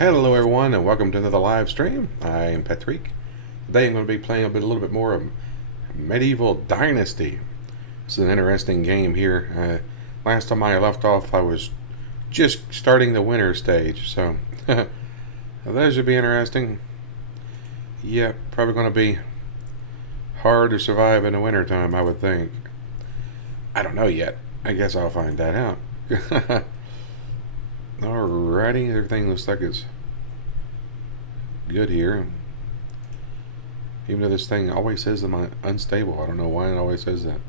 Hello everyone and welcome to another live stream. I am Petreak. Today I'm going to be playing a little bit more of Medieval Dynasty. It's an interesting game here. Last time I left off I was just starting the winter stage, so that should be interesting. Yeah, probably going to be hard to survive in the winter time, I would think. I don't know yet. I guess I'll find that out. Alrighty, everything looks like it's good here. Even though this thing always says I'm unstable. I don't know why it always says that.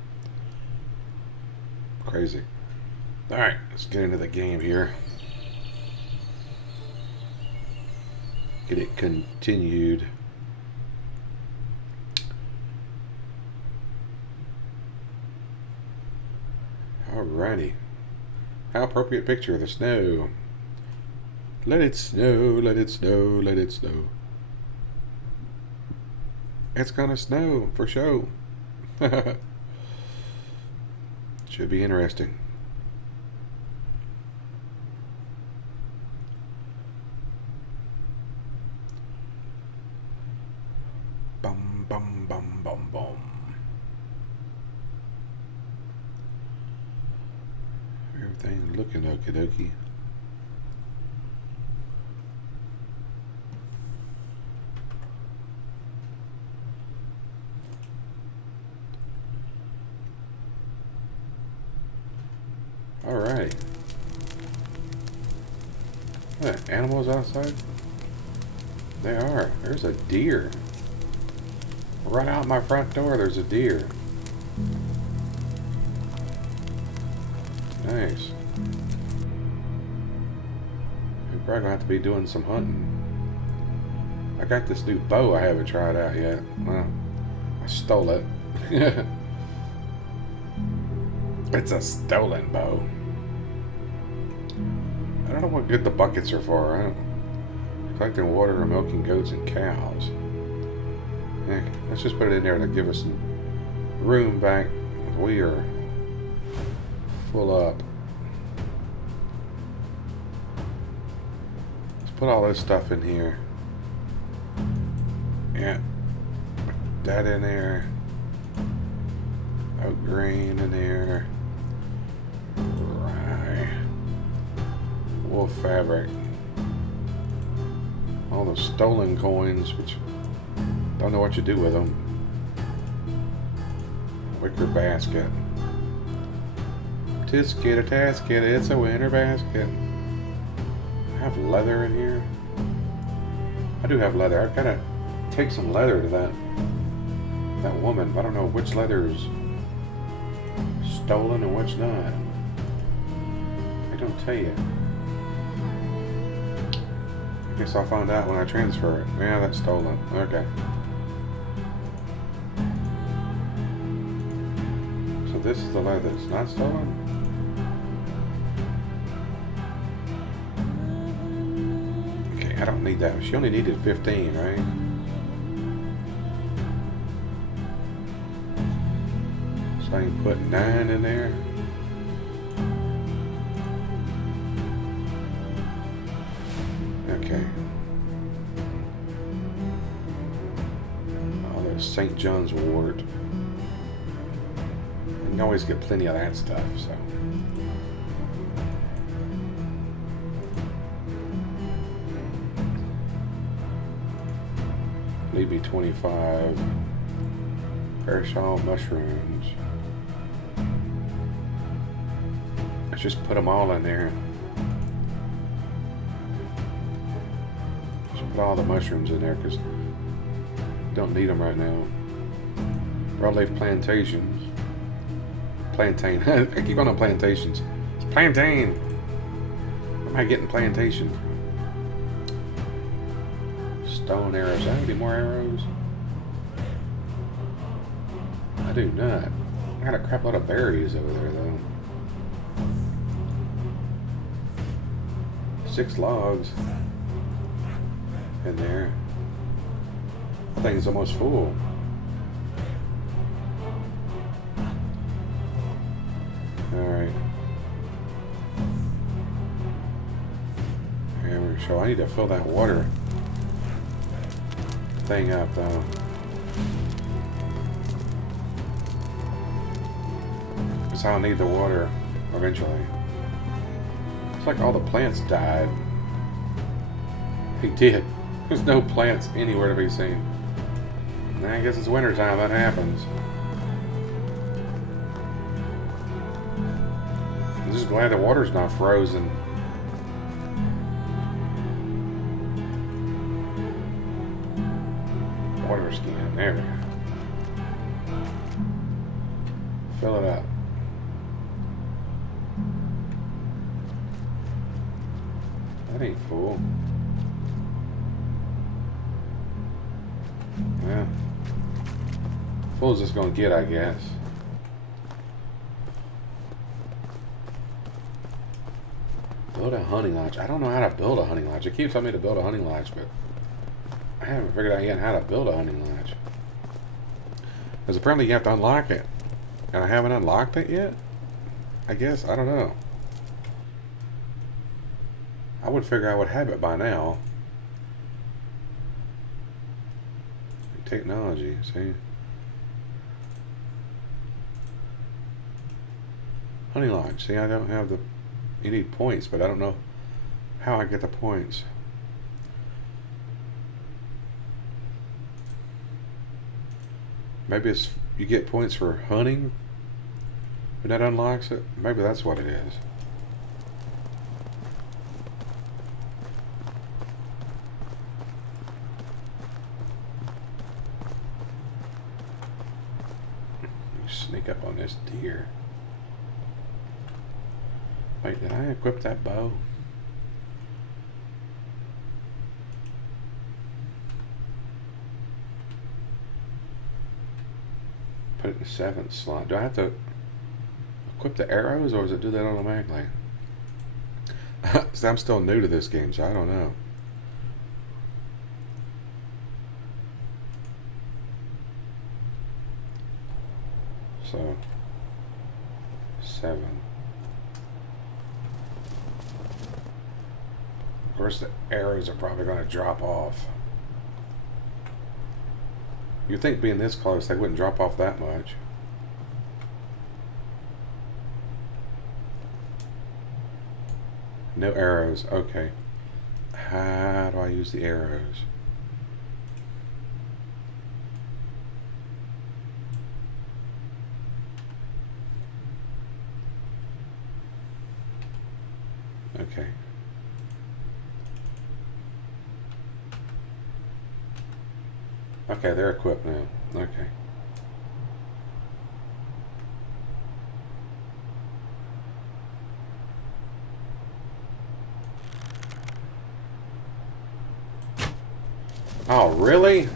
Crazy. Alright, let's get into the game here. Get it continued. Alrighty. How appropriate picture of the snow. Let it snow, let it snow, let it snow. It's gonna snow for show. Should be interesting. Bum bum bum bum bum. Everything looking okie dokie. Alright. What, animals outside? They are. There's a deer. Right out my front door there's a deer. Nice. We're probably gonna have to be doing some hunting. I got this new bow I haven't tried out yet. Well, I stole it. It's a stolen bow. I don't know what good the buckets are for. I don't collecting water or milking goats and cows. Yeah, let's just put it in there to give us some room back. We are full up. Let's put all this stuff in here. Yeah. Put that in there. Oat grain in there. Rye. Wool fabric. All the stolen coins, which don't know what you do with them. Wicker basket. Tisket a tasket, it's a winter basket. I have leather in here. I do have leather. I've got to take some leather to that woman. I don't know which leather is stolen and which not. They don't tell you. I guess I'll find out when I transfer it. Yeah, that's stolen. Okay. So this is the leather that's not stolen? Okay, I don't need that. She only needed 15, right? So I can put 9 in there. Okay. Oh, there's St. John's wort. You can always get plenty of that stuff, so. Leave me 25. Parashal mushrooms. Let's just put them all in there. Just put all the mushrooms in there because don't need them right now. Broadleaf plantations. Plantain. I keep going on plantations. It's plantain. Where am I getting plantation from? Stone arrows. I have any more arrows? I do not. I got a crap load of berries over there though. 6 logs in there. That thing's almost full. Alright. Hammer So I need to fill that water thing up though. Because I'll need the water eventually. It's like all the plants died. They did. There's no plants anywhere to be seen. I guess it's wintertime, that happens. I'm just glad the water's not frozen. Water skin, there we go. Fill it up. That ain't full. Yeah. Full as it's gonna get, I guess. Build a hunting lodge. I don't know how to build a hunting lodge. It keeps telling me to build a hunting lodge, but I haven't figured out yet how to build a hunting lodge. Because apparently you have to unlock it. And I haven't unlocked it yet? I guess. I don't know. I would figure I would have it by now. Technology, see? Hunting lodge. See, I don't have the... You need points, but I don't know how I get the points. Maybe it's... You get points for hunting? And that unlocks it? Maybe that's what it is. Sneak up on this deer. Wait, did I equip that bow? Put it in the 7th slot. Do I have to equip the arrows, or does it do that automatically? So I'm still new to this game, so I don't know. So 7. Of course, the arrows are probably going to drop off. You'd think being this close, they wouldn't drop off that much. No arrows. Okay. How do I use the arrows? Okay. Okay, they're equipped now. Okay. Oh, really?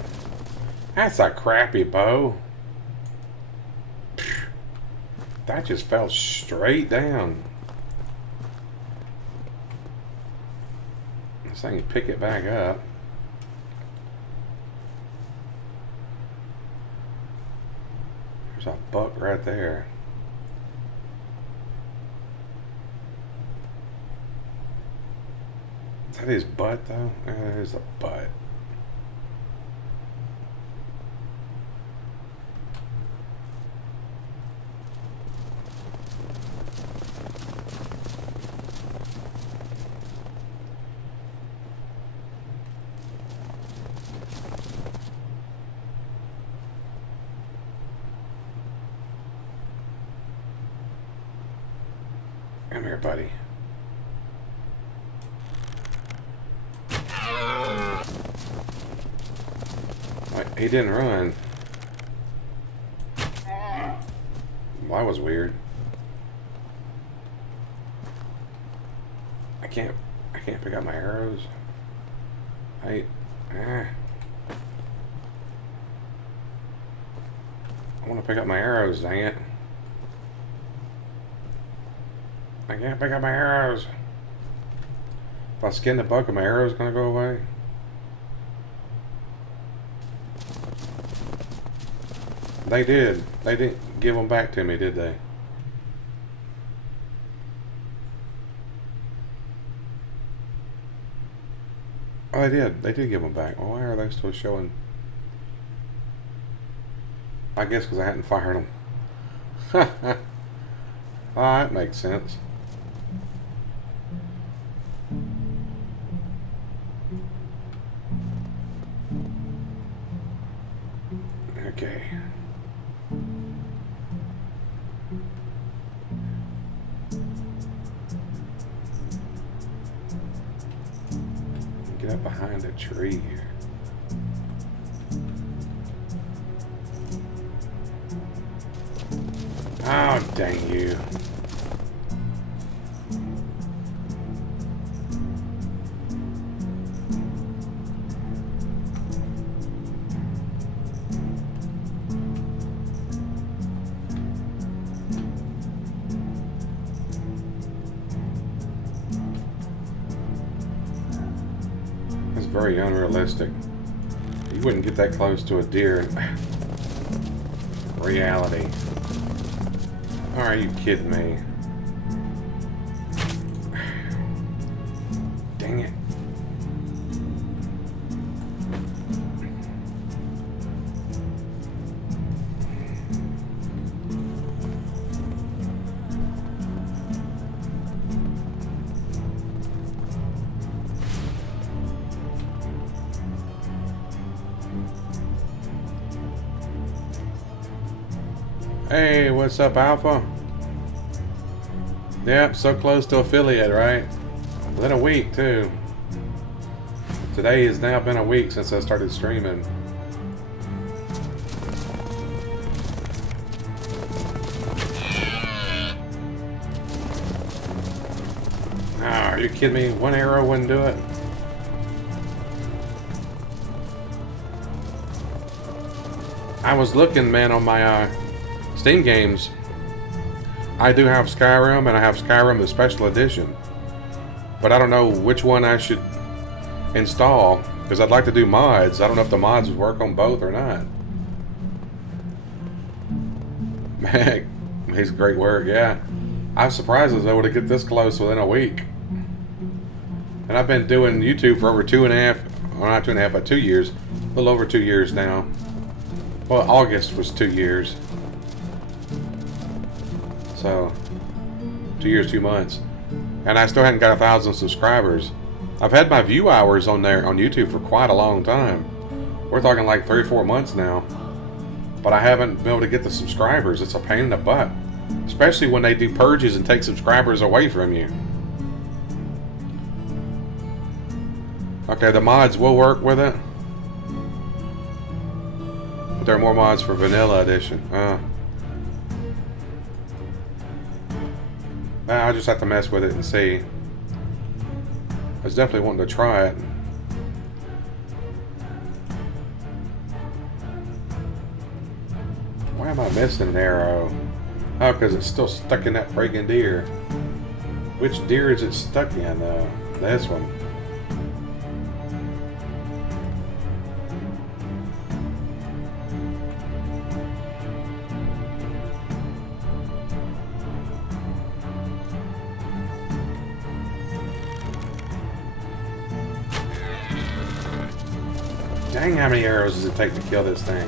That's a crappy bow. That just fell straight down. This thing can pick it back up. There's a buck right there. Is that his butt, though? There's a butt. Come here, buddy. Wait, he didn't run. Well, that was weird. I can't pick up my arrows. I want to pick up my arrows, dang it. I can't pick up my arrows. If I skin the buck, are my arrows gonna go away? They did. They didn't give them back to me, did they? Oh, they did. They did give them back. Well, why are they still showing? I guess because I hadn't fired them. Oh, that makes sense. Okay. Get up behind a tree here. Oh, dang you. That's very unrealistic. You wouldn't get that close to a deer in reality. Are you kidding me? Dang it. Hey, what's up, Alpha? Yep, so close to affiliate, right? Within a week, too. Today has now been a week since I started streaming. Ah, are you kidding me? One arrow wouldn't do it? I was looking, man, on my Steam games. I do have Skyrim, and I have Skyrim the Special Edition. But I don't know which one I should install, because I'd like to do mods. I don't know if the mods would work on both or not. Man, he's great work, yeah. I'm surprised I was able to get this close within a week. And I've been doing YouTube for over 2.5, well, not 2.5, but 2 years. A little over 2 years now. Well, August was 2 years. So, 2 years, 2 months. And I still hadn't got 1,000 subscribers. I've had my view hours on there on YouTube for quite a long time. We're talking like 3 or 4 months now. But I haven't been able to get the subscribers. It's a pain in the butt. Especially when they do purges and take subscribers away from you. Okay, the mods will work with it. But there are more mods for Vanilla Edition. I'll just have to mess with it and see. I was definitely wanting to try it. Why am I missing an arrow? Oh, because it's still stuck in that friggin' deer. Which deer is it stuck in, though? This one. Dang, how many arrows does it take to kill this thing?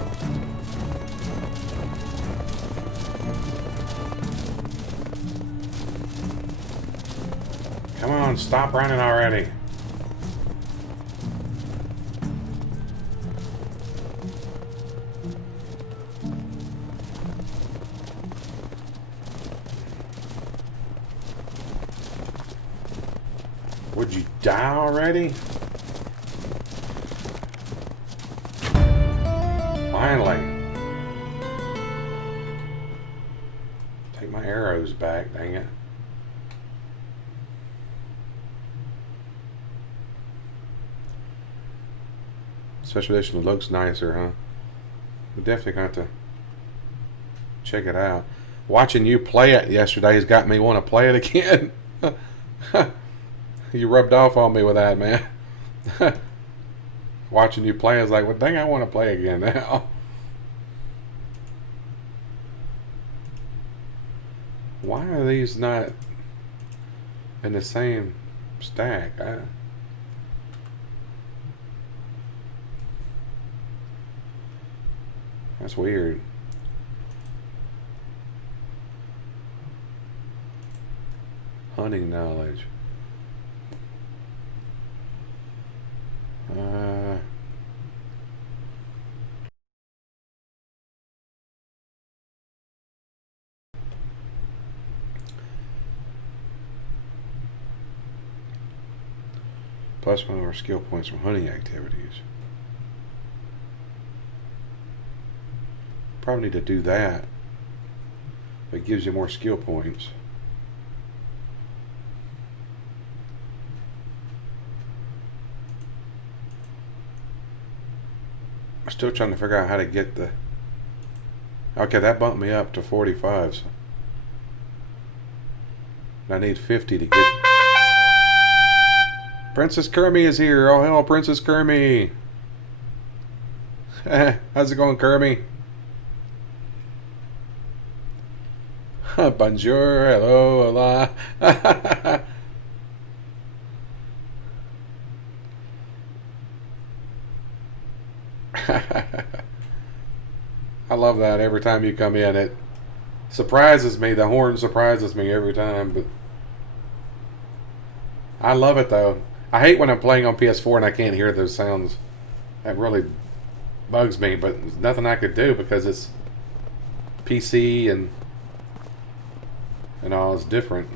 Come on, stop running already. Would you die already? Finally. Take my arrows back, dang it. Special edition looks nicer, huh? We definitely got to check it out. Watching you play it yesterday has got me want to play it again. You rubbed off on me with that, man. Watching you play is like, well, dang, I want to play again now. Why are these not in the same stack? That's weird. Hunting knowledge. Plus 1 more skill points from hunting activities. Probably need to do that. It gives you more skill points. I'm still trying to figure out how to get the... Okay, that bumped me up to 45. So I need 50 to get... Princess Kermie is here. Oh, hello, Princess Kermie. How's it going, Kermie? Bonjour, hello, hola. I love that every time you come in. It surprises me. The horn surprises me every time. But I love it, though. I hate when I'm playing on PS4 and I can't hear those sounds. That really bugs me, but there's nothing I could do because it's PC and all is different.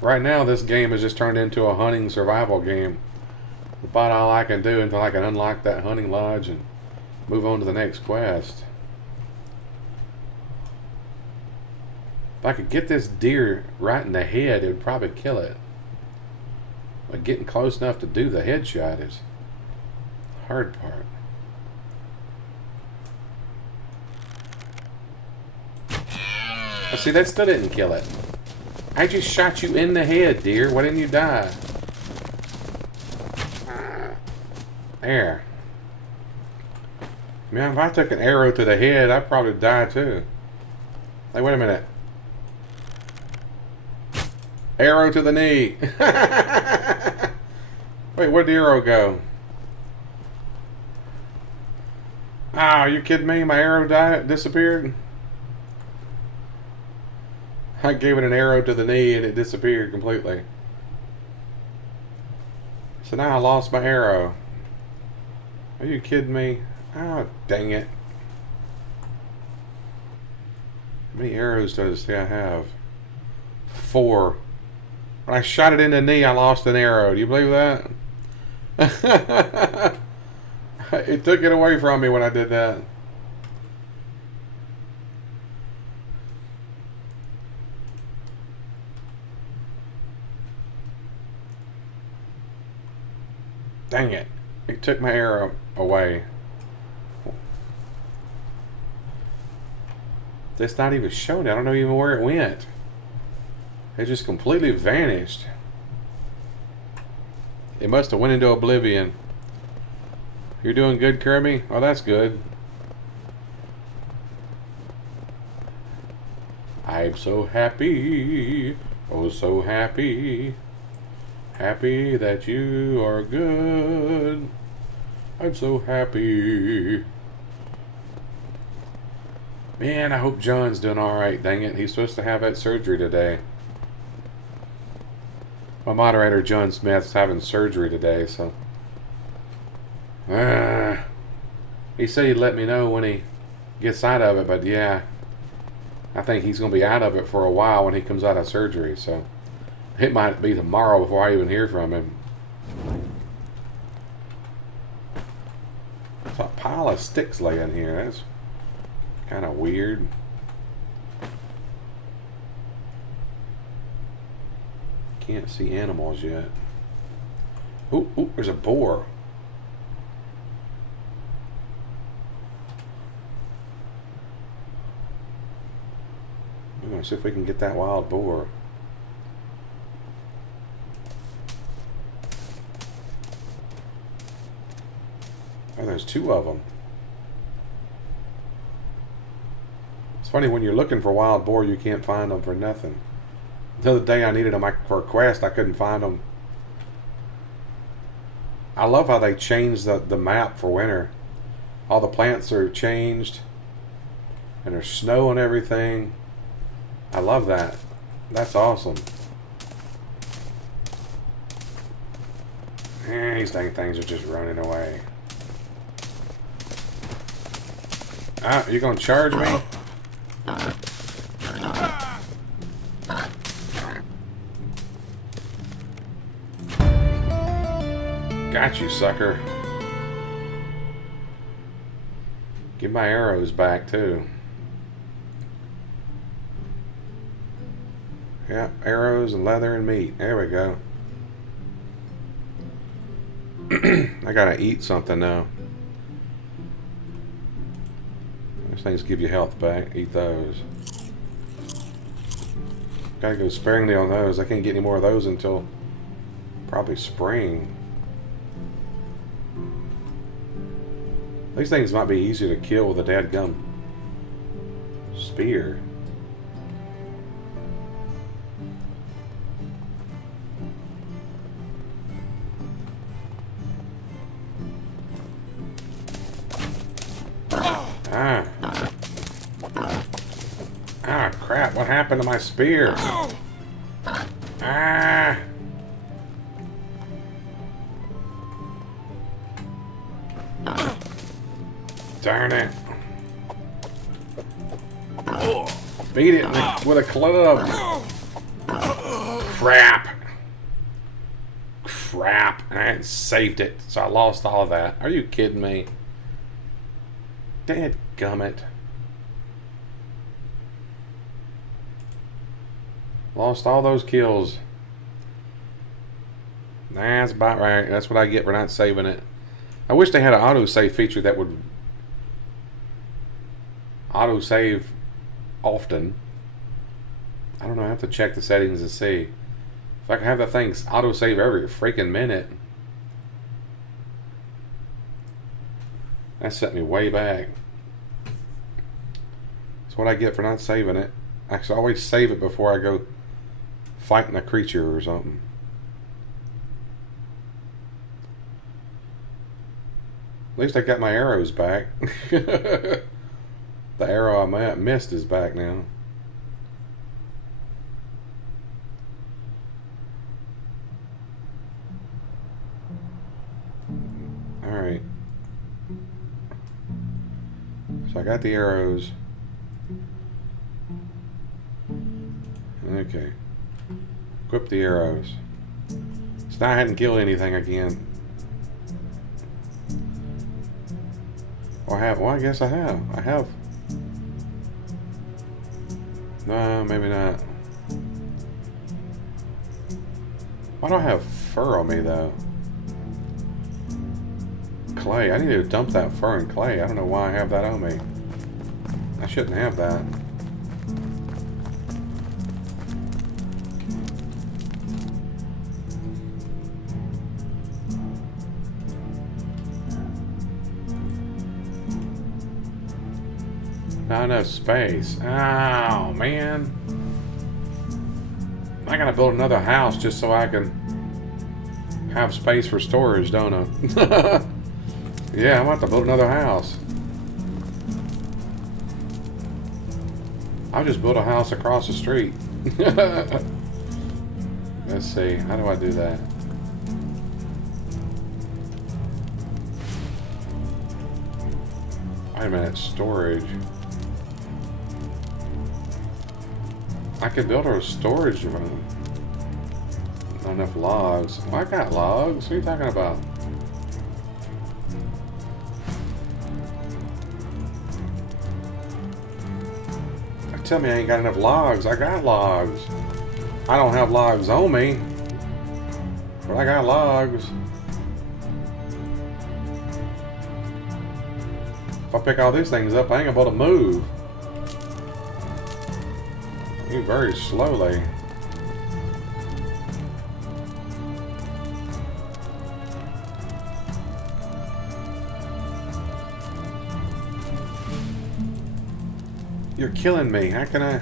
Right now, this game has just turned into a hunting survival game. About all I can do until I can unlock that hunting lodge and move on to the next quest. If I could get this deer right in the head, it would probably kill it. But getting close enough to do the headshot is the hard part. But see, that still didn't kill it. I just shot you in the head, deer. Why didn't you die? There. Man, if I took an arrow to the head, I'd probably die too. Hey, wait a minute. Arrow to the knee. Wait, where'd the arrow go? Oh, are you kidding me? My arrow disappeared? I gave it an arrow to the knee and it disappeared completely. So now I lost my arrow. Are you kidding me? Oh, dang it. How many arrows does I have? 4. When I shot it in the knee, I lost an arrow. Do you believe that? It took it away from me when I did that. Dang it. It took my arrow away. It's not even showing. I don't know even where it went. It just completely vanished. It must have went into oblivion. You're doing good, Kermie? Oh, that's good. I'm so happy. Oh, so happy. Happy that you are good. I'm so happy. Man, I hope John's doing alright, dang it. He's supposed to have that surgery today. My moderator, John Smith's having surgery today, so... he said he'd let me know when he gets out of it, but yeah. I think he's going to be out of it for a while when he comes out of surgery, so... It might be tomorrow before I even hear from him. There's a pile of sticks laying here. That's kind of weird. Can't see animals yet. Ooh, ooh, there's a boar. I'm going to see if we can get that wild boar. Oh, there's 2 of them. It's funny, when you're looking for wild boar, you can't find them for nothing. The other day I needed them for a quest, I couldn't find them. I love how they changed the map for winter. All the plants are changed. And there's snow and everything. I love that. That's awesome. These dang things are just running away. Ah, you gonna charge me? Got you, sucker. Give my arrows back, too. Yeah, arrows and leather and meat. There we go. I gotta eat something now. Those things give you health back. Eat those. Gotta go sparingly on those. I can't get any more of those until probably spring. These things might be easier to kill with a dadgum spear. Ah. Ah, crap. What happened to my spear? Ah. Darn it. Beat it with a club. Crap. Crap. I hadn't saved it, so I lost all of that. Are you kidding me? Dadgummit. Lost all those kills. That's about right. That's what I get for not saving it. I wish they had an autosave feature that would autosave often. I don't know. I have to check the settings and see. If I can have the things autosave every freaking minute. That set me way back. That's what I get for not saving it. I should always save it before I go fighting a creature or something. At least I got my arrows back. The arrow I missed is back now. Alright. So I got the arrows. Okay. Equip the arrows. So now I hadn't killed anything again. Or I have. Well, I guess I have. I have. No, maybe not. Why do I have fur on me, though? Clay. I need to dump that fur and clay. I don't know why I have that on me. I shouldn't have that. Not enough space. Oh, man. I gotta build another house just so I can have space for storage, don't I? Yeah, I'm about to build another house. I'll just build a house across the street. Let's see. How do I do that? Wait a minute. Storage. I could build a storage room. Not enough logs. Well, I got logs. What are you talking about? Tell me I ain't got enough logs. I got logs. I don't have logs on me, but I got logs. If I pick all these things up, I ain't able to move. Move very slowly. You're killing me. How can I?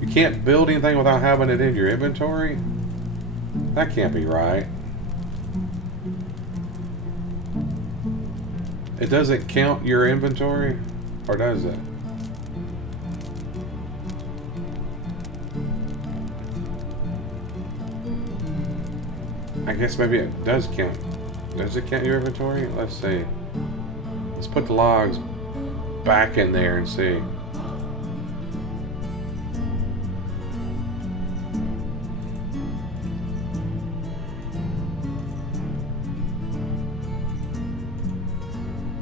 You can't build anything without having it in your inventory? That can't be right. It doesn't count your inventory? Or does it? I guess maybe it does count. Does it count your inventory? Let's see. Let's put the logs back in there and see.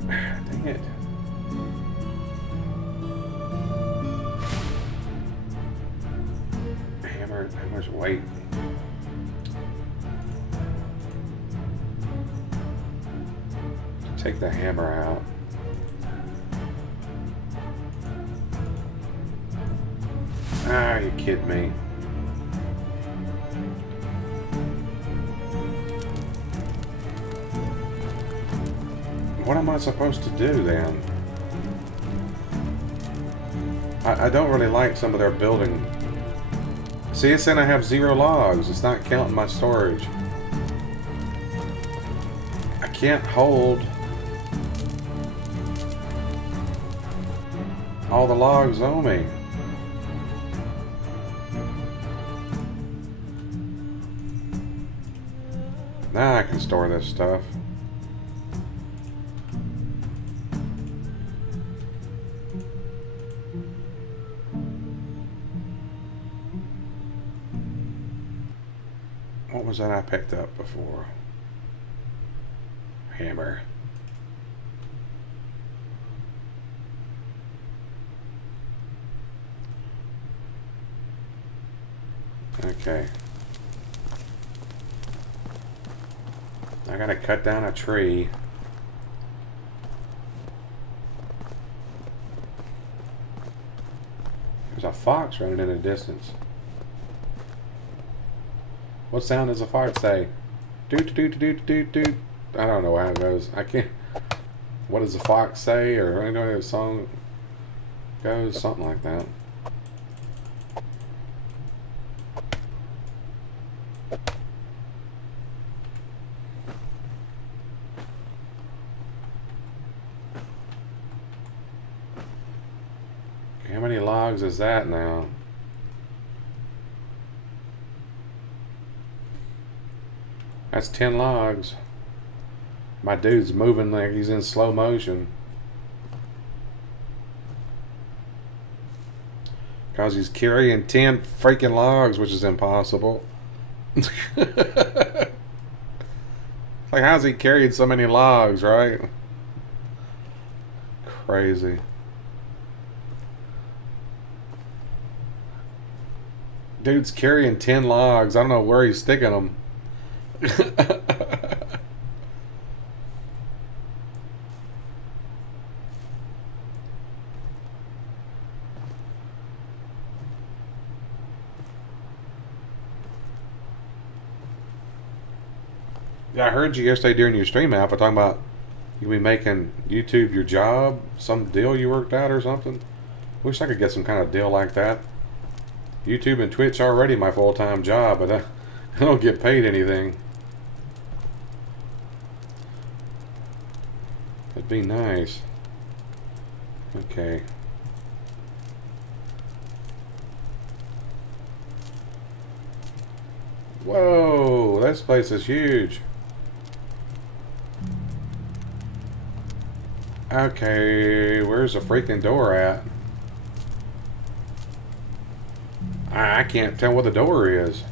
Dang it. Hammer's weight. Take the hammer out. Ah, you kidding me? What am I supposed to do then? I don't really like some of their building. See, it's saying I have 0 logs. It's not counting my storage. I can't hold all the logs on me. Now I can store this stuff. What was that I picked up before? Hammer. Okay. I gotta cut down a tree. There's a fox running in the distance. What sound does a fox say? Doot doot doot doot doot. I don't know how it goes. I can't. What does the fox say? Or I know the song goes something like that. How many logs is that now? That's 10 logs. My dude's moving like he's in slow motion. Because he's carrying 10 freaking logs, which is impossible. Like, how's he carrying so many logs, right? Crazy. Dude's carrying 10 logs. I don't know where he's sticking them. Yeah, I heard you yesterday during your stream app talking about you be making YouTube your job, some deal you worked out or something. Wish I could get some kind of deal like that. YouTube and Twitch are already my full-time job, but I don't get paid anything. That'd be nice. Okay. Whoa, this place is huge. Okay, where's the freaking door at? I can't tell what the door is.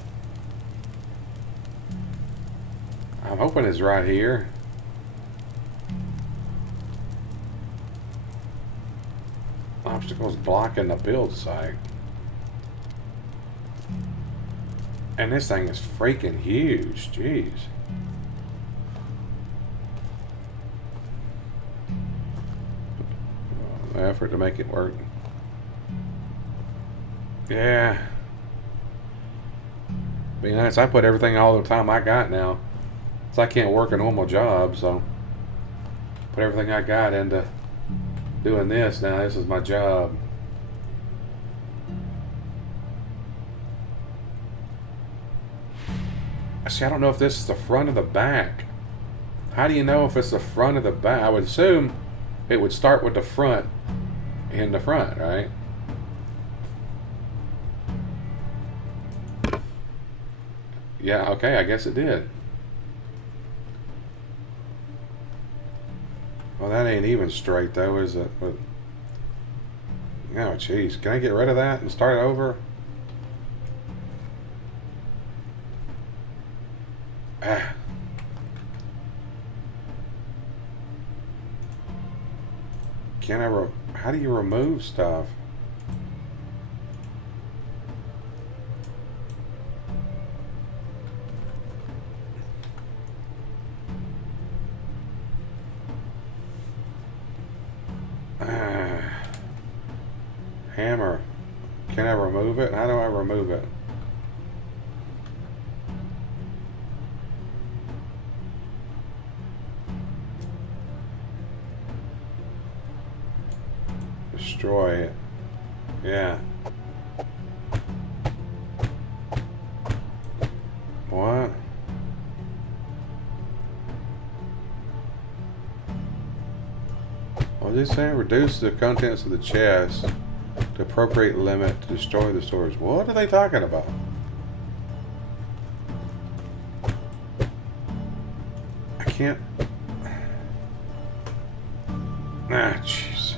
I'm hoping it's right here. Obstacles blocking the build site. And this thing is freaking huge. Jeez. Effort to make it work. Yeah. Be nice. I put everything all the time I got now. So I can't work a normal job, so put everything I got into doing this now. This is my job. See, I don't know if this is the front or the back. How do you know if it's the front or the back? I would assume it would start with the front in the front, right? Yeah, okay, I guess it did. Well, that ain't even straight, though, is it? But, oh, jeez. Can I get rid of that and start it over? Ah. Can I how do you remove stuff? Hammer. Can I remove it? How do I remove it? Destroy it. Yeah. What? What did it say? Reduce the contents of the chest to appropriate limit to destroy the stores. What are they talking about? I can't. Ah, jeez.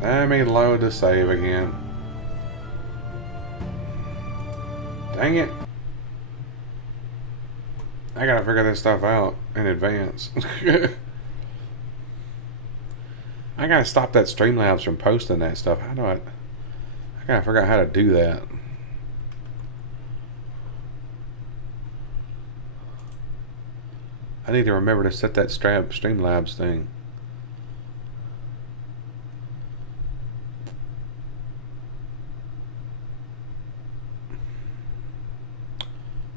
Let me load the save again. Dang it. I gotta figure this stuff out in advance. I gotta stop that Streamlabs from posting that stuff. How do I gotta figure out how to do that. I need to remember to set that Streamlabs thing.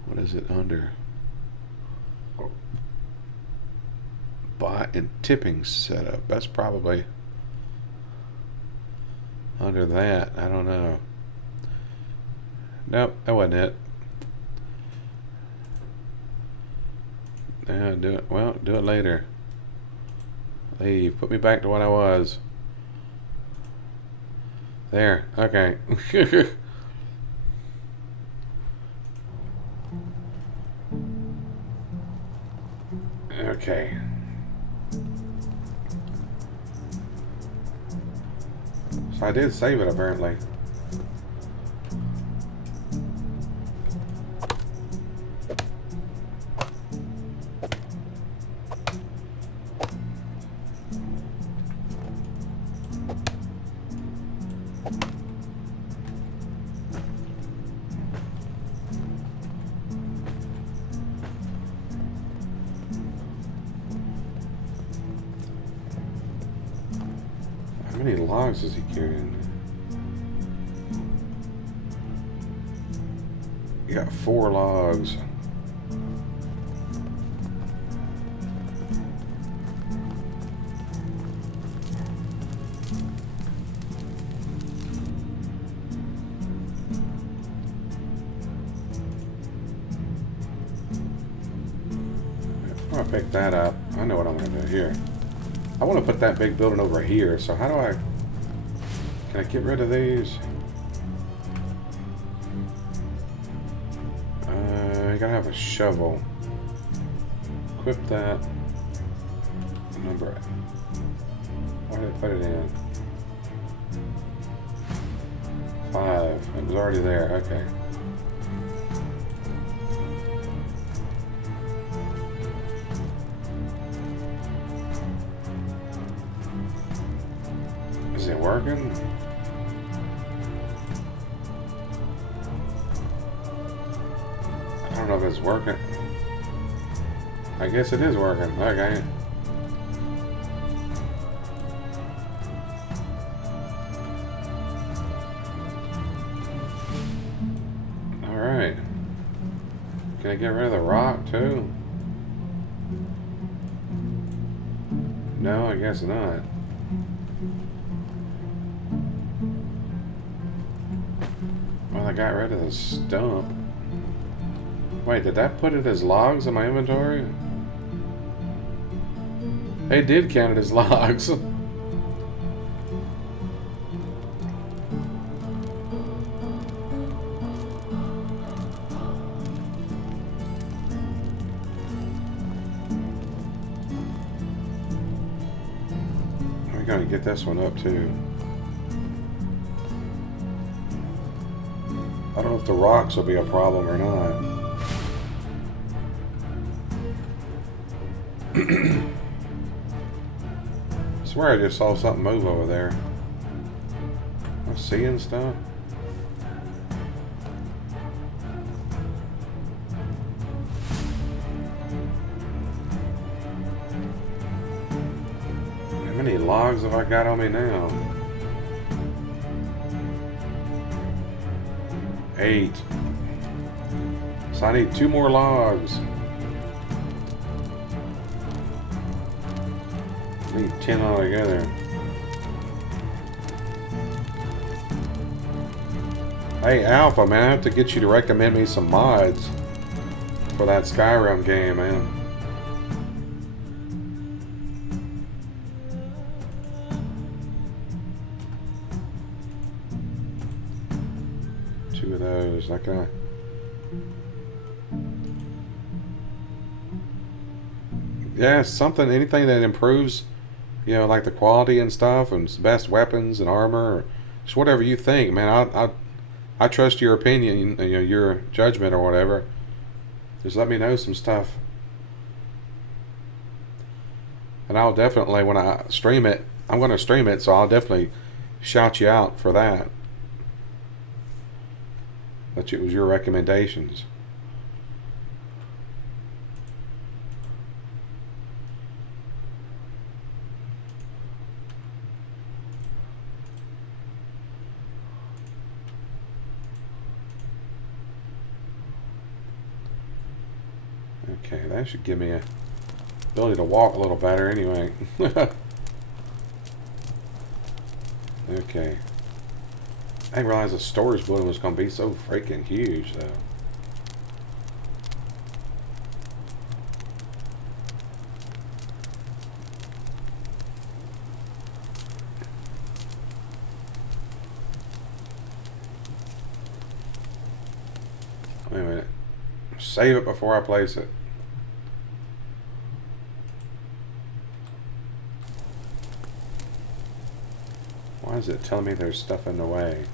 What is it under? Bot and tipping setup. That's probably under that. I don't know. Nope, that wasn't it. Yeah, do it. Well, do it later. Leave. Put me back to what I was. There. Okay. Okay. So I did save it apparently. How many logs is he carrying? You got 4 logs. I'm gonna pick that up. I know what I'm gonna do here. I want to put that big building over here, so how do I... Can I get rid of these? I gotta have a shovel. Equip that. Number it. Why did I put it in? 5. It was already there. Okay. Is it working? I don't know if it's working. I guess it is working. Okay. Alright. Can I get rid of the rock too? No, I guess not. Well, I got rid of the stump. Wait, did that put it as logs in my inventory? It did count it as logs. I'm gonna get this one up too. I don't know if the rocks will be a problem or not. I swear I just saw something move over there. I'm seeing stuff. How many logs have I got on me now? 8. So I need 2 more logs. I need 10 altogether. Hey Alpha, man, I have to get you to recommend me some mods for that Skyrim game, man. Two of those, like a... Yeah, something, anything that improves, you know, like the quality and stuff, and best weapons and armor, or just whatever you think, man. I trust your opinion, you know, your judgment or whatever. Just let me know some stuff, and I'll definitely, when I stream it, I'm going to stream it, so I'll definitely shout you out for that. That it was your recommendations. Okay, that should give me a ability to walk a little better anyway. Okay. I didn't realize the storage building was going to be so freaking huge, though. Wait a minute. Save it before I place it. Why is it telling me there's stuff in the way?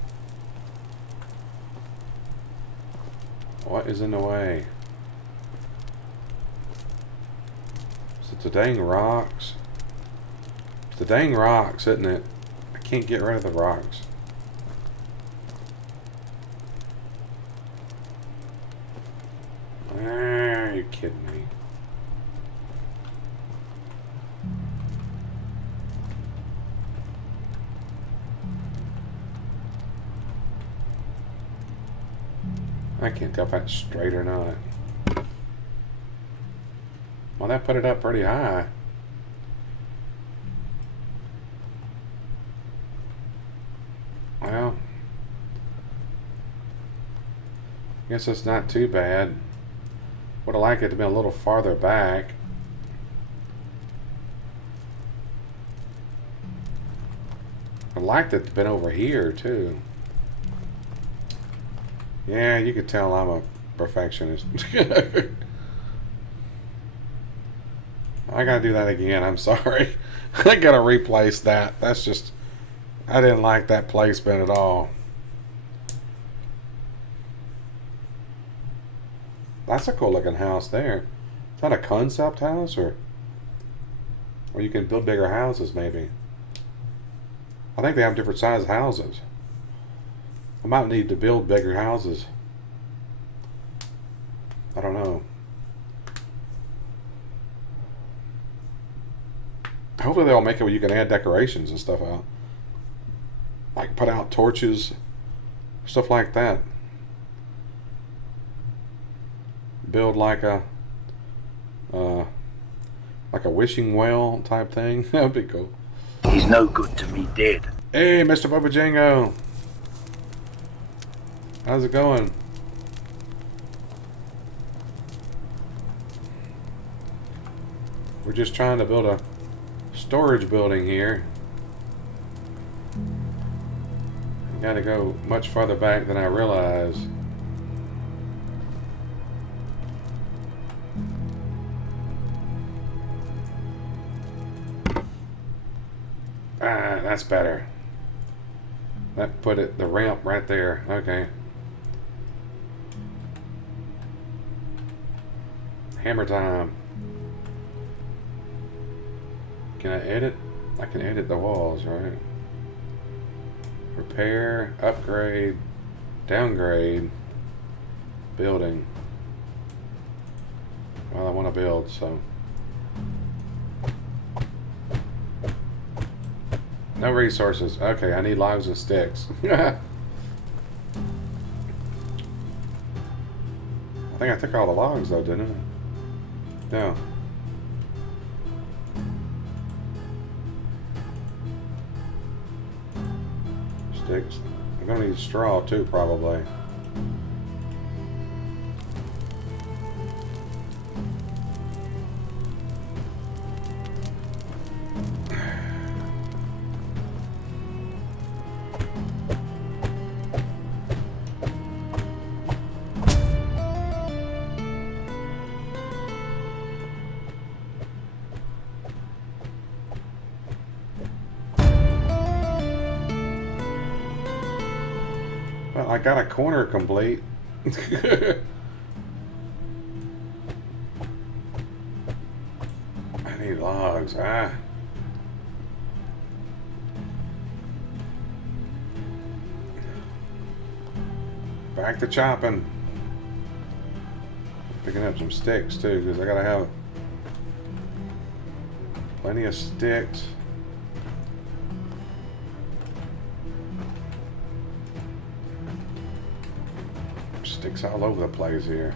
What is in the way? Is it the dang rocks? It's the dang rocks, isn't it? I can't get rid of the rocks. Are you kidding me? I can't tell if that's straight or not. Well, that put it up pretty high. Well, I guess it's not too bad. Would have liked it to be a little farther back. I'd liked it to have been over here too. Yeah, you could tell I'm a perfectionist. I gotta do that again, I'm sorry. I gotta replace that. That's just, I didn't like that placement at all. That's a cool looking house there. Is that a concept house, or you can build bigger houses maybe? I think they have different size houses. I might need to build bigger houses. I don't know. Hopefully they'll make it where you can add decorations and stuff out. Like put out torches, stuff like that. Build like a wishing well type thing. That'd be cool. He's no good to me dead. Hey, Mr. Bubba Jango. How's it going? We're just trying to build a storage building here. Got to go much farther back than I realized. Ah, that's better. That put it the ramp right there. Okay. Hammer time. Can I edit? I can edit the walls, right? Repair, upgrade, downgrade, building. Well, I want to build, so. No resources. Okay, I need logs and sticks. I think I took all the logs though, didn't I? No. Sticks. I'm gonna need straw too, probably. Well, I got a corner complete. I need logs. Ah. Back to chopping. Picking up some sticks too, because I gotta have plenty of sticks. Sticks all over the place here.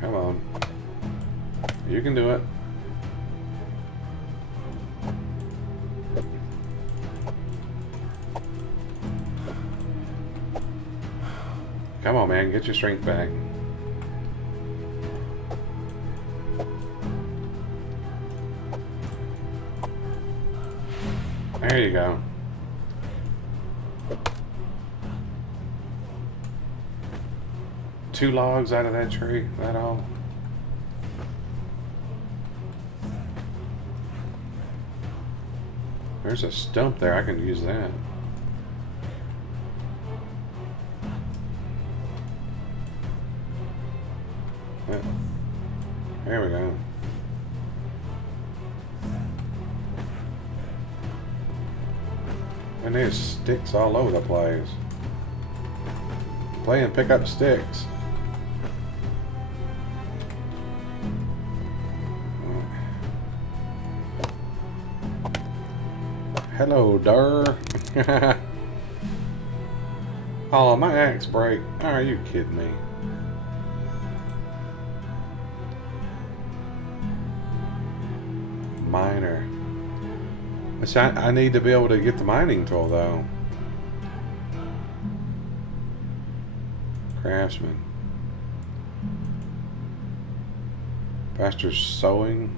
Come on. You can do it. Come on, man. Get your strength back. There you go. Two logs out of that tree, that all. There's a stump there, I can use that. There we go. And there's sticks all over the place. Play and pick up sticks. Hello, Durr. Oh, my axe break. Are you kidding me? Miner. I need to be able to get the mining tool though. Craftsman. Faster sewing.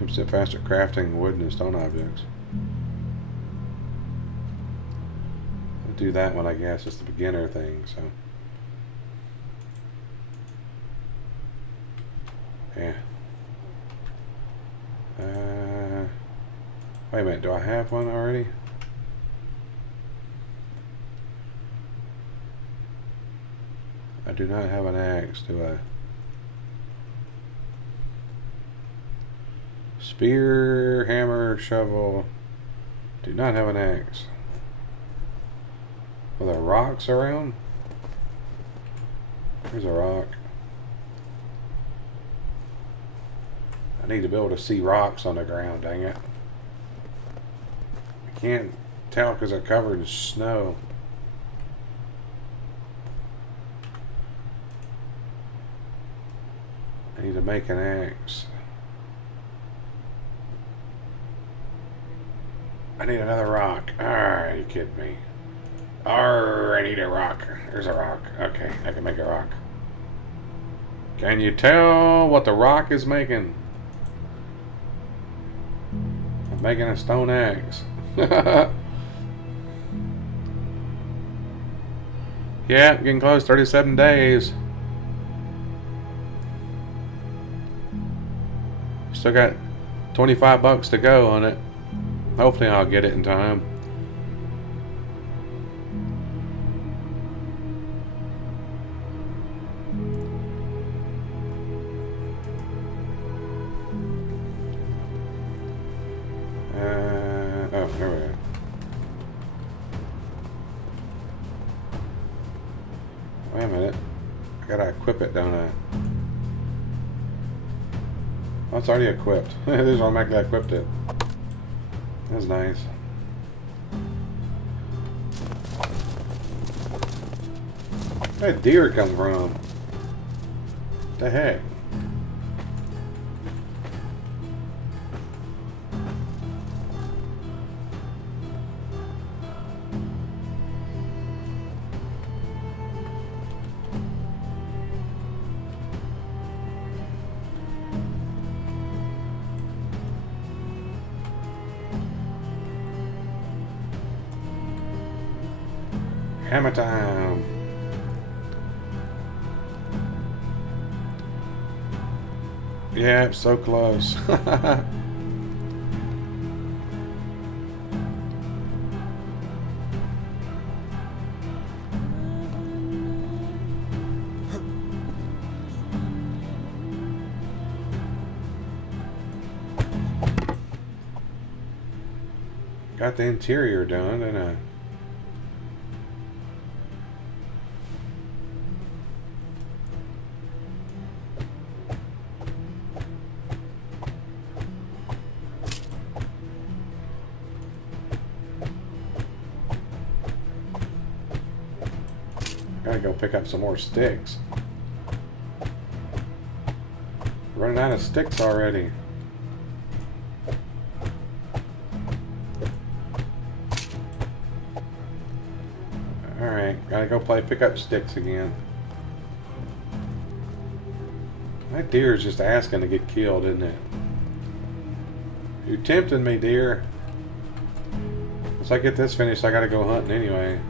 Seems to faster crafting wood and stone objects. I'll do that one, I guess. It's the beginner thing, so. Yeah. Wait a minute, do I have one already? I do not have an axe, do I? Spear, hammer, shovel. Do not have an axe. Are there rocks around? There's a rock. I need to be able to see rocks on the ground, dang it. I can't tell because they're covered in snow. I need to make an axe. I need another rock. Are you kidding me? I need a rock. There's a rock. Okay, I can make a rock. Can you tell what the rock is making? I'm making a stone axe. Yeah, getting close. 37 days. Still got 25 bucks to go on it. Hopefully I'll get it in time. Oh, here we go. Wait a minute. I gotta equip it, don't I? Oh, it's already equipped. This one I equipped it. That's nice. Where did deer come from? What the heck? Hammer time. Yeah, so close. Got the interior done, and gotta go pick up some more sticks. Running out of sticks already. Alright, gotta go pick up sticks again. That deer is just asking to get killed, isn't it? You're tempting me, deer. Once I get this finished, I gotta go hunting anyway.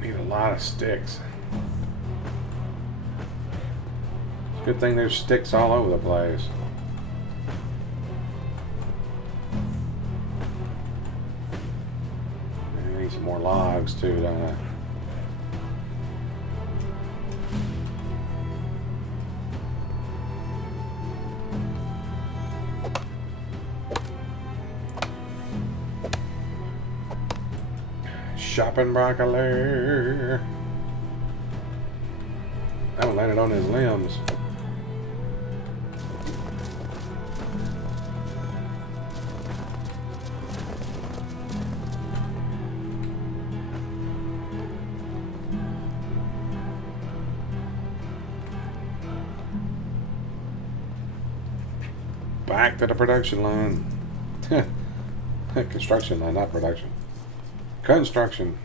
Need a lot of sticks. Good thing there's sticks all over the place. I need some more logs too, don't I? Shopping broccoli. That one landed on his limbs. Back to the production line. Construction line, not production. Construction.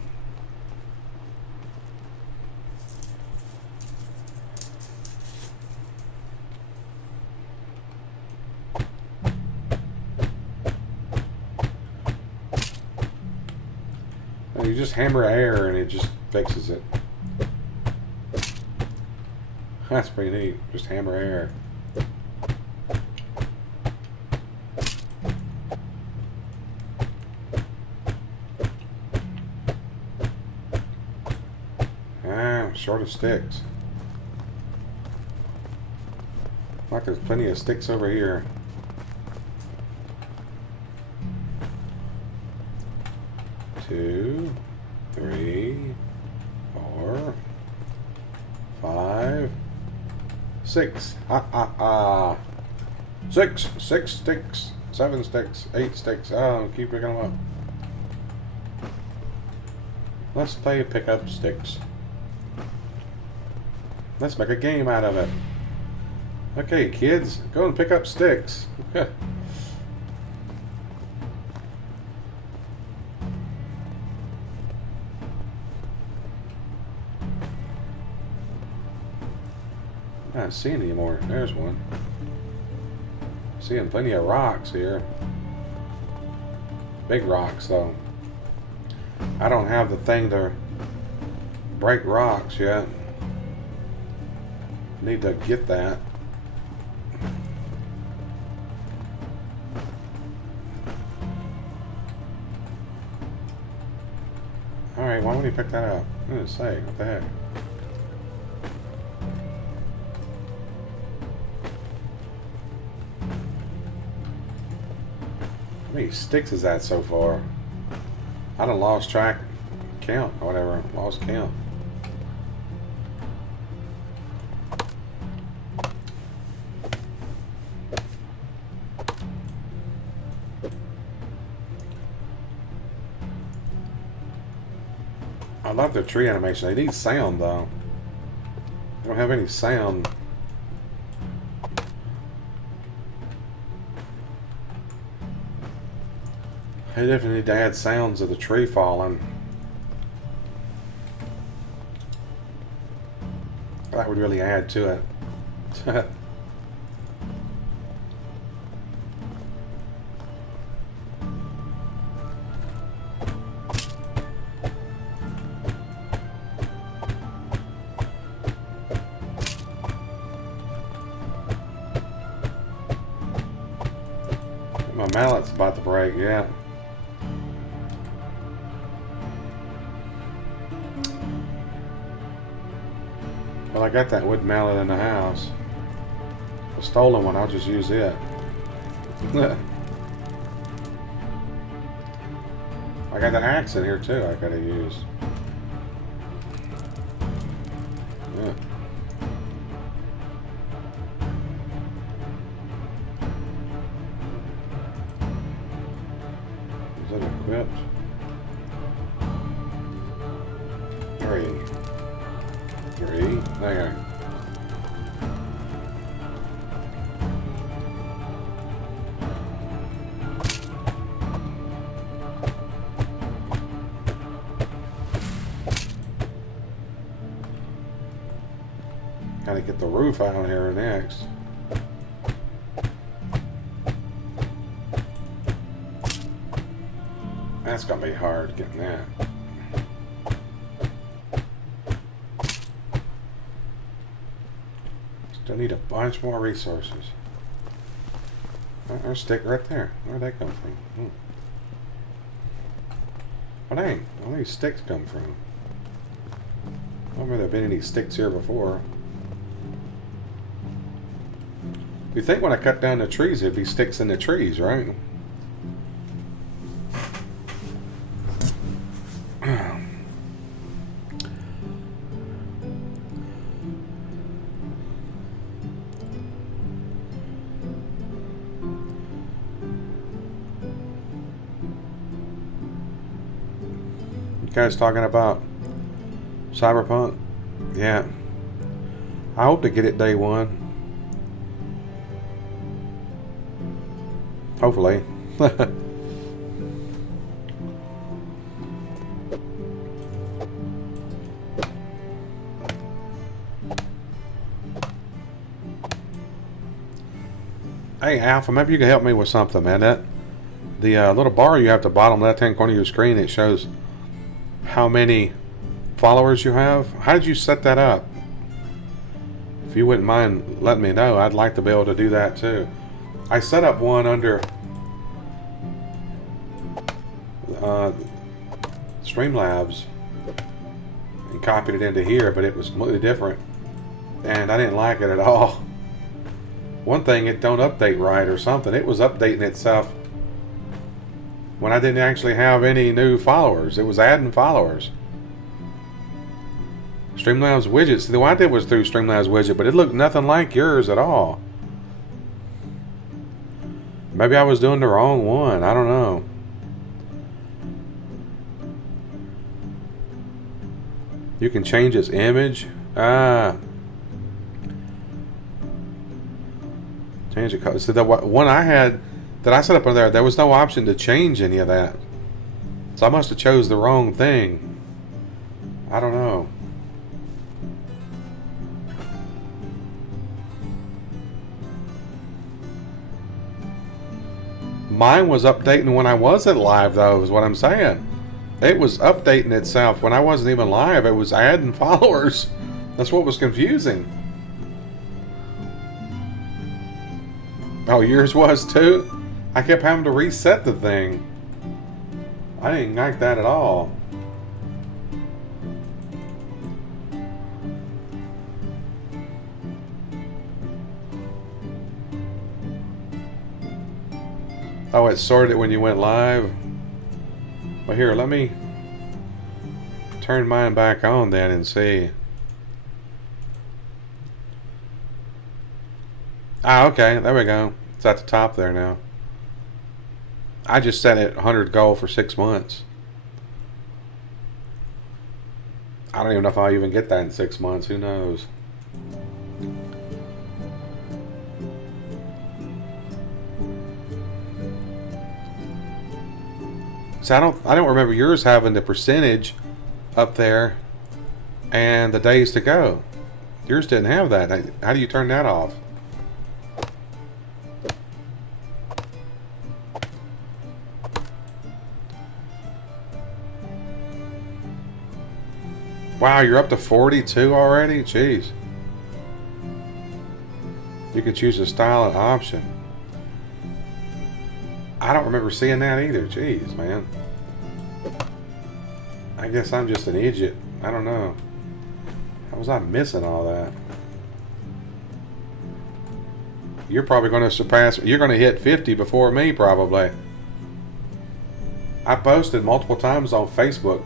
You just hammer air and it just fixes it. That's pretty neat. Just hammer air. Short of sticks. Like there's plenty of sticks over here. Two, three, 4, 5, 6. Ha ha ha. 6 sticks, 7 sticks, 8 sticks. Oh, keep picking them up. Let's play pick up sticks. Let's make a game out of it. Okay, kids, go and pick up sticks. I don't see any anymore. There's one. Seeing plenty of rocks here. Big rocks, though. I don't have the thing to break rocks yet. Need to get that. Alright, why don't you pick that up? I'm gonna say, what the heck? How many sticks is that so far? I done lost track count or whatever. Lost count. I love the tree animation. They need sound though. They don't have any sound. They definitely need to add sounds of the tree falling. That would really add to it. My mallet's about to break, yeah. Well, I got that wood mallet in the house. The stolen one, I'll just use it. I got the axe in here too I gotta use. Yeah. Is that equipped? 3. There. Gotta get the roof out here next. That's gonna be hard getting that. Still need a bunch more resources. There's a stick right there. Where'd that come from? Oh dang, where these sticks come from? I don't remember there been any sticks here before. You think when I cut down the trees there'd be sticks in the trees, right? You guys talking about Cyberpunk? Yeah. I hope to get it day one. Hopefully. Hey Alpha, maybe you can help me with something, man. The little bar you have at the bottom left-hand corner of your screen, it shows how many followers you have. How did you set that up? If you wouldn't mind letting me know, I'd like to be able to do that too. I set up one under Streamlabs and copied it into here, but it was completely different and I didn't like it at all. One thing, it don't update right or something. It was updating itself when I didn't actually have any new followers. It was adding followers. Streamlabs widgets. The one I did was through Streamlabs widget, but it looked nothing like yours at all. Maybe I was doing the wrong one. I don't know. You can change its image. Ah. Change the color. So the one I had that I set up on there was no option to change any of that. So I must have chose the wrong thing. I don't know. Mine was updating when I wasn't live, though, is what I'm saying. It was updating itself when I wasn't even live. It was adding followers. That's what was confusing. Oh, yours was too? I kept having to reset the thing. I didn't like that at all. Oh, it sorted it when you went live? Well, here, let me turn mine back on then and see. Ah, okay, there we go. It's at the top there now. I just set it 100 goal for 6 months. I don't even know if I'll even get that in 6 months. Who knows? So I don't remember yours having the percentage up there and the days to go. Yours didn't have that. How do you turn that off? Wow, you're up to 42 already? Jeez. You can choose a style and option. I don't remember seeing that either. Jeez, man. I guess I'm just an idiot. I don't know. How was I missing all that? You're probably going to surpass... You're going to hit 50 before me, probably. I posted multiple times on Facebook.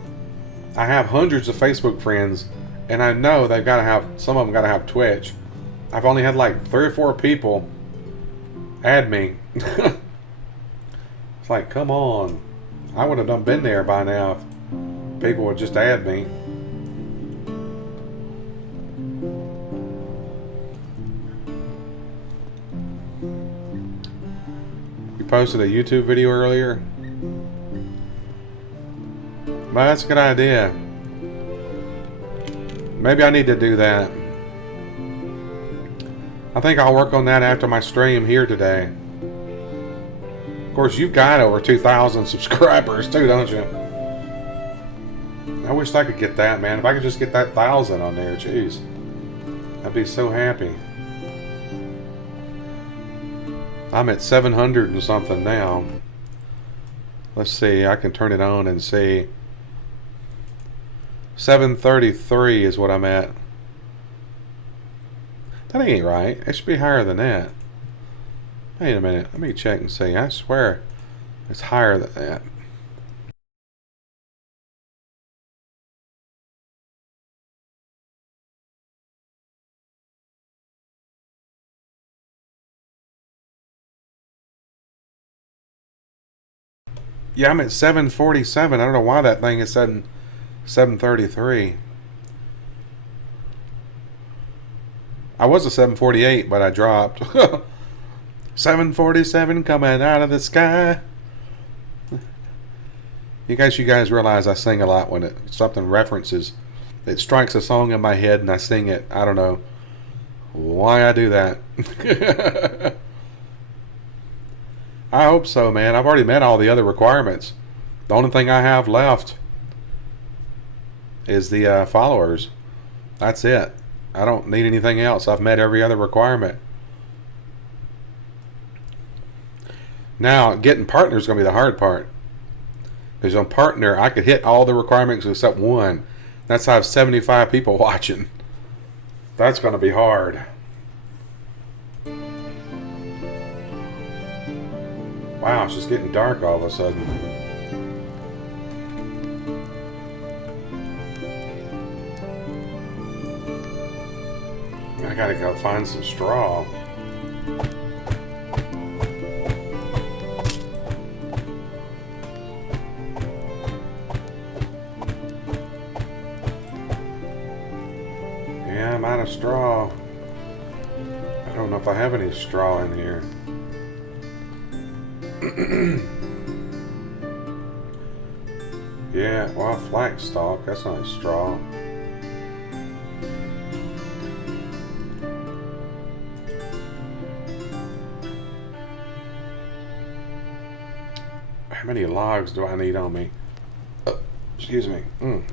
I have hundreds of Facebook friends, and I know they've got to have... Some of them got to have Twitch. I've only had like 3 or 4 people add me. It's like, come on. I would have done been there by now if people would just add me. You posted a YouTube video earlier? Well, that's a good idea. Maybe I need to do that. I think I'll work on that after my stream here today. Of course, you've got over 2,000 subscribers too, don't you? I wish I could get that, man. If I could just get that 1,000 on there, jeez. I'd be so happy. I'm at 700 and something now. Let's see, I can turn it on and see. 733 is what I'm at. That ain't right. It should be higher than that. Wait a minute. Let me check and see. I swear it's higher than that. Yeah, I'm at 747. I don't know why that thing is setting 733. I was a 748, but I dropped. 747 coming out of the sky. You guys realize I sing a lot when something references. It strikes a song in my head and I sing it. I don't know why I do that. I hope so, man. I've already met all the other requirements. The only thing I have left is the followers. That's it. I don't need anything else. I've met every other requirement. Now, getting partner is going to be the hard part. Because on partner, I could hit all the requirements except one. That's how I have 75 people watching. That's going to be hard. Wow, it's just getting dark all of a sudden. I gotta go find some straw. of straw. I don't know if I have any straw in here. Yeah, well, flax stalk. That's not straw. How many logs do I need on me? Excuse me. How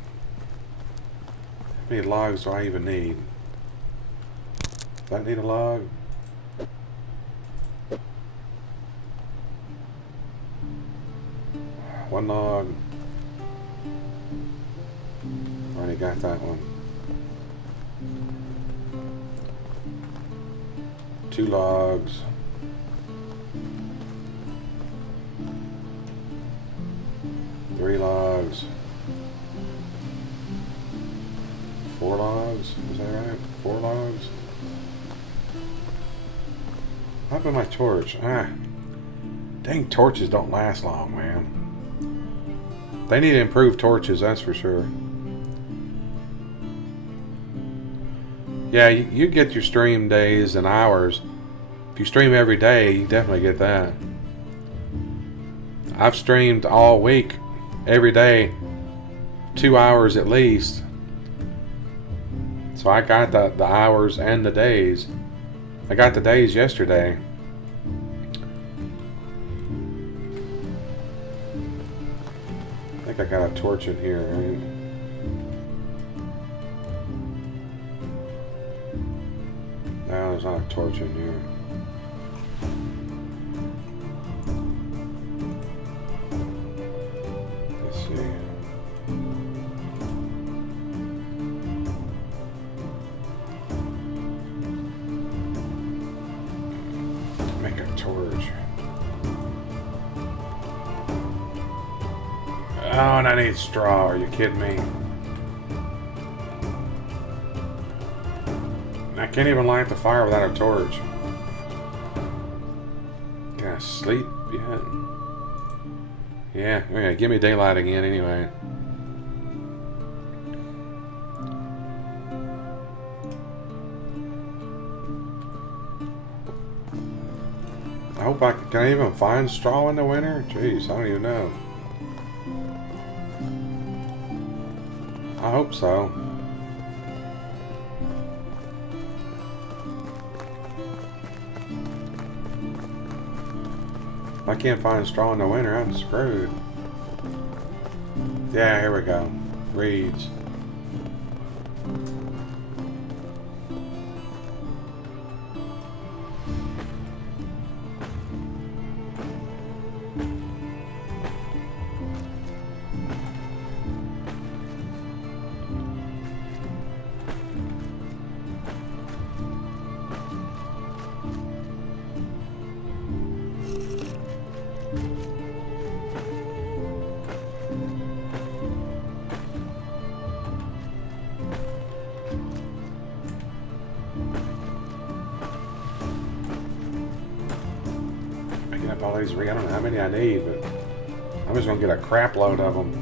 many logs do I even need? Do I need a log? One log. Already got that one. 2 logs. 3 logs. 4 logs. Is that right? 4 logs. How about my torch? Dang, torches don't last long, man. They need to improve torches, that's for sure. Yeah, you get your stream days and hours. If you stream every day, you definitely get that. I've streamed all week, every day, 2 hours at least. So I got the hours and the days. I got the days yesterday. I think I got a torch in here, right? No, there's not a torch in here. Let's see. Make a torch. Oh, and I need straw. Are you kidding me? I can't even light the fire without a torch. Can I sleep yet? Yeah, okay, give me daylight again anyway. I hope can I even find straw in the winter? Jeez, I don't even know. I hope so. If I can't find straw in the winter, I'm screwed. Yeah, here we go. Reeds. All these, I don't know how many I need, but I'm just gonna get a crap load of them.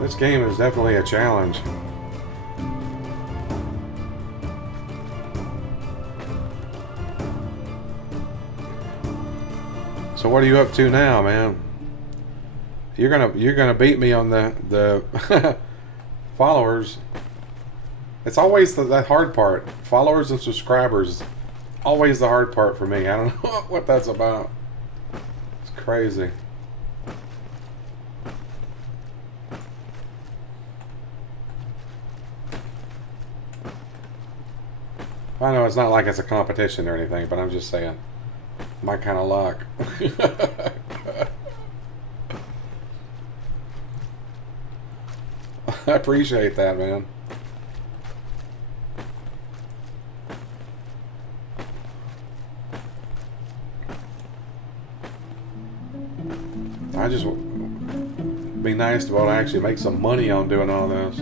This game is definitely a challenge. So what are you up to now, man? You're gonna beat me on the followers. It's always that hard part. Followers and subscribers, always the hard part for me. I don't know what that's about. It's crazy. I know it's not like it's a competition or anything, but I'm just saying, my kind of luck. I appreciate that, man. I just be nice to be able to actually make some money on doing all this.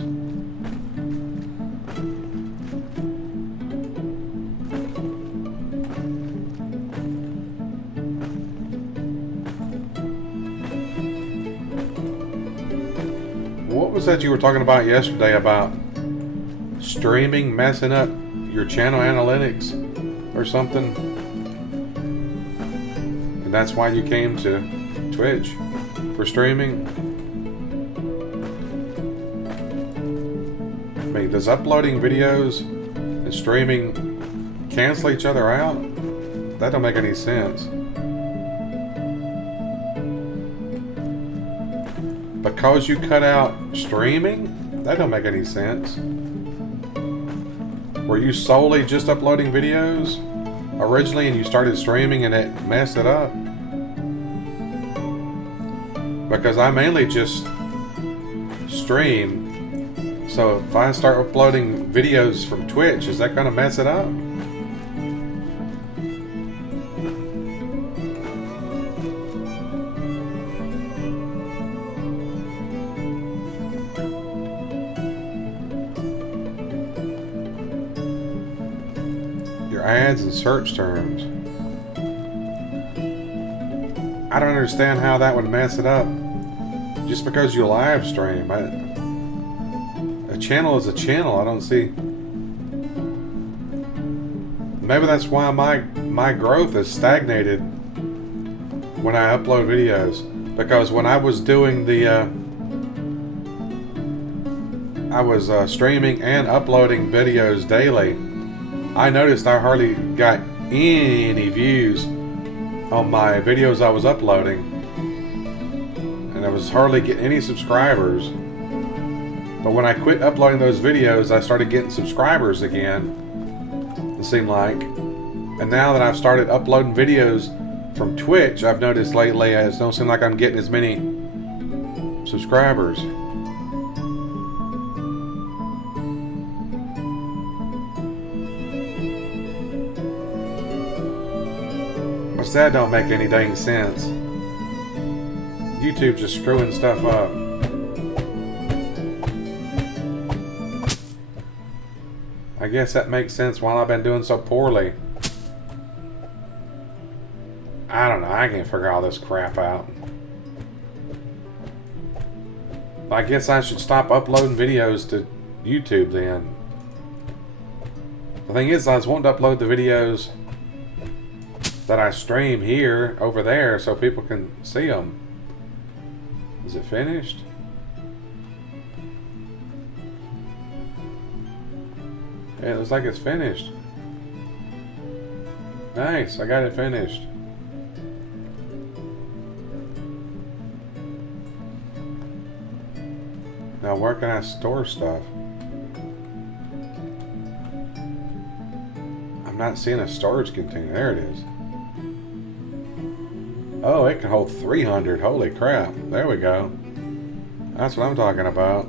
was that you were talking about yesterday about streaming messing up your channel analytics or something? And that's why you came to Twitch for streaming? I mean, does uploading videos and streaming cancel each other out? That don't make any sense. Because you cut out streaming? That don't make any sense. Were you solely just uploading videos originally and you started streaming and it messed it up? Because I mainly just stream. So if I start uploading videos from Twitch, is that going to mess it up? Ads and search terms. I don't understand how that would mess it up. Just because you live stream, a channel is a channel. I don't see. Maybe that's why my growth is stagnated when I upload videos. Because when I was doing the I was streaming and uploading videos daily, I noticed I hardly got any views on my videos I was uploading, and I was hardly getting any subscribers. But when I quit uploading those videos, I started getting subscribers again, it seemed like. And now that I've started uploading videos from Twitch, I've noticed lately it don't seem like I'm getting as many subscribers. That don't make any dang sense. YouTube's just screwing stuff up. I guess that makes sense why I've been doing so poorly. I don't know. I can't figure all this crap out. I guess I should stop uploading videos to YouTube then. The thing is, I was wanting to upload the videos that I stream here over there so people can see them. Is it finished? Yeah, it looks like it's finished. Nice, I got it finished. Now where can I store stuff? I'm not seeing a storage container. There it is. Oh, it can hold 300. Holy crap. There we go. That's what I'm talking about.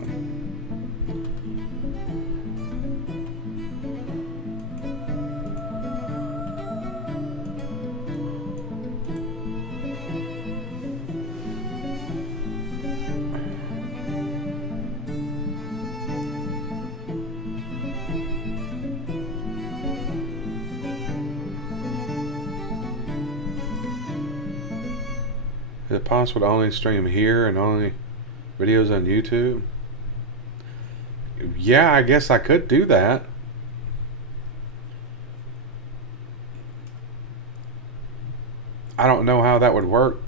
Is it possible to only stream here and only videos on YouTube? Yeah, I guess I could do that. I don't know how that would work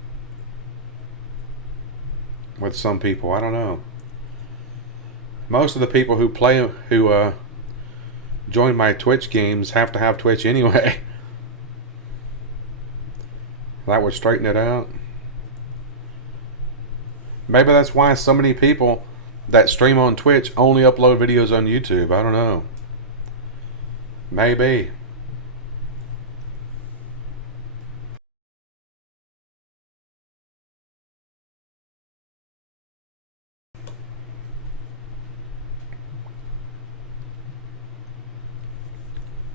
with some people. I don't know. Most of the people who join my Twitch games have to have Twitch anyway. That would straighten it out. Maybe that's why so many people that stream on Twitch only upload videos on YouTube. I don't know. Maybe.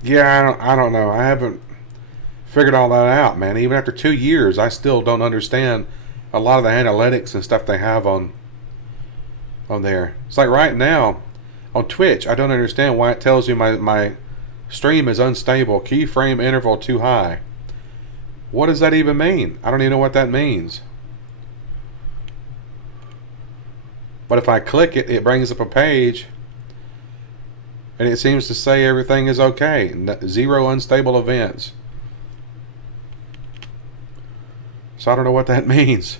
Yeah, I don't know. I haven't figured all that out, man. Even after 2 years, I still don't understand a lot of the analytics and stuff they have on there. It's like right now on Twitch, I don't understand why it tells you my stream is unstable, keyframe interval too high. What does that even mean? I don't even know what that means. But if I click it, it brings up a page and it seems to say everything is okay. Zero unstable events. So I don't know what that means.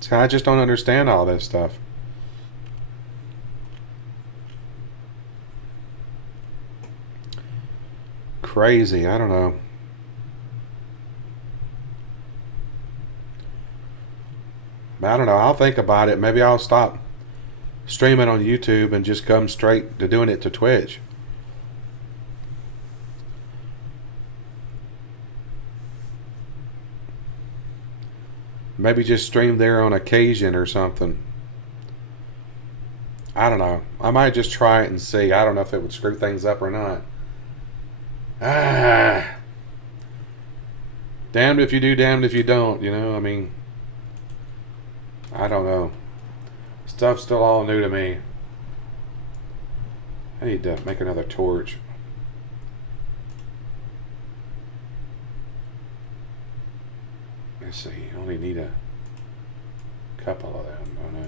So I just don't understand all this stuff. Crazy. I don't know. I don't know. I'll think about it. Maybe I'll stop streaming on YouTube and just come straight to doing it to Twitch. Maybe just stream there on occasion or something. I don't know. I might just try it and see. I don't know if it would screw things up or not. Damned if you do, damned if you don't, you know? I mean, I don't know. Stuff's still all new to me. I need to make another torch. Let's see, I only need a couple of them, don't I?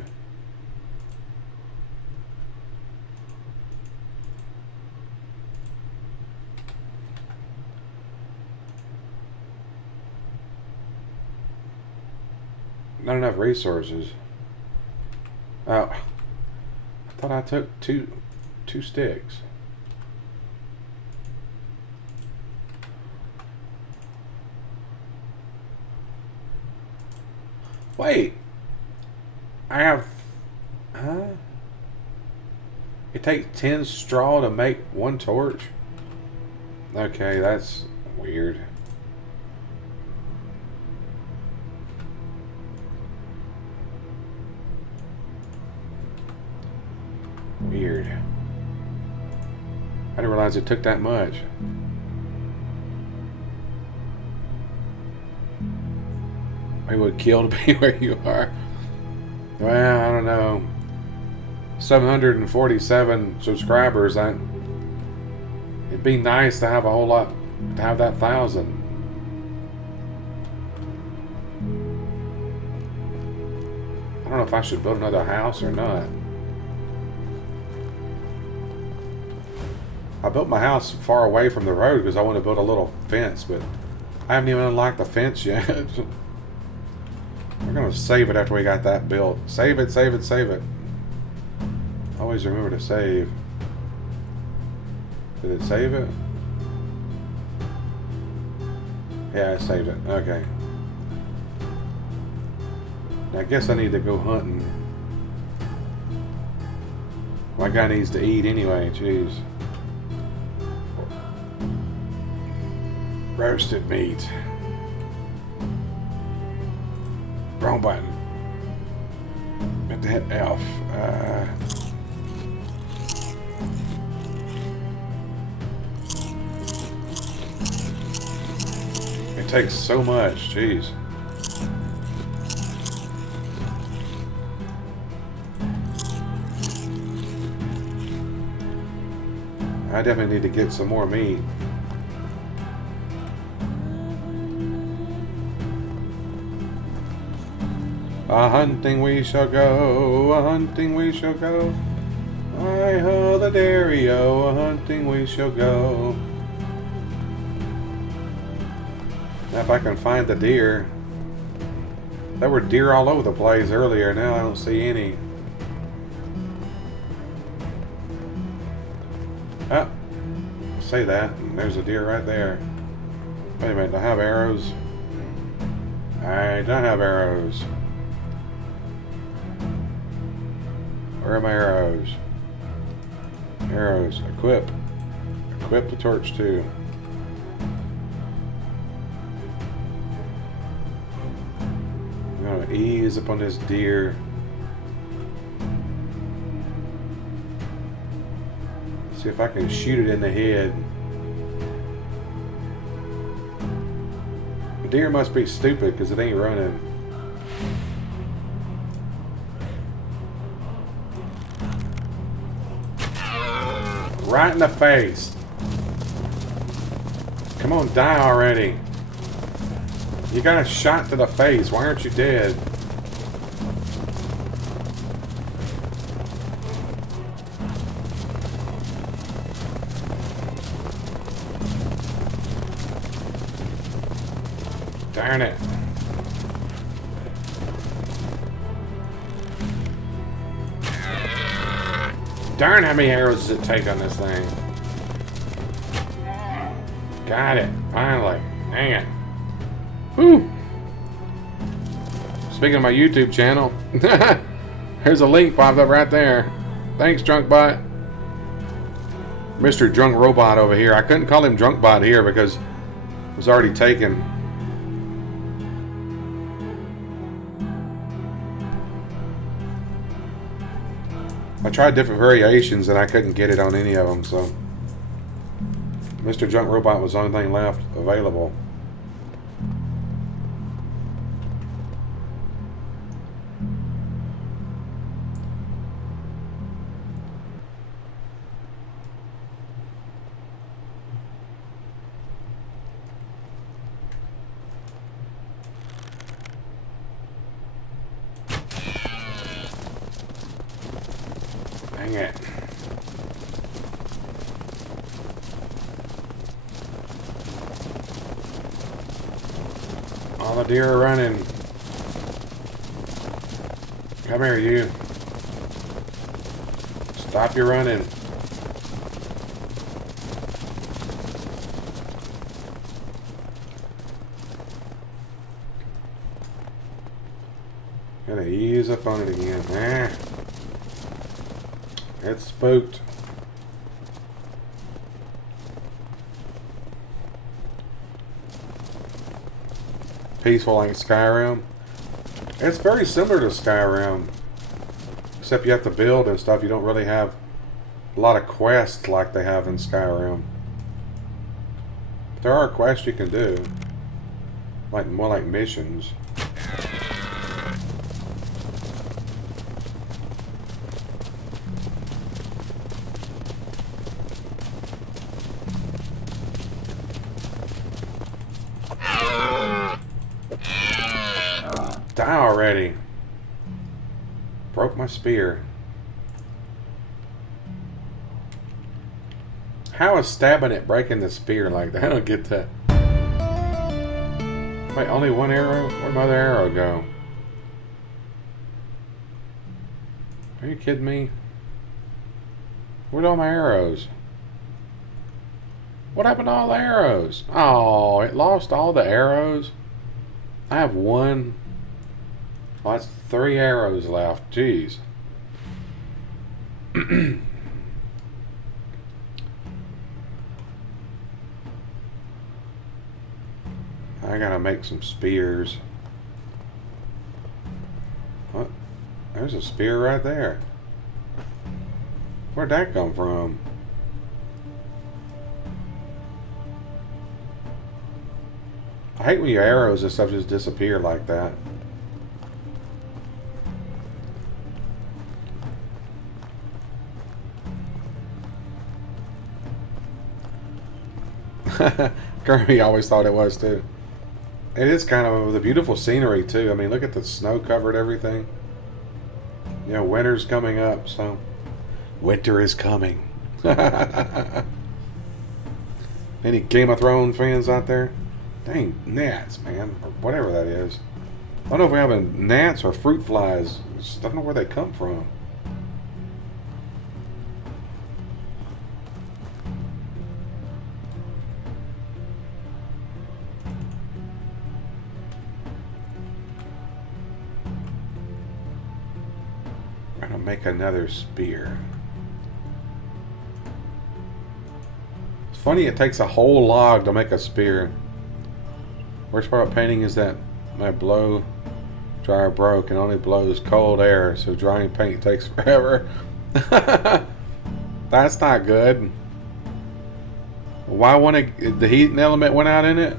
Not enough resources. Oh, I thought I took two sticks. Wait, I have, it takes 10 straw to make one torch? Okay, that's weird. Weird. I didn't realize it took that much. It would kill to be where you are. Well, I don't know. 747 subscribers. It'd be nice to have a whole lot, to have that 1,000. I don't know if I should build another house or not. I built my house far away from the road because I want to build a little fence, but I haven't even unlocked the fence yet. We're going to save it after we got that built. Save it, save it, save it. Always remember to save. Did it save it? Yeah, I saved it. Okay. I guess I need to go hunting. My guy needs to eat anyway, jeez. Roasted meat. Wrong button. Meant to hit F. It takes so much, jeez. I definitely need to get some more meat. A hunting we shall go, a hunting we shall go. I ho the dairy-o, a hunting we shall go. Now if I can find the deer. There were deer all over the place earlier, now I don't see any. Ah, say that, and there's a deer right there. Wait a minute, do I have arrows? I don't have arrows. Where are my arrows? Arrows. Equip. Equip the torch too. I'm going to ease upon this deer. See if I can shoot it in the head. The deer must be stupid because it ain't running. Right in the face. Come on, die already. You got a shot to the face. Why aren't you dead? Darn it. Darn, how many arrows does it take on this thing? Got it. Finally. Dang it. Whew. Speaking of my YouTube channel, there's a link popped up right there. Thanks, Drunkbot. Mr. Drunk Robot over here. I couldn't call him Drunkbot here because it was already taken. I tried different variations and I couldn't get it on any of them, so Mr. Drunk Robot was the only thing left available. Dang it. All the deer are running. Come here, you. Stop your running. Gotta ease up on it again. Ah. It's spooked. Peaceful like Skyrim. It's very similar to Skyrim, except you have to build and stuff. You don't really have a lot of quests like they have in Skyrim. There are quests you can do, like more like missions. Die already. Broke my spear. How is stabbing it breaking the spear like that? I don't get that. Wait, only one arrow? Where'd my other arrow go? Are you kidding me? Where'd all my arrows? What happened to all the arrows? Oh, it lost all the arrows. I have one. Well, that's 3 arrows left. Jeez. I gotta make some spears. What? There's a spear right there. Where'd that come from? I hate when your arrows and stuff just disappear like that. Kirby always thought it was too. It is kind of the beautiful scenery too. I mean, look at the snow covered everything. You know, winter's coming up, so winter is coming. Any Game of Thrones fans out there? Dang, gnats, man, or whatever that is. I don't know if we have gnats or fruit flies. I don't know where they come from. Make another spear. It's funny it takes a whole log to make a spear. Worst part about painting is that my blow dryer broke and only blows cold air, so drying paint takes forever. That's not good. Why wouldn't the heat element went out in it?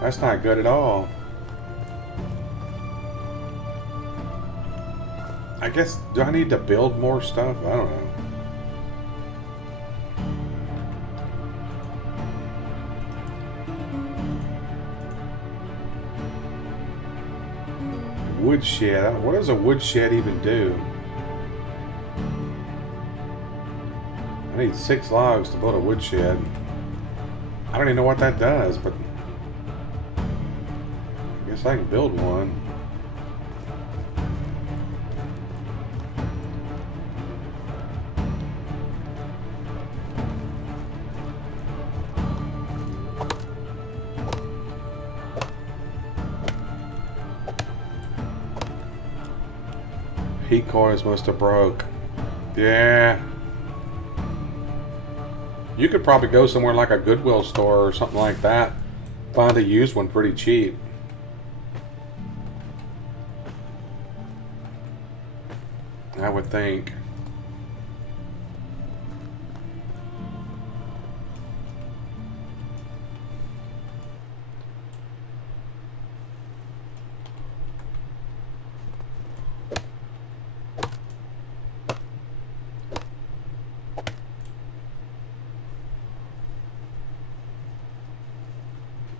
That's not good at all. I guess, do I need to build more stuff? I don't know. Woodshed. What does a woodshed even do? I need 6 logs to build a woodshed. I don't even know what that does, but I guess I can build one. Heat coils must have broke. Yeah. You could probably go somewhere like a Goodwill store or something like that. Find a used one pretty cheap. I would think.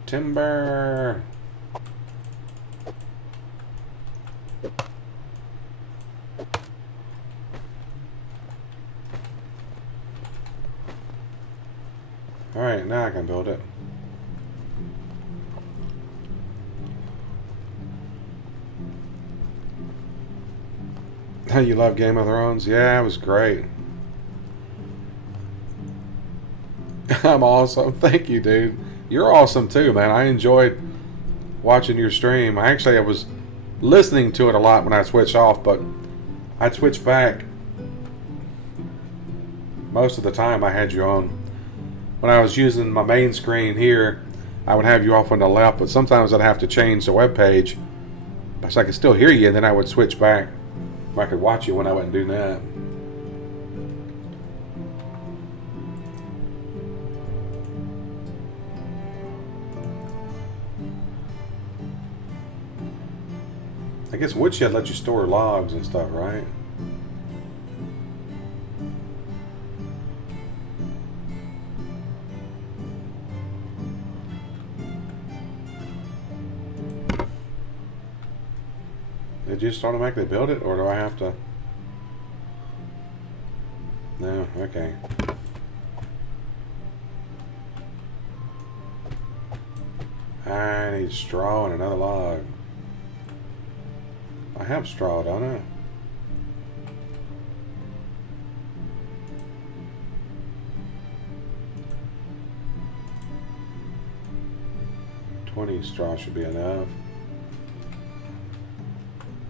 Timber. Alright, now I can build it. You love Game of Thrones? Yeah, it was great. I'm awesome. Thank you, dude. You're awesome too, man. I enjoyed watching your stream. I was listening to it a lot when I switched off, but I'd switch back. Most of the time I had you on. When I was using my main screen here, I would have you off on the left, but sometimes I'd have to change the web page so I could still hear you, and then I would switch back. I could watch you when I wasn't doing that. I guess woodshed lets you store logs and stuff, right? Did you just automatically build it, or do I have to? No, okay. I need straw and another log. I have straw, don't I? $20 straw should be enough.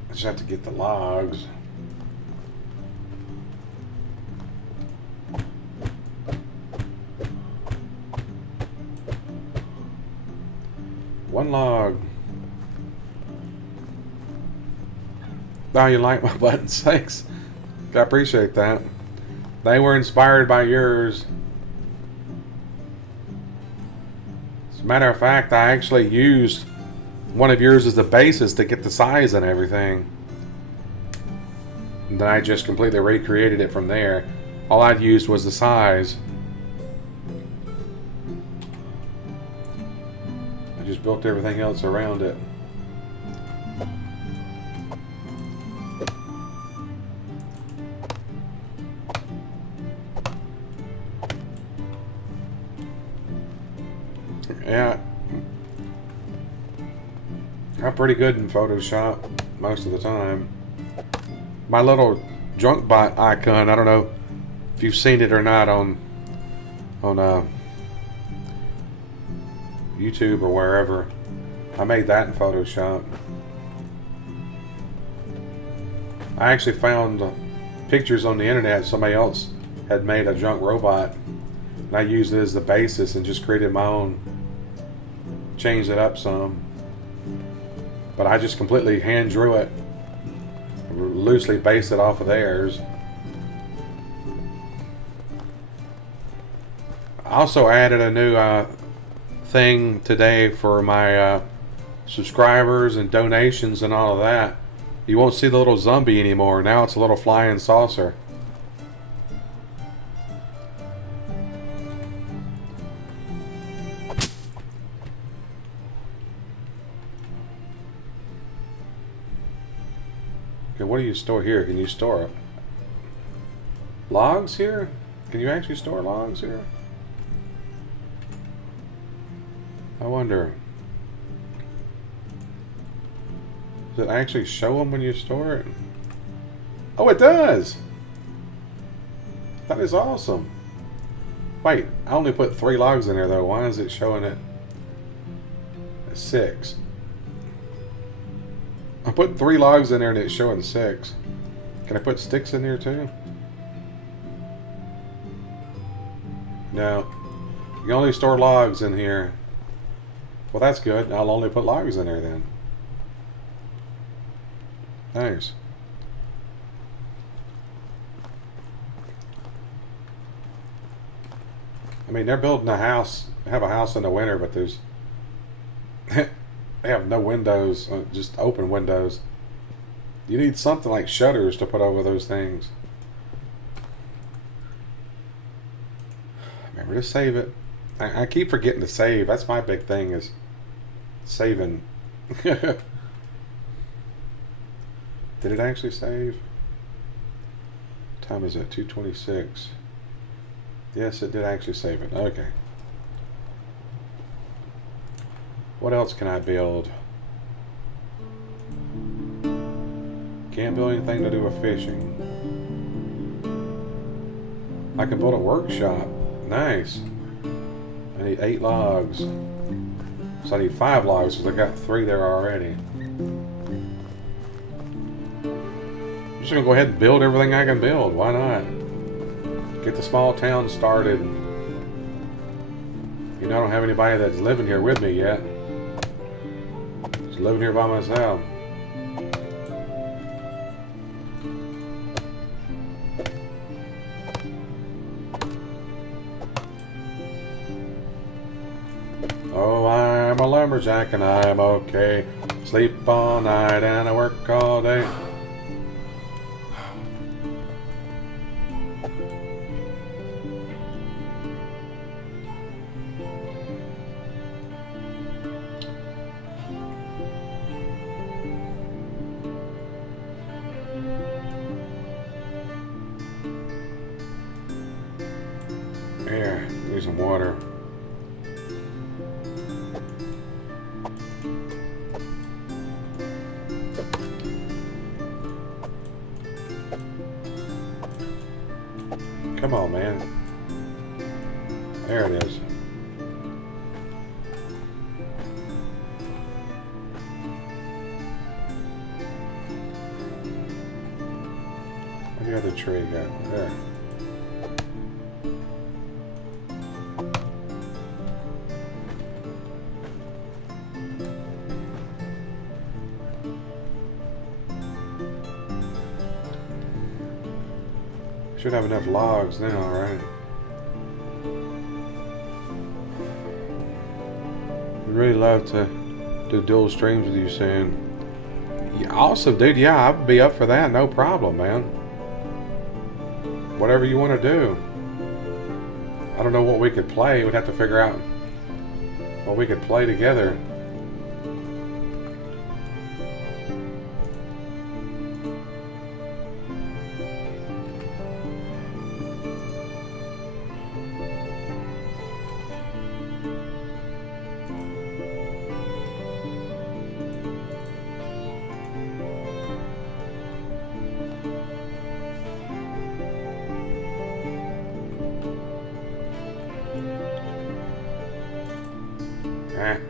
I just have to get the logs. One log. Oh, you like my buttons? Thanks. I appreciate that. They were inspired by yours. As a matter of fact, I actually used one of yours as the basis to get the size and everything. And then I just completely recreated it from there. All I'd used was the size. I just built everything else around it. Yeah. I'm pretty good in Photoshop most of the time. My little drunk bot icon, I don't know if you've seen it or not on YouTube or wherever. I made that in Photoshop. I actually found pictures on the internet. Somebody else had made a drunk robot, and I used it as the basis and just created my own. Changed it up some, but I just completely hand drew it, loosely based it off of theirs. I also added a new thing today for my subscribers and donations and all of that. You won't see the little zombie anymore. Now it's a little flying saucer. What do you store here? Can you store logs here? Can you actually store logs here? I wonder. Does it actually show them when you store it? Oh, it does! That is awesome. Wait, I only put 3 logs in there though. Why is it showing it at 6? I put 3 logs in there and it's showing 6. Can I put sticks in there too? No. You can only store logs in here. Well, that's good. I'll only put logs in there then. Nice. I mean, they're building a house, have a house in the winter, but there's they have no windows, just open windows. You need something like shutters to put over those things. Remember to save it. I keep forgetting to save. That's my big thing, is saving. Did it actually save? What time is it? 2:26. Yes, it did actually save it. Okay. What else can I build? Can't build anything to do with fishing. I can build a workshop. Nice. I need 8 logs. So I need 5 logs because I got 3 there already. I'm just going to go ahead and build everything I can build. Why not? Get the small town started. You know, I don't have anybody that's living here with me yet. Just living here by myself. Oh, I'm a lumberjack and I'm okay. Sleep all night and I work all day. Here, need some water. Come on, man. There it is. Where'd the other tree go? There. Should have enough logs now, right? I'd really love to do dual streams with you soon. Yeah, awesome, dude. Yeah, I'd be up for that. No problem, man. Whatever you want to do. I don't know what we could play. We'd have to figure out what we could play together.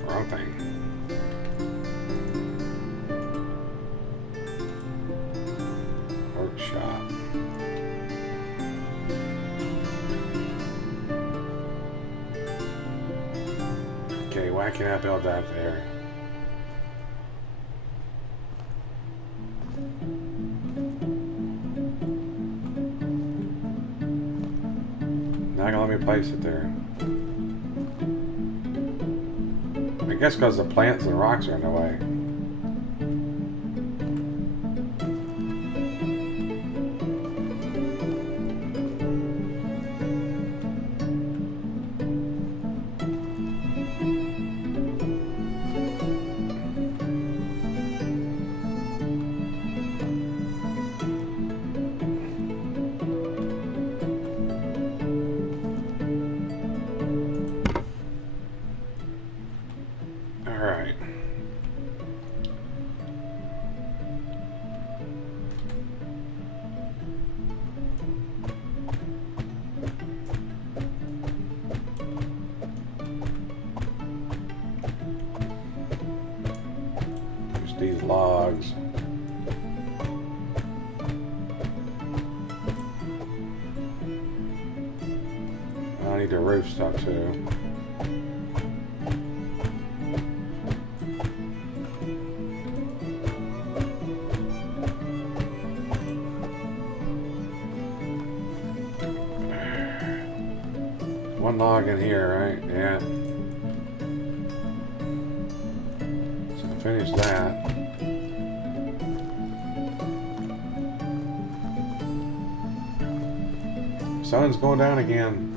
Wrong thing. Workshop. Okay, why can't I build that there? Not gonna let me place it there. I guess because the plants and rocks are in the way. logs. I need the roof stuff too. One log in here, right? Yeah. So finish that. Sun's going down again.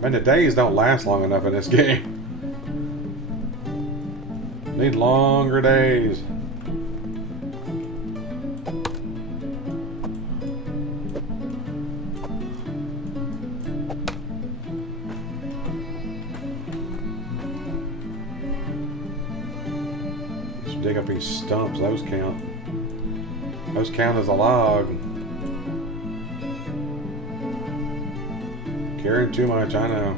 Man, the days don't last long enough in this game. Need longer days. Let's dig up these stumps. Those count. Those count as a log. Carrying too much, I know.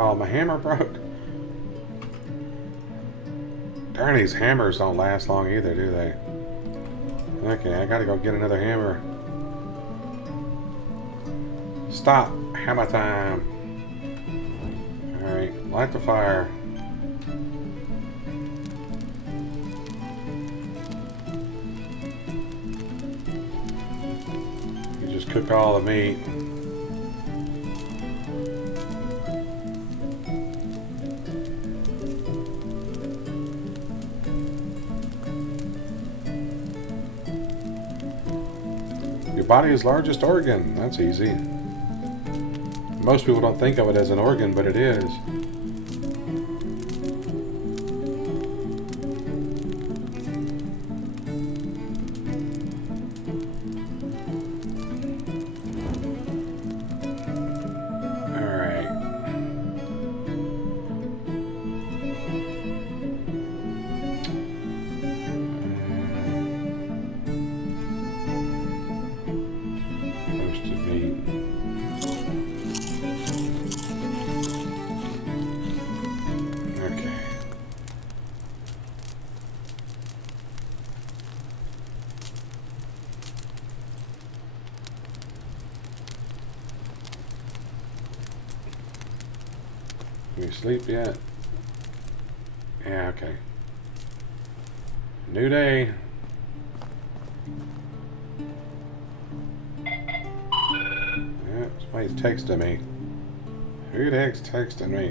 Oh, my hammer broke. Darn, these hammers don't last long either, do they? Okay, I gotta go get another hammer. Stop. Hammer time. Alright, light the fire. You just cook all the meat. Your body's largest organ. That's easy. Most people don't think of it as an organ, but it is. Can you sleep yet? Yeah, okay. New day. Yeah, somebody's texting me. Who the heck's texting me?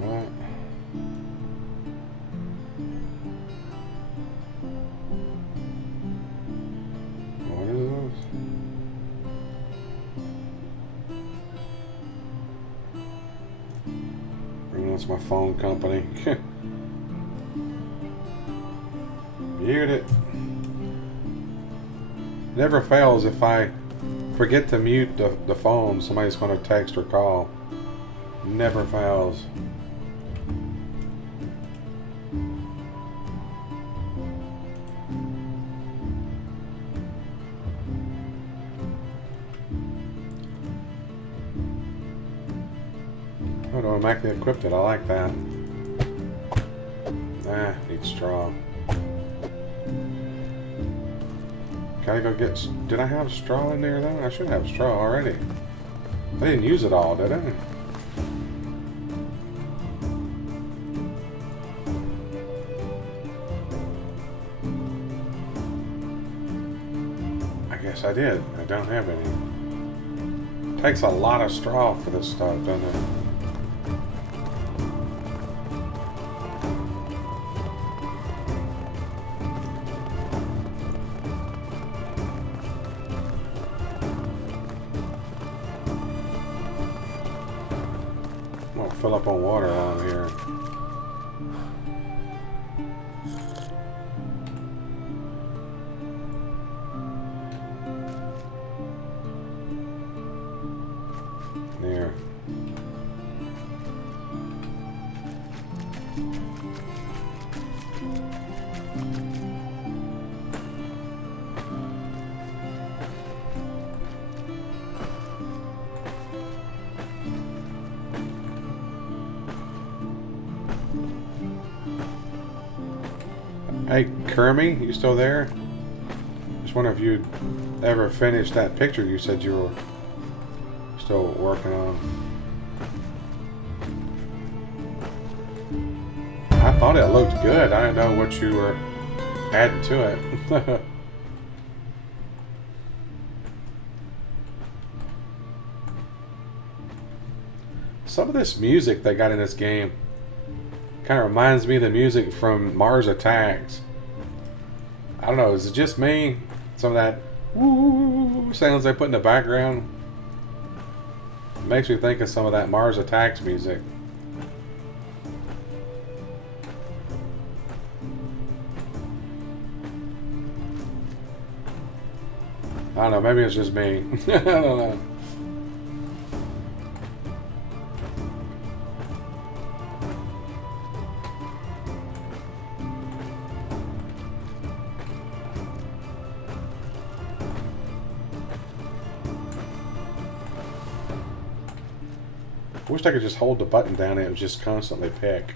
What? What is this? That's my phone company. Mute it. Never fails if I forget to mute the phone, somebody's going to text or call. Never fails. Oh, do I make the equipped it? I like that. Ah, need straw. Gotta go get... Did I have straw in there though? I should have straw already. I didn't use it all, did I? I guess I did. I don't have any. Takes a lot of straw for this stuff, doesn't it? Won't fill up on water while I'm here. There. Hey, Kermie, you still there? Just wonder if you'd ever finished that picture you said you were still working on. I thought it looked good. I didn't know what you were adding to it. Some of this music they got in this game kind of reminds me of the music from Mars Attacks. I don't know, is it just me? Some of that woo sounds they put in the background makes me think of some of that Mars Attacks music. I don't know, maybe it's just me. I don't know. I wish I could just hold the button down and it would just constantly pick.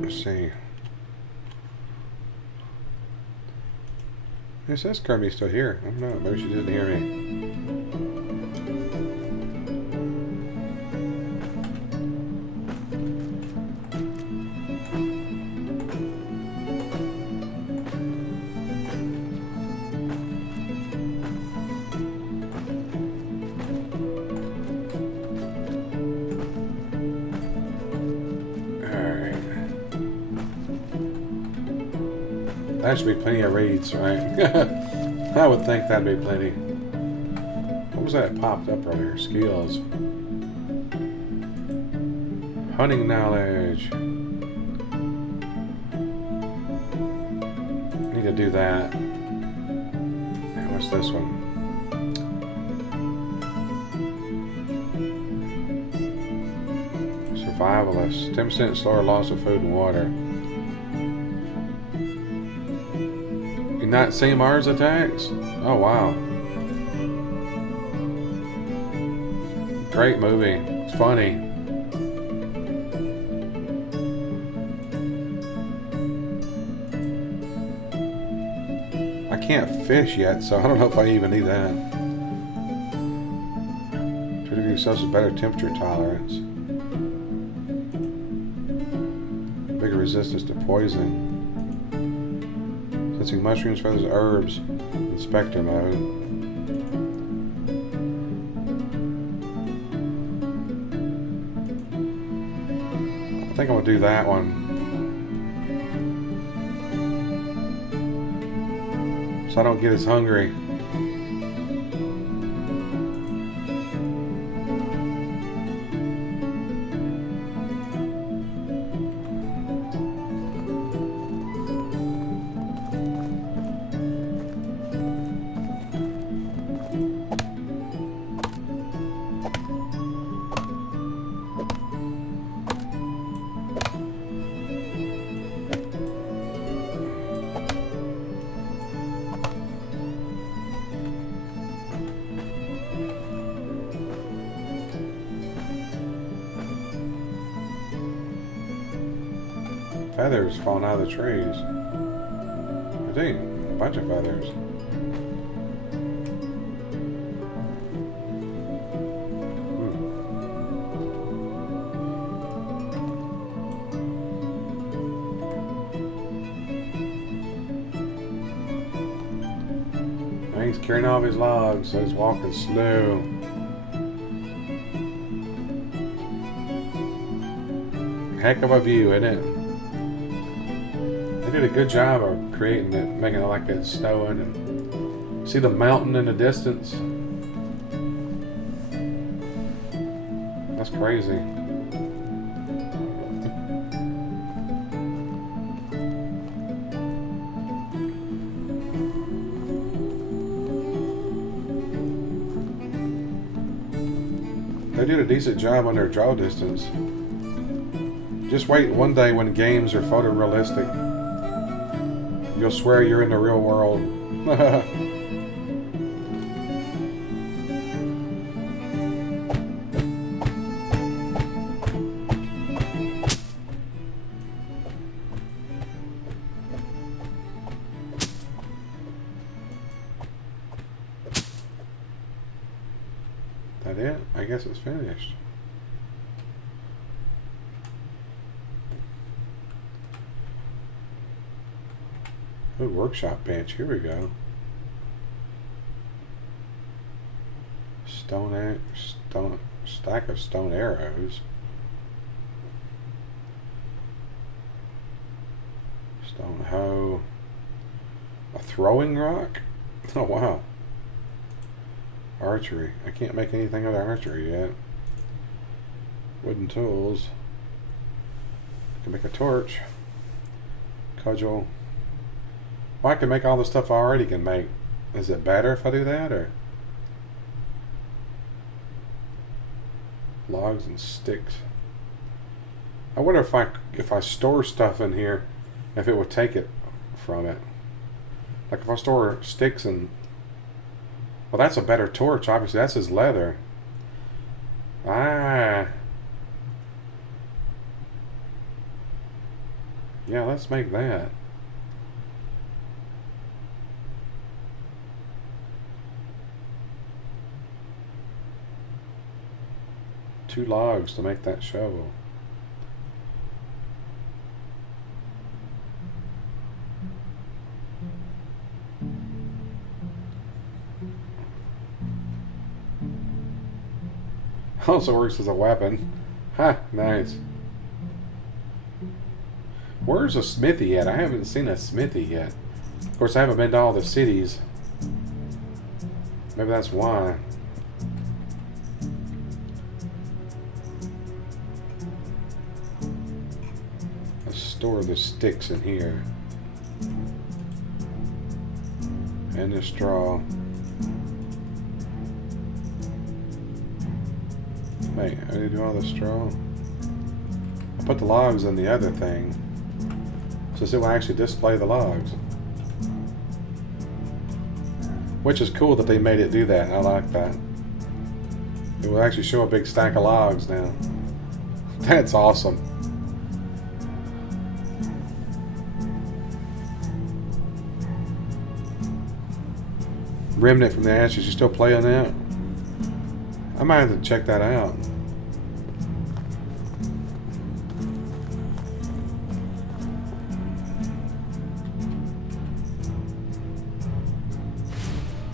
Let's see. It says Kirby's still here. I don't know. Maybe she didn't hear me. That should be plenty of reads, right? I would think that'd be plenty. What was that popped up right here? Skills. Hunting knowledge. Need to do that. And what's this one? Survivalist. 10% slower loss of food and water. Not seen Mars Attacks? Oh wow. Great movie. It's funny. I can't fish yet, so I don't know if I even need that. 2 degrees Celsius better temperature tolerance. Bigger resistance to poison. Sensing mushrooms, feathers, herbs. Inspector mode. I think I'm gonna do that one. So I don't get as hungry. Feathers falling out of the trees. I think a bunch of feathers. He's carrying all of his logs, so he's walking slow. Heck of a view, isn't it? They did a good job of creating it, making it like it's snowing, and see the mountain in the distance. That's crazy. They did a decent job on their draw distance. Just wait one day when games are photorealistic. You'll swear you're in the real world. That it? I guess it's finished. Ooh, workshop bench. Here we go. Stack of stone arrows. Stone hoe. A throwing rock? Oh wow. Archery. I can't make anything other archery yet. Wooden tools. I can make a torch. Cudgel. Well, I can make all the stuff I already can make. Is it better if I do that, or? Logs and sticks. I wonder if I store stuff in here, if it would take it from it. Like if I store sticks and... Well, that's a better torch, obviously. That's his leather. Ah. Yeah, let's make that. Two logs to make that shovel. Also works as a weapon. Ha, nice. Where's a smithy at? I haven't seen a smithy yet. Of course, I haven't been to all the cities. Maybe that's why. Let's store the sticks in here. And the straw. Wait, I need to do all the straw? I put the logs in the other thing. So it will actually display the logs. Which is cool that they made it do that. I like that. It will actually show a big stack of logs now. That's awesome. Remnant from the Ashes. You still playing that? I might have to check that out.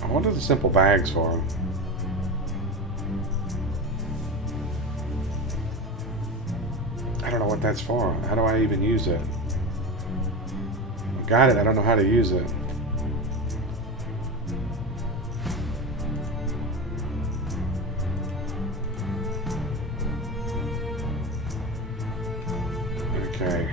I wonder the simple bags for them. I don't know what that's for. How do I even use it? I got it. I don't know how to use it. Okay.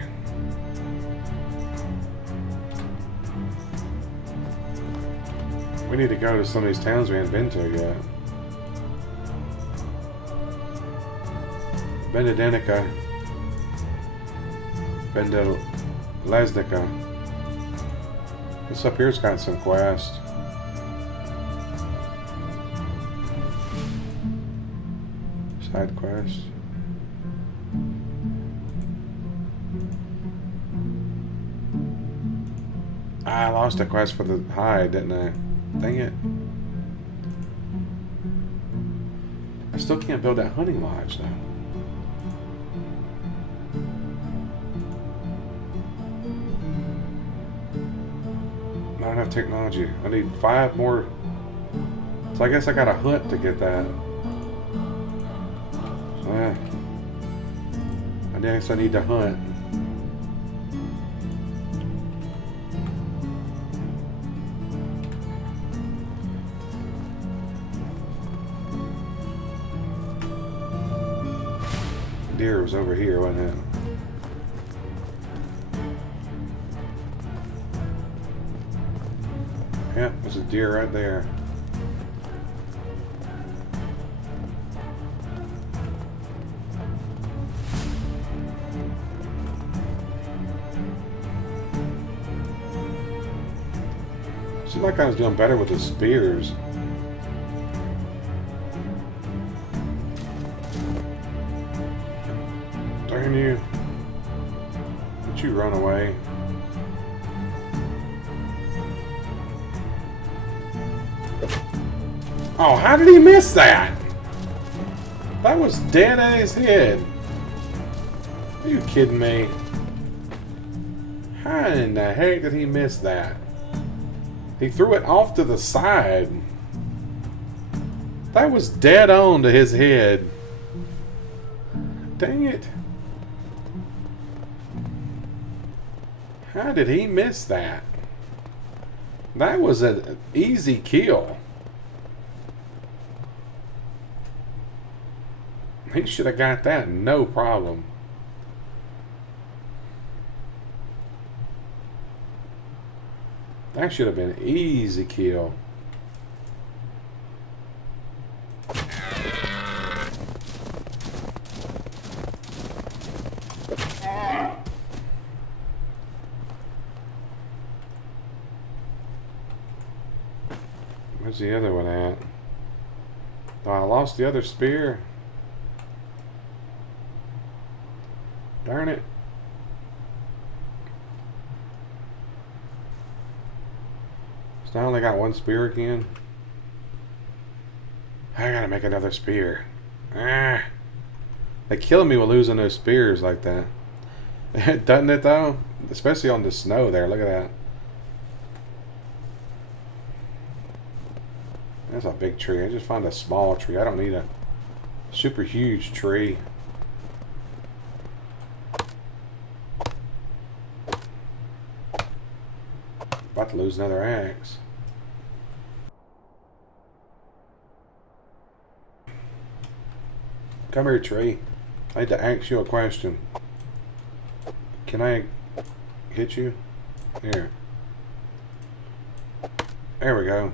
We need to go to some of these towns we haven't been to yet. Benedinica. Lesnica. This up here's got some quests. Side quests. I lost a quest for the hide, didn't I? Dang it. I still can't build that hunting lodge though. Not enough technology. I need 5 more. So I guess I gotta hunt to get that. So yeah. I guess I need to hunt. deer was over here, wasn't it? Yep, there's a deer right there. Seemed like I was doing better with the spears. Darn you. Don't you run away. Oh, how did he miss that? That was dead at his head. Are you kidding me? How in the heck did he miss that? He threw it off to the side. That was dead on to his head. Dang it. How did he miss that? That was an easy kill. He should have got that no problem. That should have been an easy kill. Where's the other one at? Oh, I lost the other spear. Darn it. So now I only got one spear again. I gotta make another spear. Ah. They kill me with losing those spears like that. Doesn't it though? Especially on the snow there. Look at that. That's a big tree. I just found a small tree. I don't need a super huge tree. About to lose another axe. Come here, tree. I need to ask you a question. Can I hit you? Here. There we go.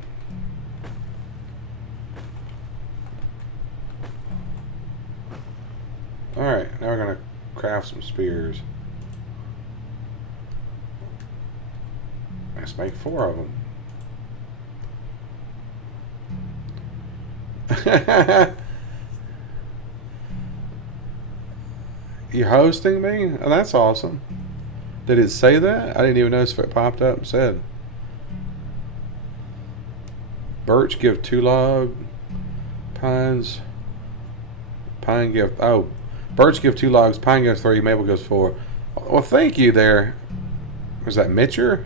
Alright, now we're going to craft some spears. Let's make 4 of them. You're hosting me? Oh, that's awesome. Did it say that? I didn't even notice if it popped up and said. Birch give 2 log. Pines. Pine give... Oh. Birch give 2 logs. Pine gives 3. Maple gives 4. Well, thank you there. Was that Mitcher?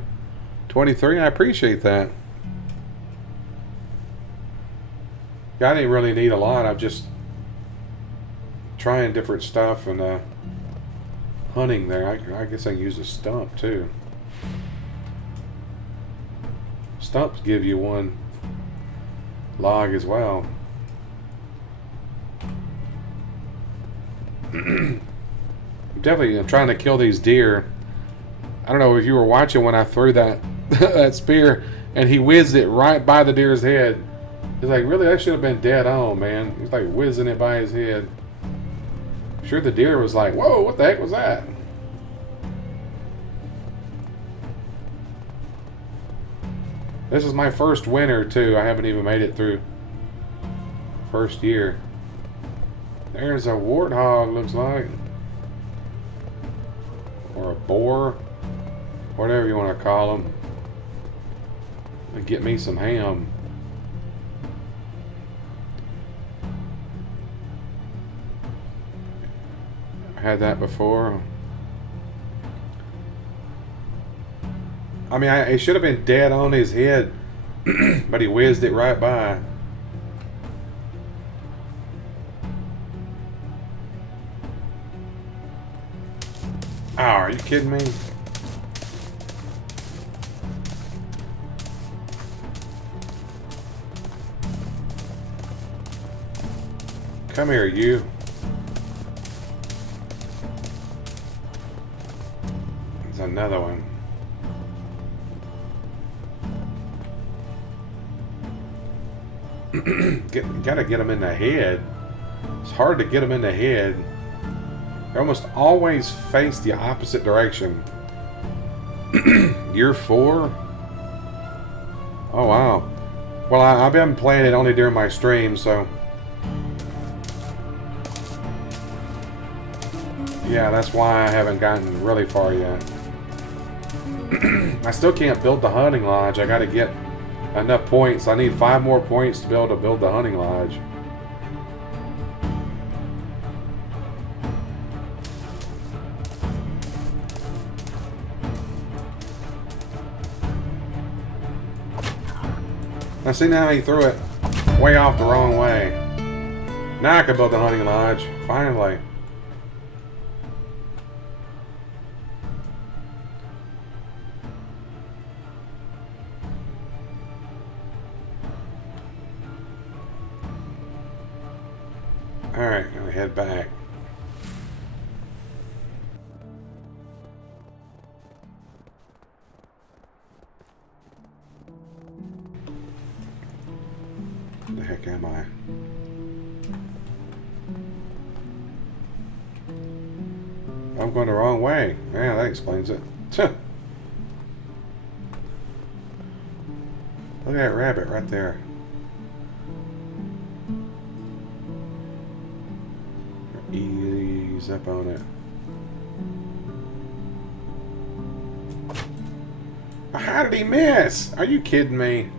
23, I appreciate that. Yeah, I didn't really need a lot. I'm just trying different stuff and hunting there. I guess I can use a stump too. Stumps give you 1 log as well. Definitely I'm trying to kill these deer. I don't know if you were watching when I threw that that spear and he whizzed it right by the deer's head. He's like, really? That should have been dead on, man. He's like whizzing it by his head. I'm sure the deer was like, whoa, what the heck was that? This is my first winter too. I haven't even made it through first year. There's a warthog, looks like. Or a boar. Whatever you want to call them. Get me some ham. I had that before. I mean, it should have been dead on his head. But he whizzed it right by. Oh, are you kidding me? Come here, you. There's another one. Gotta get them in the head. It's hard to get them in the head. They almost always face the opposite direction. Year 4? Oh wow. Well, I've been playing it only during my stream, so yeah, that's why I haven't gotten really far yet. I still can't build the hunting lodge. I gotta get enough points. I need 5 more points to be able to build the hunting lodge. Now see, now he threw it way off the wrong way. Now I can build the hunting lodge. Finally. Alright, I'm gonna head back. Where the heck am I? I'm going the wrong way. Yeah, that explains it. Look at that rabbit right there. Ease up on it. How did he miss? Are you kidding me?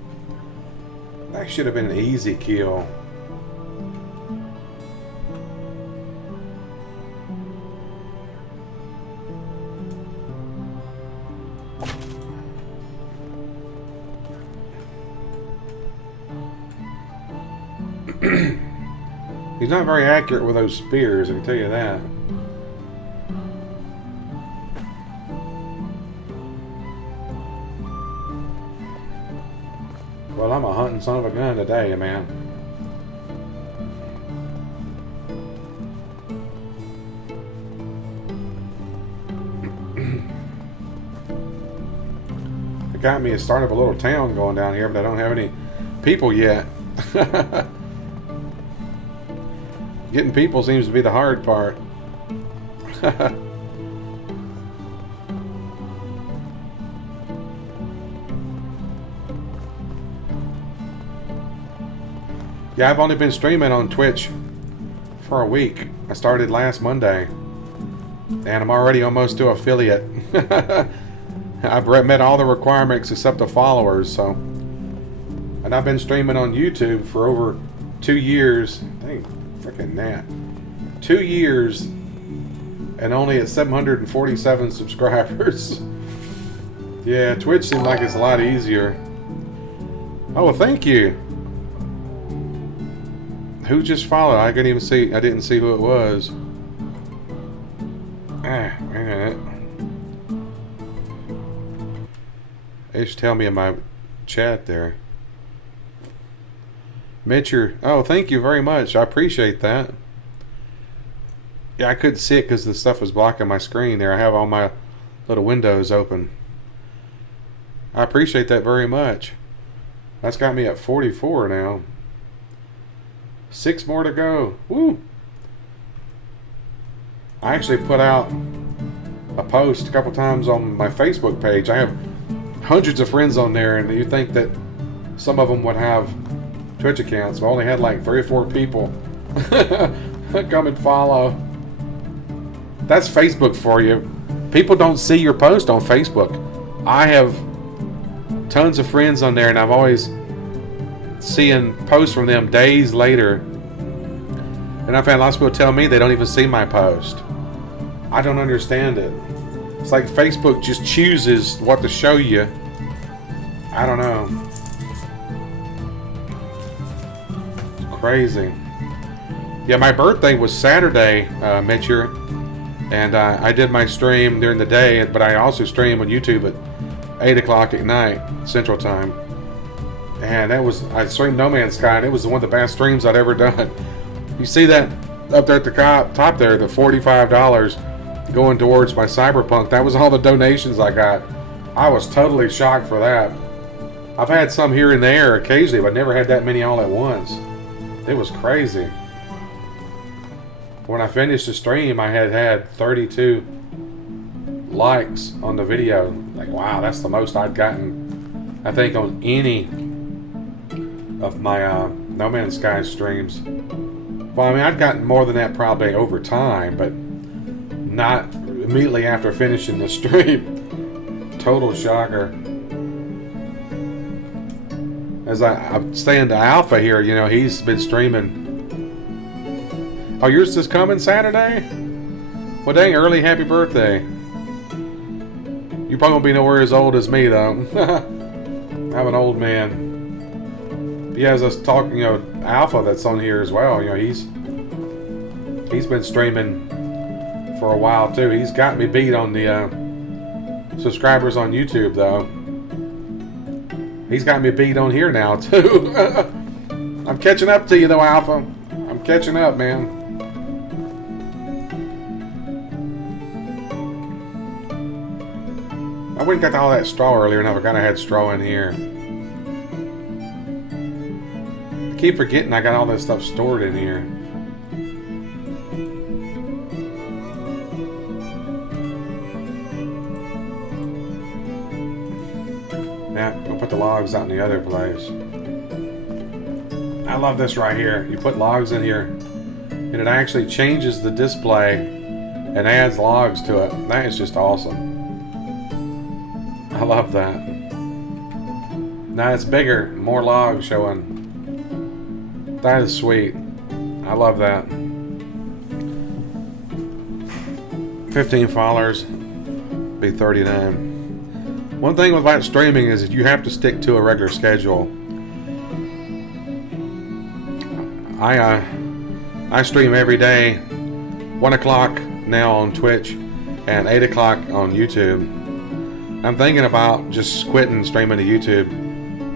That should have been an easy kill. He's not very accurate with those spears, I can tell you that. Well, I'm a hunting son of a gun today, man. It got me a start of a little town going down here, but I don't have any people yet. Getting people seems to be the hard part. Yeah, I've only been streaming on Twitch for a week. I started last Monday. And I'm already almost to affiliate. I've met all the requirements except the followers, so. And I've been streaming on YouTube for over 2 years. Dang, freaking that. 2 years and only at 747 subscribers. Yeah, Twitch seemed like it's a lot easier. Oh, well, thank you. Who just followed? I couldn't even see. I didn't see who it was. Ah, wait a minute. They should tell me in my chat there. Mitcher. Oh, thank you very much. I appreciate that. Yeah, I couldn't see it because the stuff was blocking my screen there. I have all my little windows open. I appreciate that very much. That's got me at 44 now. 6 more to go. Woo! I actually put out a post a couple times on my Facebook page. I have hundreds of friends on there, and you think that some of them would have Twitch accounts. I only had like 3 or 4 people come and follow. That's Facebook for you. People don't see your post on Facebook. I have tons of friends on there, and I'm always seeing posts from them days later. And I've had lots of people tell me they don't even see my post. I don't understand it. It's like Facebook just chooses what to show you. I don't know. It's crazy. Yeah, my birthday was Saturday, Mitcher. And I did my stream during the day, but I also stream on YouTube at 8 o'clock at night, Central Time. And I streamed No Man's Sky, and it was one of the best streams I'd ever done. You see that up there at the top there, the $45. going towards my Cyberpunk. That was all the donations I got. I was totally shocked for that. I've had some here and there occasionally, but never had that many all at once. It was crazy. When I finished the stream, I had 32 likes on the video. Like, wow, that's the most I'd gotten, I think, on any of my No Man's Sky streams. Well, I mean, I'd gotten more than that probably over time, but not immediately after finishing the stream. Total shocker. As I'm staying to Alpha here, you know, he's been streaming. Oh, yours is coming Saturday? Well, dang, early happy birthday. You probably won't be nowhere as old as me, though. I'm an old man. Yeah, as I was talking, you know, Alpha that's on here as well, you know, he's been streaming for a while, too. He's got me beat on the subscribers on YouTube, though. He's got me beat on here now, too. I'm catching up to you, though, Alpha. I'm catching up, man. I went and got all that straw earlier, and I forgot I had straw in here. I keep forgetting I got all that stuff stored in here. Yeah, I'll put the logs out in the other place. I love this right here. You put logs in here, and it actually changes the display and adds logs to it. That is just awesome. I love that. Now it's bigger, more logs showing. That is sweet. I love that. 15 followers, be 39. One thing about streaming is that you have to stick to a regular schedule. I stream every day, 1 o'clock now on Twitch and 8 o'clock on YouTube. I'm thinking about just quitting streaming to YouTube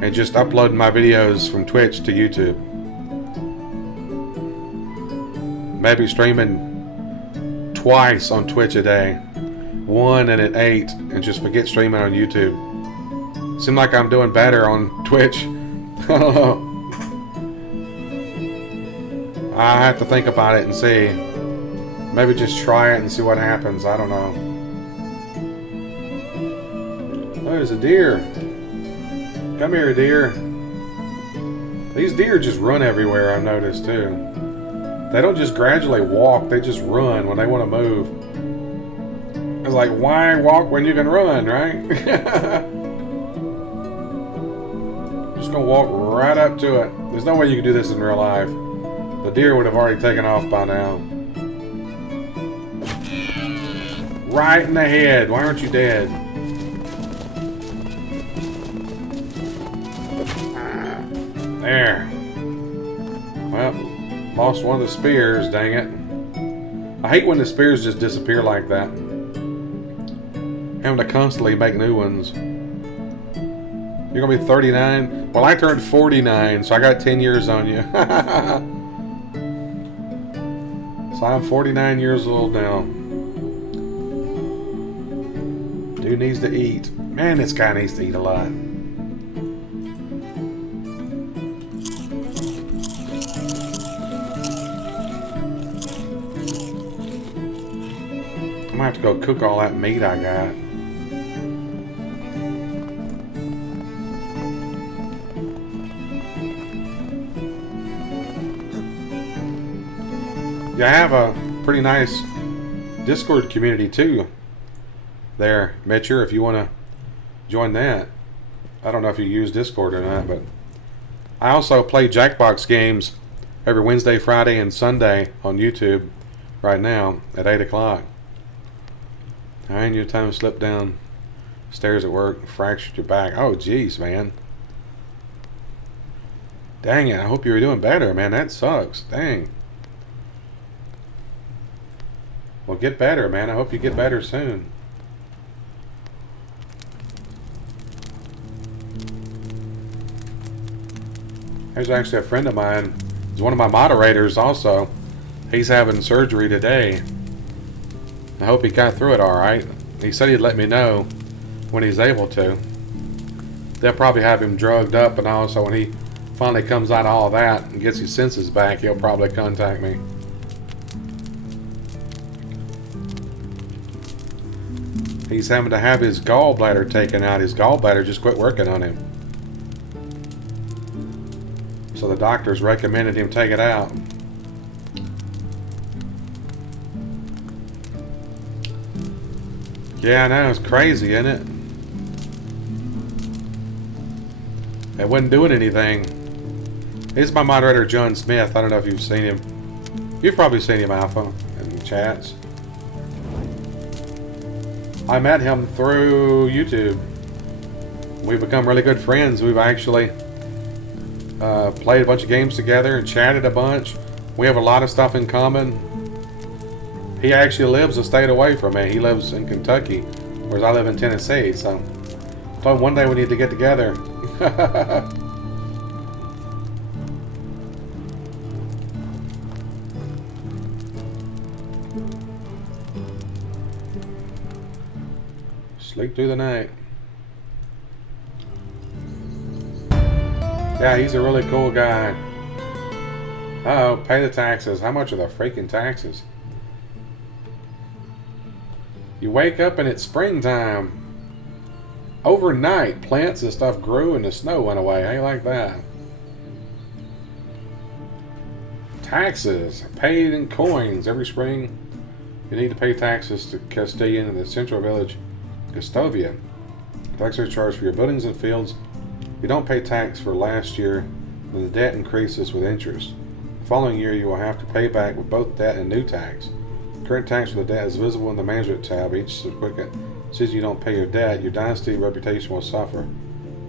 and just uploading my videos from Twitch to YouTube. Maybe streaming twice on Twitch a day, 1 and at 8, and just forget streaming on YouTube. Seems like I'm doing better on Twitch. I don't know. I have to think about it and see. Maybe just try it and see what happens. I don't know. Oh, there's a deer. Come here, deer. These deer just run everywhere, I've noticed, too. They don't just gradually walk, they just run when they want to move. It's like, why walk when you can run, right? Just gonna walk right up to it. There's no way you can do this in real life. The deer would have already taken off by now. Right in the head. Why aren't you dead? There. Well, lost one of the spears, dang it. I hate when the spears just disappear like that. Having to constantly make new ones. You're going to be 39? Well, I turned 49, so I got 10 years on you. So I'm 49 years old now. Dude needs to eat. Man, this guy needs to eat a lot. I'm gonna have to go cook all that meat I got. Yeah, I have a pretty nice Discord community too. There, Mitcher, if you want to join that. I don't know if you use Discord or not, but I also play Jackbox games every Wednesday, Friday, and Sunday on YouTube right now at 8 o'clock. I ain't your time to slip down stairs at work and fractured your back. Oh, jeez, man. Dang it, I hope you're doing better, man. That sucks. Dang. Well, get better, man. I hope you get better soon. There's actually a friend of mine. He's one of my moderators also. He's having surgery today. I hope he got through it all right. He said he'd let me know when he's able to. They'll probably have him drugged up and all, so when he finally comes out of all that and gets his senses back, he'll probably contact me. He's having to have his gallbladder taken out. His gallbladder just quit working on him. So the doctors recommended him take it out. Yeah, I know, it's crazy, isn't it? It wasn't doing anything. Here's my moderator, John Smith. I don't know if you've seen him. You've probably seen him, Alpha, in the chats. I met him through YouTube. We've become really good friends. We've actually played a bunch of games together and chatted a bunch. We have a lot of stuff in common. He actually lives a state away from me. He lives in Kentucky, whereas I live in Tennessee. So I told him one day we need to get together. Sleep through the night. Yeah, he's a really cool guy. Uh-oh, pay the taxes. How much are the freaking taxes? You wake up and it's springtime. Overnight, plants and stuff grew and the snow went away. How you like that? Taxes paid in coins every spring. You need to pay taxes to Castilian in the central village, Custovia. Taxes are charged for your buildings and fields. If you don't pay tax for last year, then the debt increases with interest. The following year, you will have to pay back with both debt and new tax. Current tax for the debt is visible in the management tab. Each certificate says you don't pay your debt, your dynasty reputation will suffer.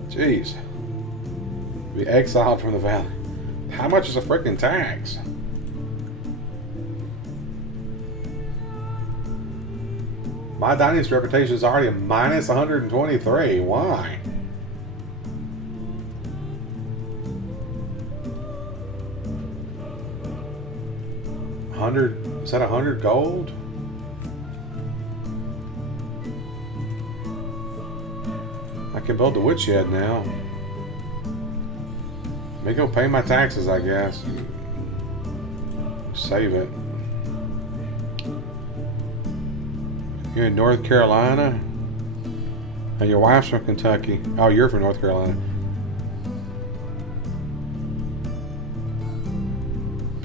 Jeez. Be exiled from the valley. How much is a freaking tax? My dynasty reputation is already a minus 123. Why? Is that 100 gold? I can build the woodshed now. Let me go pay my taxes, I guess. Save it. You're in North Carolina? And your wife's from Kentucky. Oh, you're from North Carolina.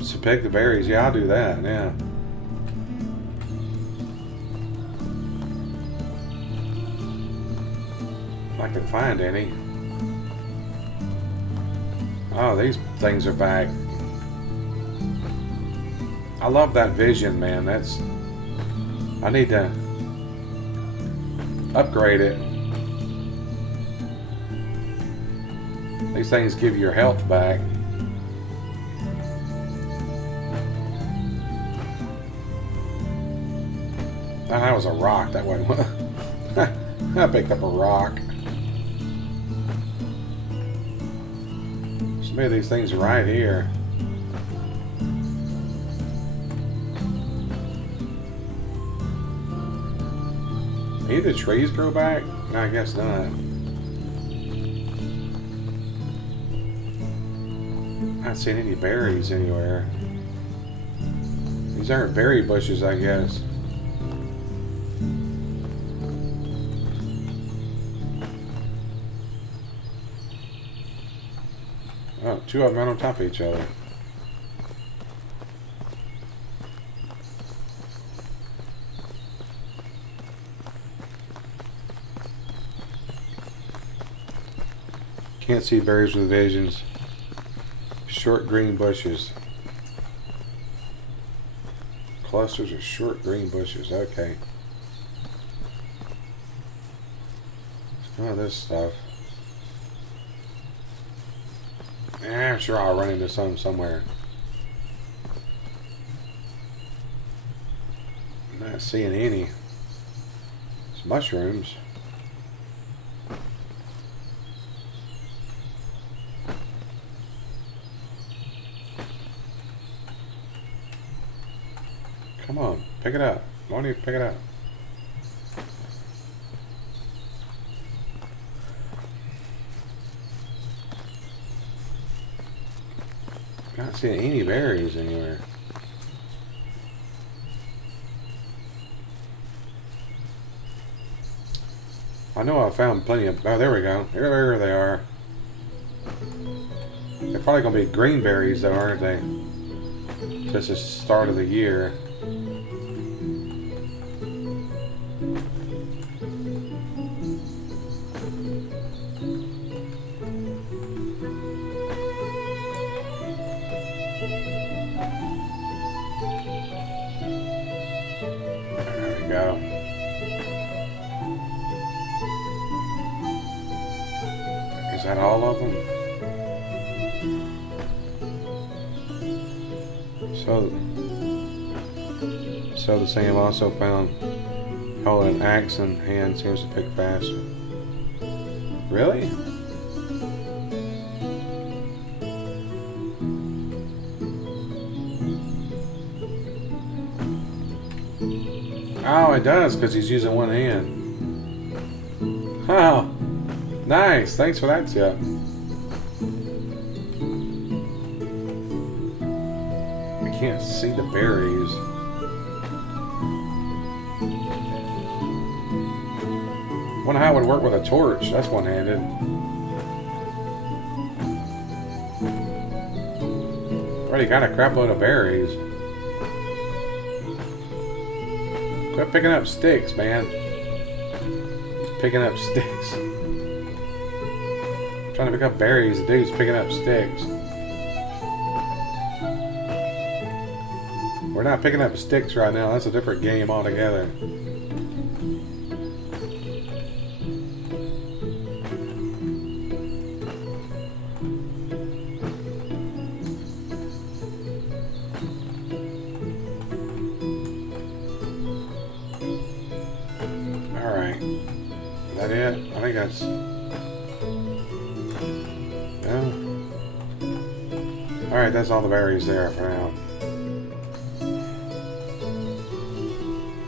So pick the berries. Yeah, I'll do that. Yeah. If I can find any. Oh, these things are back. I love that vision, man. I need to upgrade it. These things give you your health back. Oh, that was a rock. That wasn't. I picked up a rock. Some of these things are right here. Any of the trees grow back? No, I guess not. Not seeing any berries anywhere. These aren't berry bushes, I guess. Oh, two of them right on top of each other. Can't see berries with visions. Short green bushes. Clusters of short green bushes. Okay. Oh, this stuff. I'm sure I'll run into some somewhere. I'm not seeing any. It's mushrooms. Come on, pick it up. Why don't you pick it up? Not seeing any berries anywhere. I know I found plenty of... Oh, there we go. There they are. They're probably going to be green berries, though, aren't they? Just the start of the year. There we go. Is that all of them? So the same also found holding an axe in hand seems to pick faster. Really? Oh, it does because he's using one hand. Oh, nice. Thanks for that tip. I can't see the berries. Wonder how it would work with a torch. That's one-handed. Already got a crap load of berries. Quit picking up sticks, man. Picking up sticks. Trying to pick up berries, the dude's picking up sticks. We're not picking up sticks right now. That's a different game altogether. Alright. Is that it? I think that's... Yeah. Alright, that's all the berries there for now.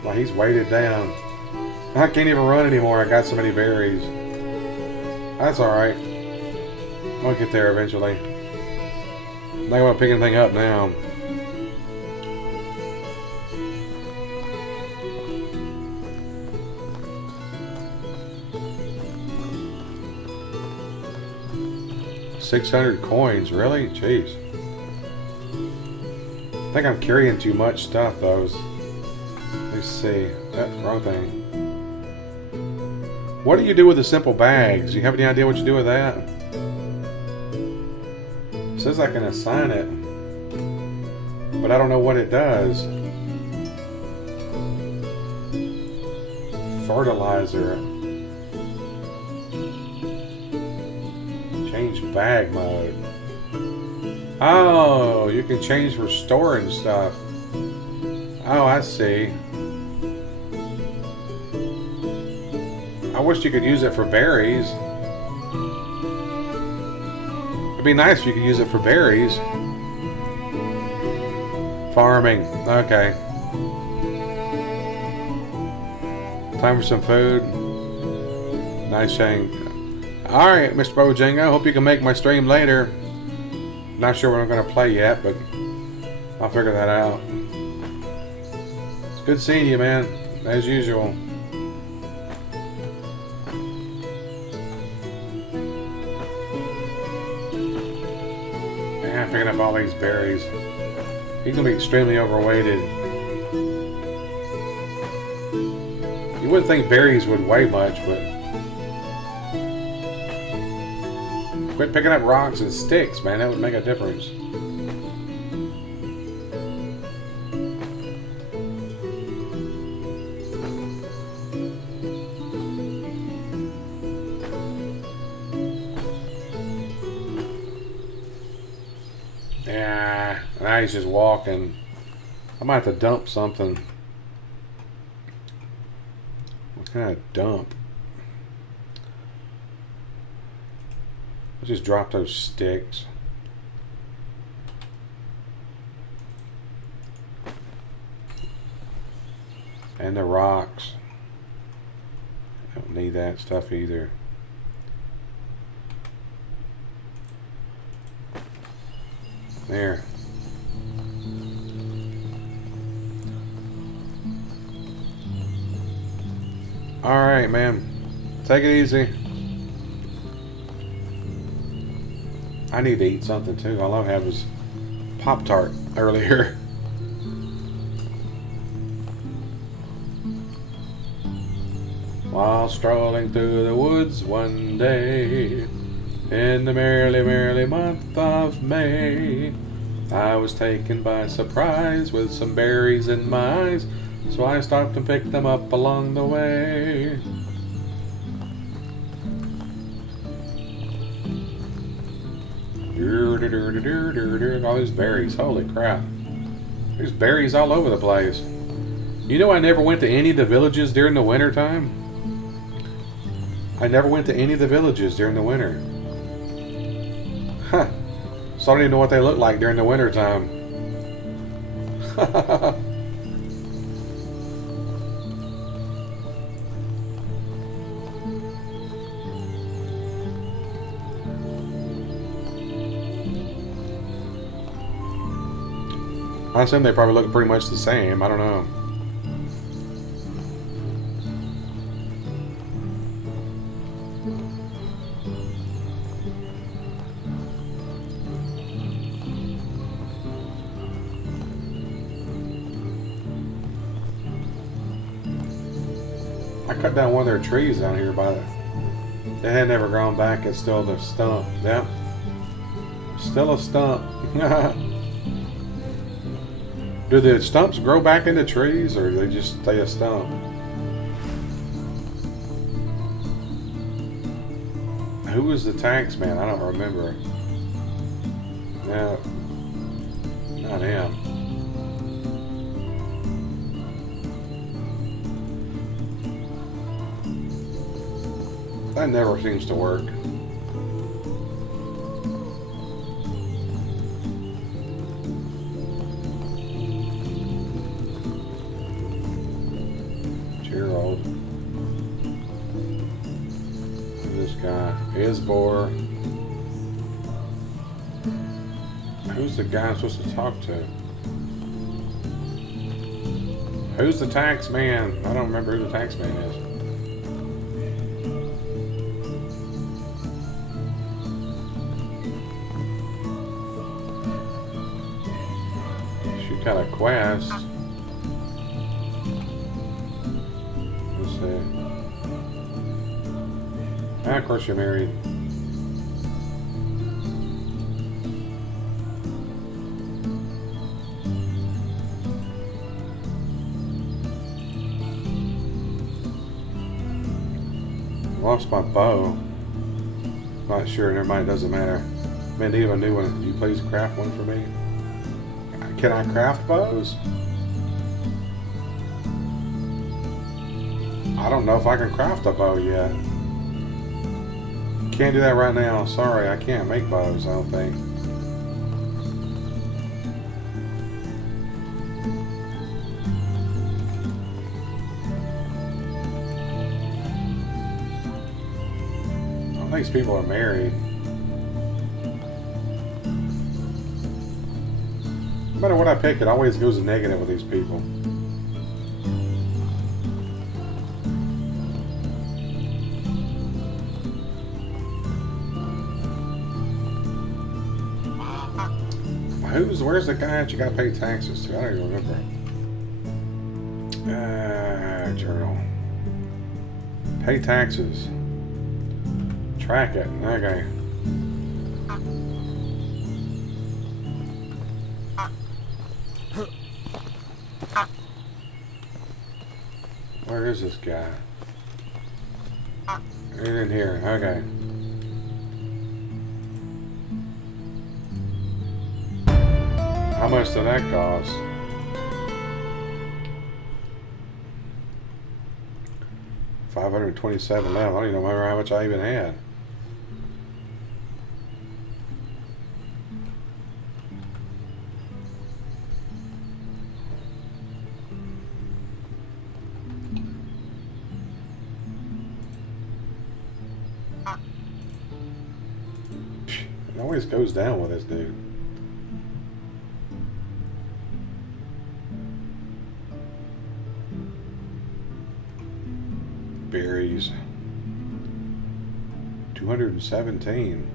Well, he's weighted down. I can't even run anymore. I got so many berries. That's alright. I'll get there eventually. I'm not going to pick anything up now. $600 coins, really? Jeez. I think I'm carrying too much stuff, though. Let's see. Wrong thing. What do you do with the simple bags? Do you have any idea what you do with that? It says I can assign it, but I don't know what it does. Fertilizer. Change bag mode. Oh, you can change for storing stuff. Oh, I see. I wish you could use it for berries. It'd be nice if you could use it for berries. Farming. Okay. Time for some food. Nice shank. Alright, Mr. Bojango. Hope you can make my stream later. Not sure what I'm going to play yet, but I'll figure that out. It's good seeing you, man. As usual. Yeah, picking up all these berries. He's going to be extremely overweighted. You wouldn't think berries would weigh much, but... Quit picking up rocks and sticks, man. That would make a difference. Yeah, now he's just walking. I might have to dump something. What kind of dump? Let's just drop those sticks. And the rocks. Don't need that stuff either. There. Alright, man. Take it easy. I need to eat something too. All I had was Pop-Tart earlier. While strolling through the woods one day, in the merrily, merrily month of May, I was taken by surprise with some berries in my eyes, so I stopped and picked them up along the way. All these berries, holy crap. There's berries all over the place. You know, I never went to any of the villages during the winter time. I never went to any of the villages during the winter. Huh. So I don't even know what they look like during the winter time. I assume they probably look pretty much the same. I don't know. I cut down one of their trees down here by the... It had never grown back. It's still the stump. Yep. Still a stump. Do the stumps grow back into trees, or do they just stay a stump? Who was the tax man? I don't remember. No. Not him. That never seems to work. Gerald. This guy. Isbor. Who's the guy I'm supposed to talk to? Who's the tax man? I don't remember who the tax man is. Got a quest. Let's see. Ah, of course you're married. Lost my bow. Not sure. Never mind. It doesn't matter. Man, do you have a new one? Could you please craft one for me? Can I craft bows? I don't know if I can craft a bow yet. Can't do that right now. Sorry, I can't make bows, I don't think. All these people are married. No matter what I pick, it always goes negative with these people. Where's the guy that you got to pay taxes to? I don't even remember. Journal. Pay taxes. Track it. Okay. Where is this guy? He's in here. Okay. How much did that cost? $527 left. I don't even remember how much I even had. It always goes down with this dude. Berries. 217.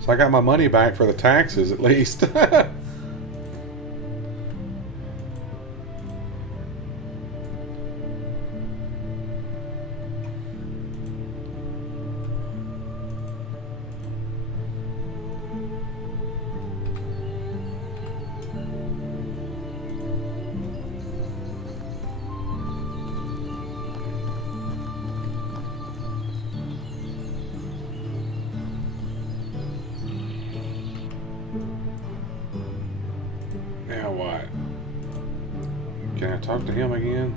So I got my money back for the taxes at least. Now what? Can I talk to him again?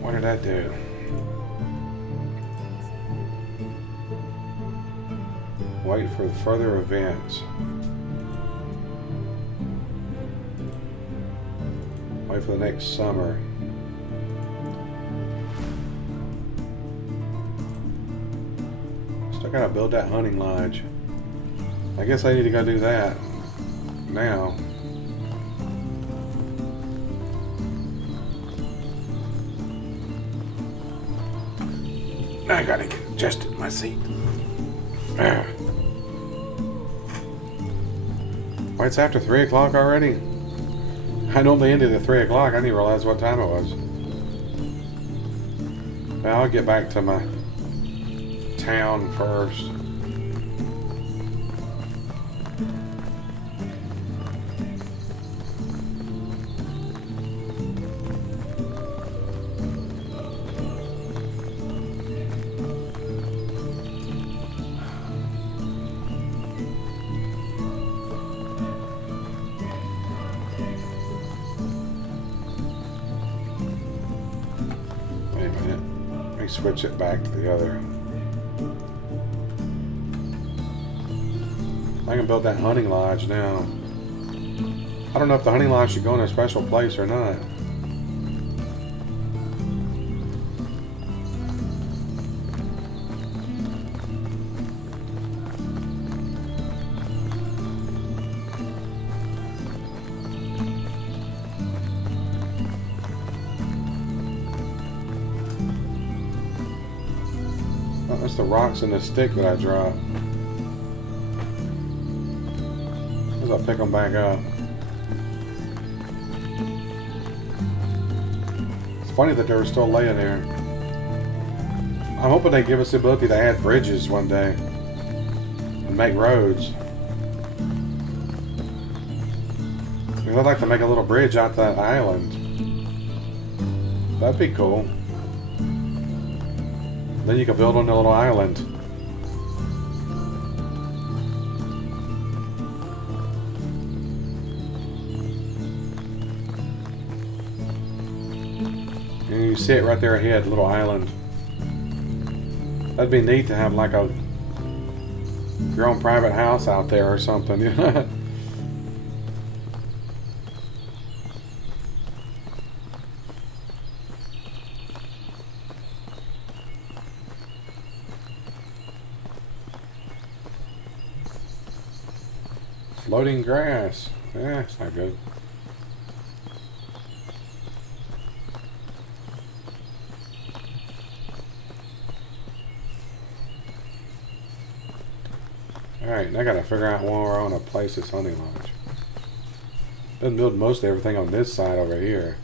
What did I do? Wait for further events. Wait for the next summer. Still gotta build that hunting lodge. I guess I need to go do that now. I gotta get adjusted in my seat. Why, it's after 3 o'clock already? I normally ended at 3 o'clock. I didn't realize what time it was. Well, I'll get back to my town first. Switch it back to the other. I can build that hunting lodge now. I don't know if the hunting lodge should go in a special place or not. That's the rocks in the stick that I dropped. As I pick them back up. It's funny that they were still laying there. I'm hoping they give us the ability to add bridges one day. And make roads. Because I'd like to make a little bridge out that island. That'd be cool. Then you can build on a little island. And you see it right there ahead, little island. That'd be neat to have like your own private house out there or something. Floating grass. Yeah, it's not good. Alright, now I gotta figure out where we're on to place this hunting lodge. Doesn't build most of everything on this side over here.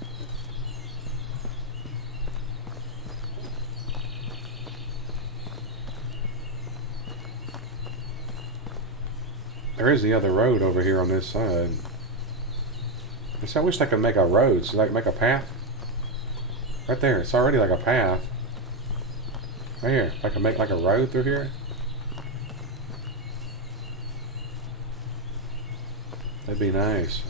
There is the other road over here on this side. I wish I could make a road, so I can make a path. Right there, it's already like a path. Right here, if I can make like a road through here. That'd be nice.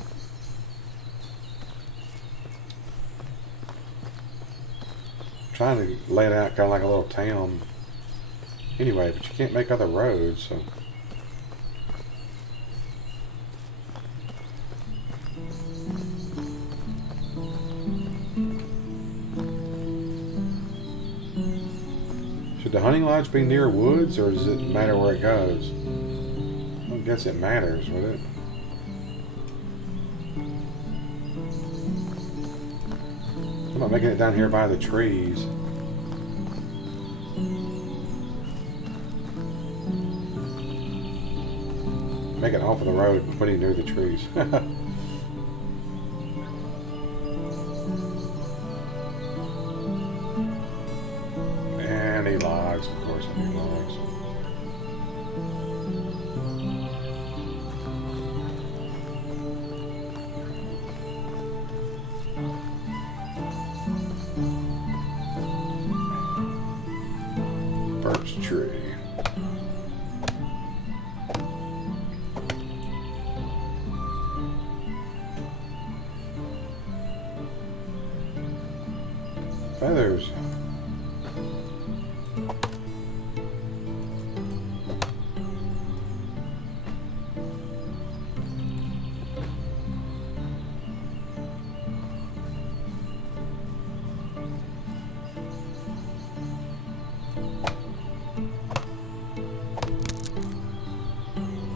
I'm trying to lay it out kind of like a little town. Anyway, but you can't make other roads, so. Should the hunting lodge be near woods, or does it matter where it goes? I don't guess it matters, would it? I'm not making it down here by the trees. Make it off of the road and putting near the trees. Any logs, of course, any logs. Birch tree. Feathers.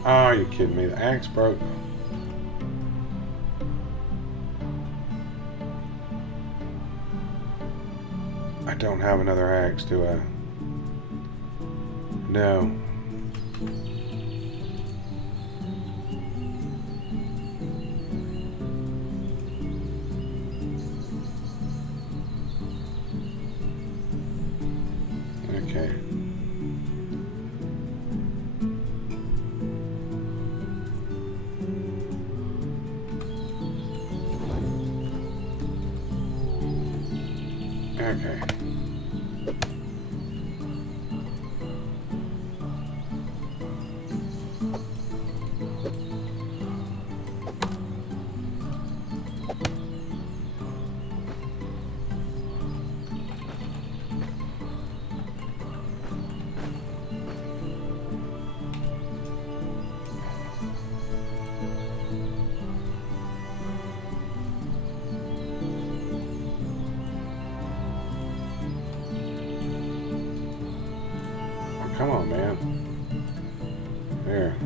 Oh, you're kidding me. The axe broke. I don't have another axe, do I? No. Okay. Okay. Come on, man. There.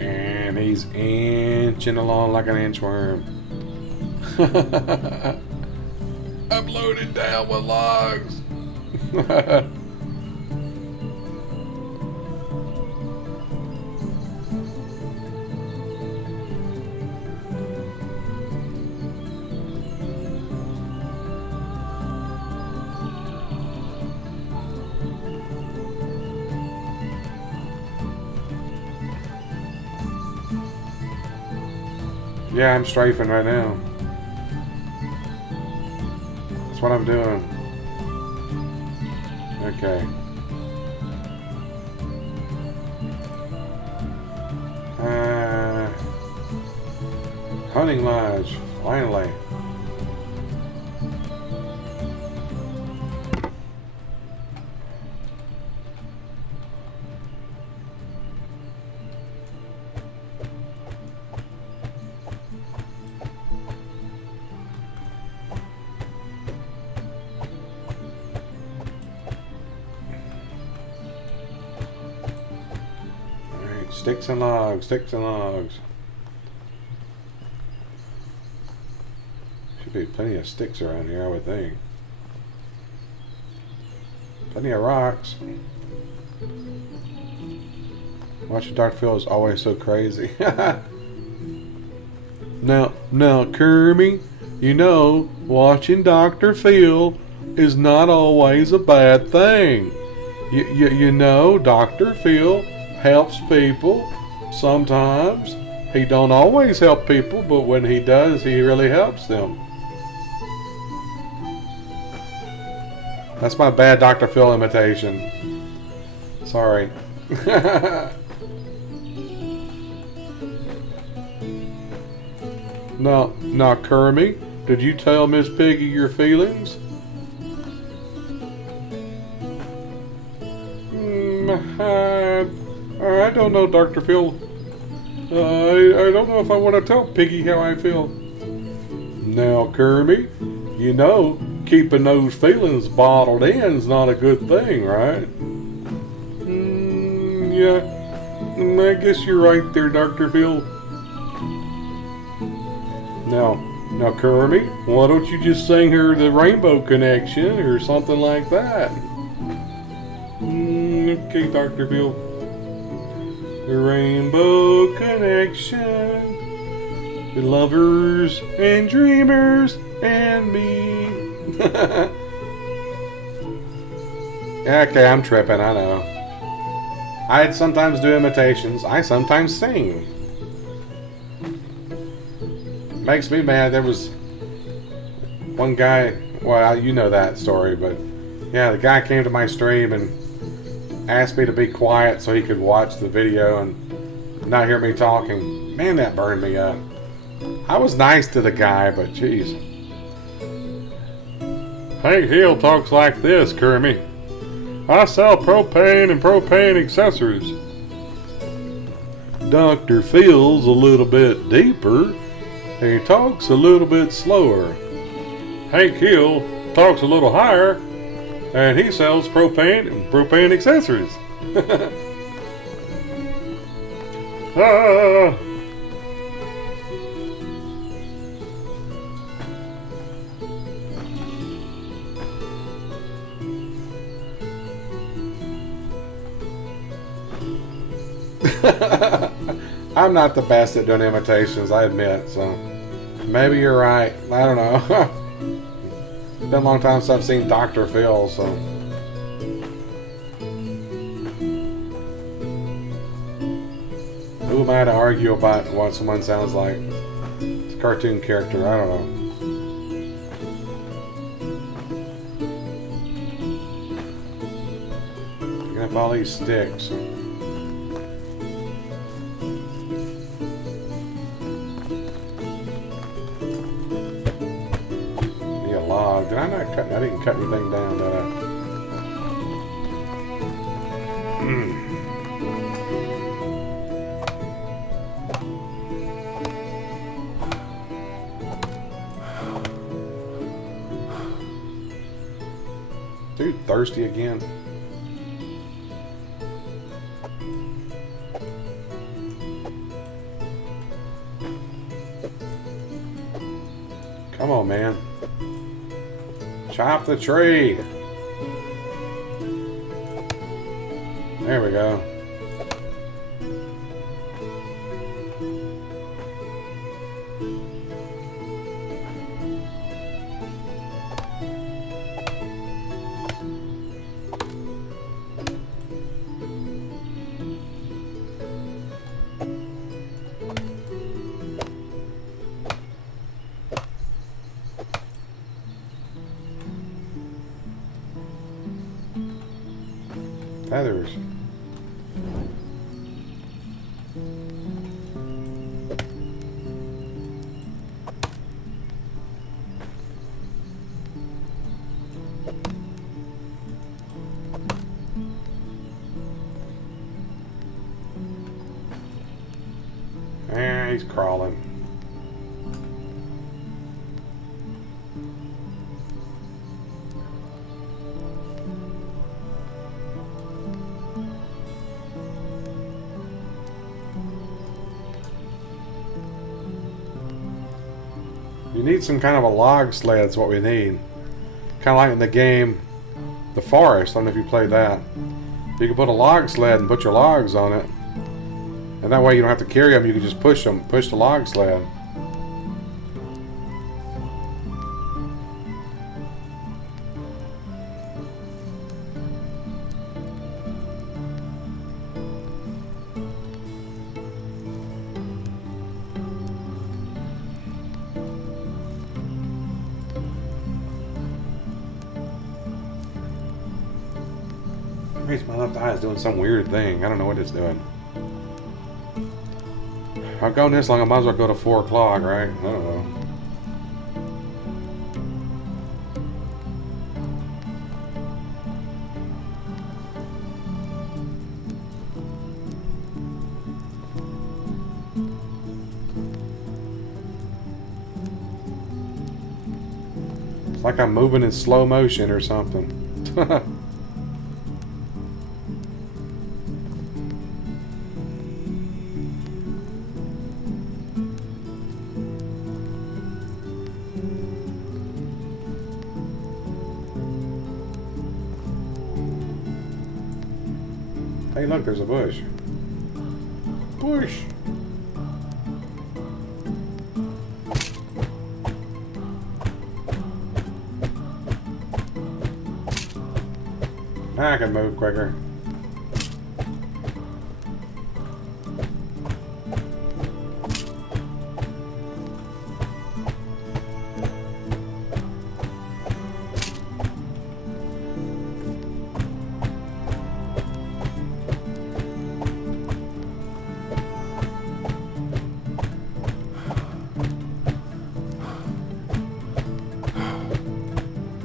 And he's inching along like an inchworm. I'm loaded down with logs. Yeah, I'm strafing right now. That's what I'm doing. Okay. Hunting lodge, finally. Sticks and logs, sticks and logs. Should be plenty of sticks around here, I would think. Plenty of rocks. Watching Dr. Phil is always so crazy. Now, Kermie, you know, watching Dr. Phil is not always a bad thing. You know, Dr. Phil helps people sometimes. He don't always help people, but when he does, he really helps them. That's my bad Dr. Phil imitation. Sorry. Now, Kermie, did you tell Miss Piggy your feelings? I don't know, Dr. Phil. I don't know if I want to tell Piggy how I feel. Now, Kermie, you know, keeping those feelings bottled in is not a good thing, right? Yeah. I guess you're right there, Dr. Phil. Now, Kermit, why don't you just sing her the Rainbow Connection or something like that? Okay, Dr. Phil. The Rainbow Connection. The lovers and dreamers and me. Okay, I'm tripping, I know. I sometimes do imitations. I sometimes sing. Makes me mad. There was one guy, well, you know that story, but yeah, the guy came to my stream and asked me to be quiet so he could watch the video and not hear me talking. Man, that burned me up. I was nice to the guy, but jeez. Hank Hill talks like this, Kermit. I sell propane and propane accessories. Dr. Phil's a little bit deeper. He talks a little bit slower. Hank Hill talks a little higher, and he sells propane and propane accessories. Ah. I'm not the best at doing imitations, I admit, so maybe you're right. I don't know. It's been a long time since I've seen Dr. Phil, so. Who am I to argue about what someone sounds like? It's a cartoon character, I don't know. Picking up all these sticks. Did I not cut? I didn't cut anything down, did I? Dude, thirsty again. Come on, man. Chop the tree. There we go. Feathers. He's crawling. You need some kind of a log sled is what we need. Kind of like in the game The Forest. I don't know if you played that. You can put a log sled and put your logs on it. And that way you don't have to carry them. You can just push them. Push the log sled. My left eye is doing some weird thing. I don't know what it's doing. I've gone this long, I might as well go to 4 o'clock, right? I don't know. like I'm moving in slow motion or something. Hey, look, there's a bush. Bush! Now I can move quicker.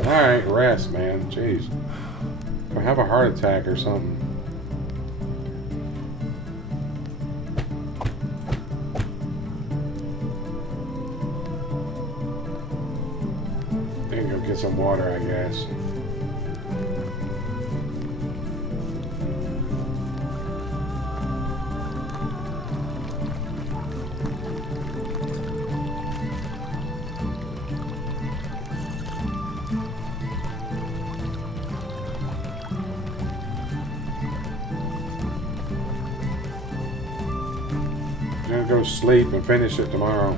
Alright, rest, man. Jeez. I have a heart attack or something. I can go get some water, I guess. I'm gonna go sleep and finish it tomorrow.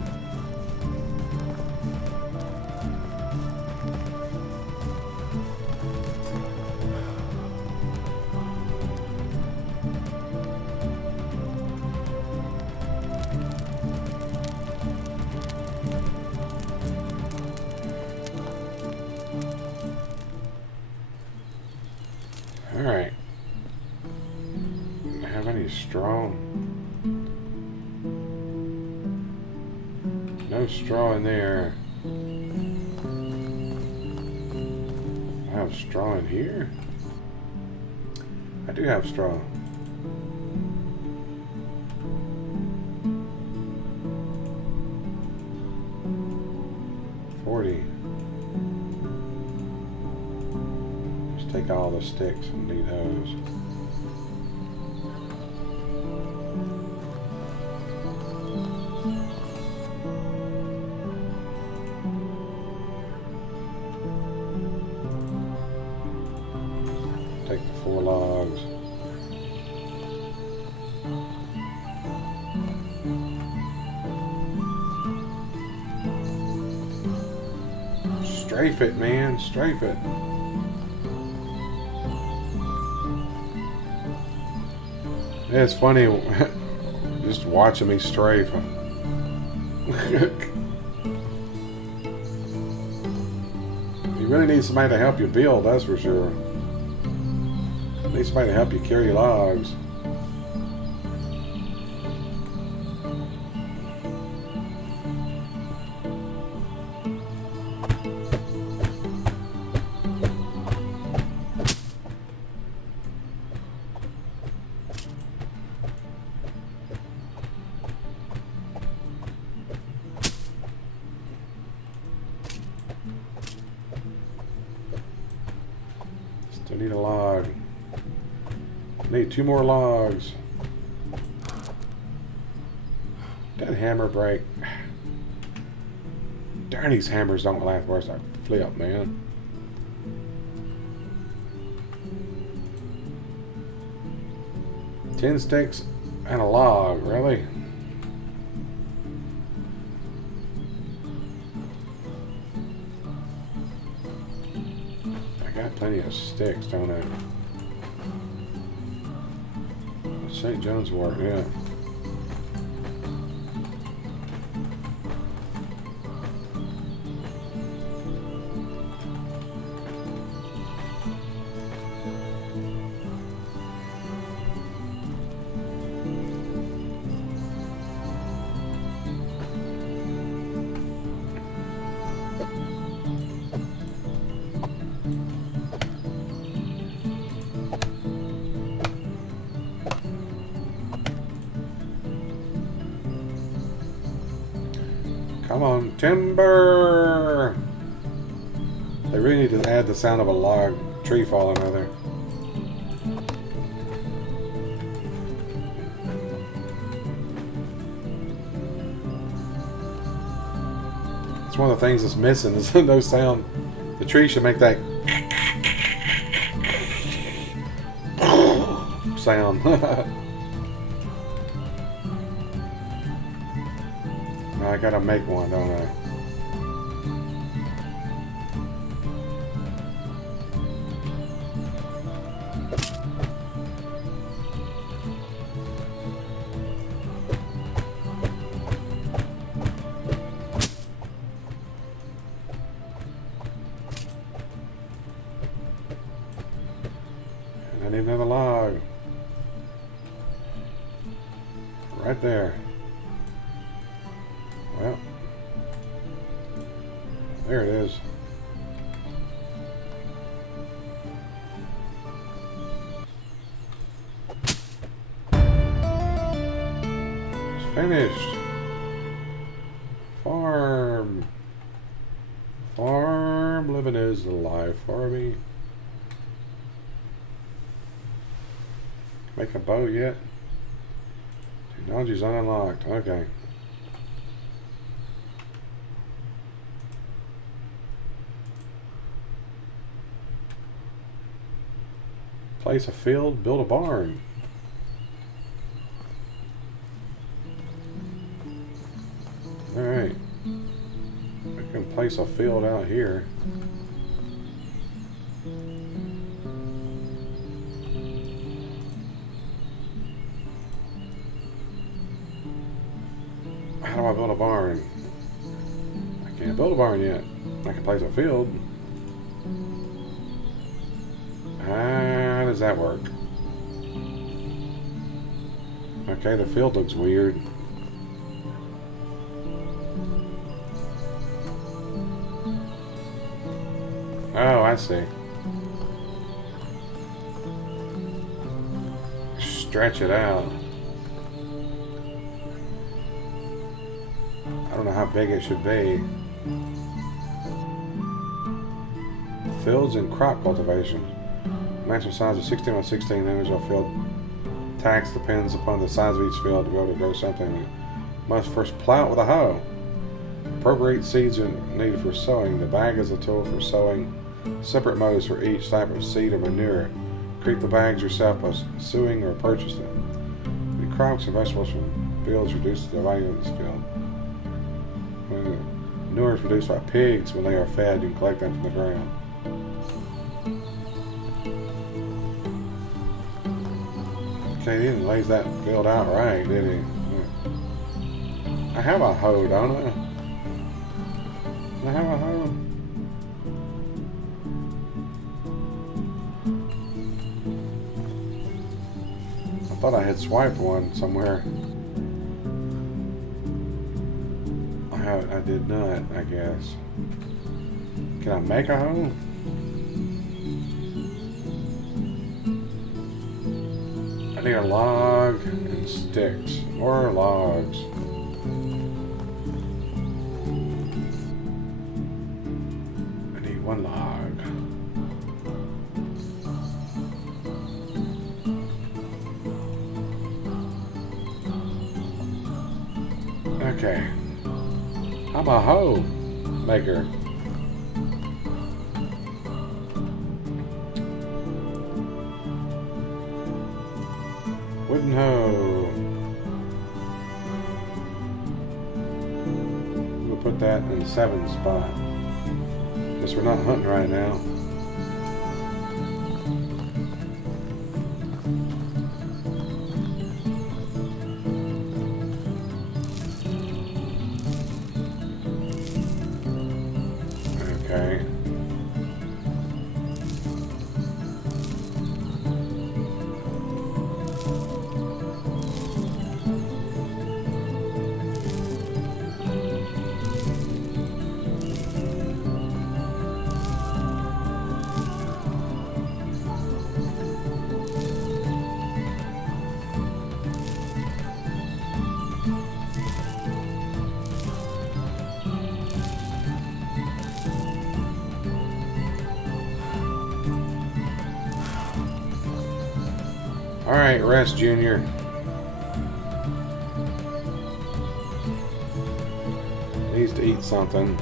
All right. Do I have any straw? No straw in there. I have straw in here? I do have straw. Just take all the sticks and need those. Take the 4 logs. Strafe it, man. Strafe it. Yeah, it's funny just watching me strafe. You really need somebody to help you build, that's for sure. You need somebody to help you carry logs. Still need a log. Need 2 more logs. That hammer break. Darn, these hammers don't last worse. I flip, man. Ten sticks and a log, really? I got plenty of sticks, don't I? St. John's Wort, yeah. Come on, timber! They really need to add the sound of a log tree falling out there. It's one of the things that's missing is no sound. The tree should make that sound. I gotta make one, don't I? I need another log. Right there. Well, there it is. It's finished. Farm. Farm living is the life for me. Make a bow yet? Technology's unlocked. Okay. Place a field, build a barn. Alright. We can place a field out here. How do I build a barn? I can't build a barn yet. I can place a field. How does that work? Okay, the field looks weird. Oh, I see. Stretch it out. I don't know how big it should be. Fields and crop cultivation. Maximum size of 16 by 16 individual field. Tax depends upon the size of each field to be able to grow something. We must first plow it with a hoe. Appropriate seeds are needed for sowing. The bag is a tool for sowing. Separate modes for each type of seed or manure. Create the bags yourself by sowing or purchase them. The crops and vegetables from fields reduce the value of this field. Manure is produced by pigs when they are fed. You can collect them from the ground. Okay, he didn't lay that field out right, did he? I have a hoe, don't I? Do I have a hoe? I thought I had swiped one somewhere. I did not, I guess. Can I make a hoe? I need a log and sticks. More logs. I need one log. Okay. I'm a hoe maker. Wooden hoe. We'll put that in the 7th spot. Guess we're not hunting right now. Okay. Alright, rest, Junior. Needs to eat something.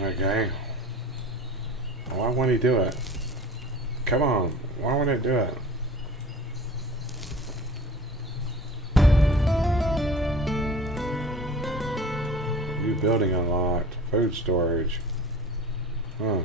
Okay. Why won't he do it? Come on. Why won't it do it? New building unlocked. Food storage. Huh.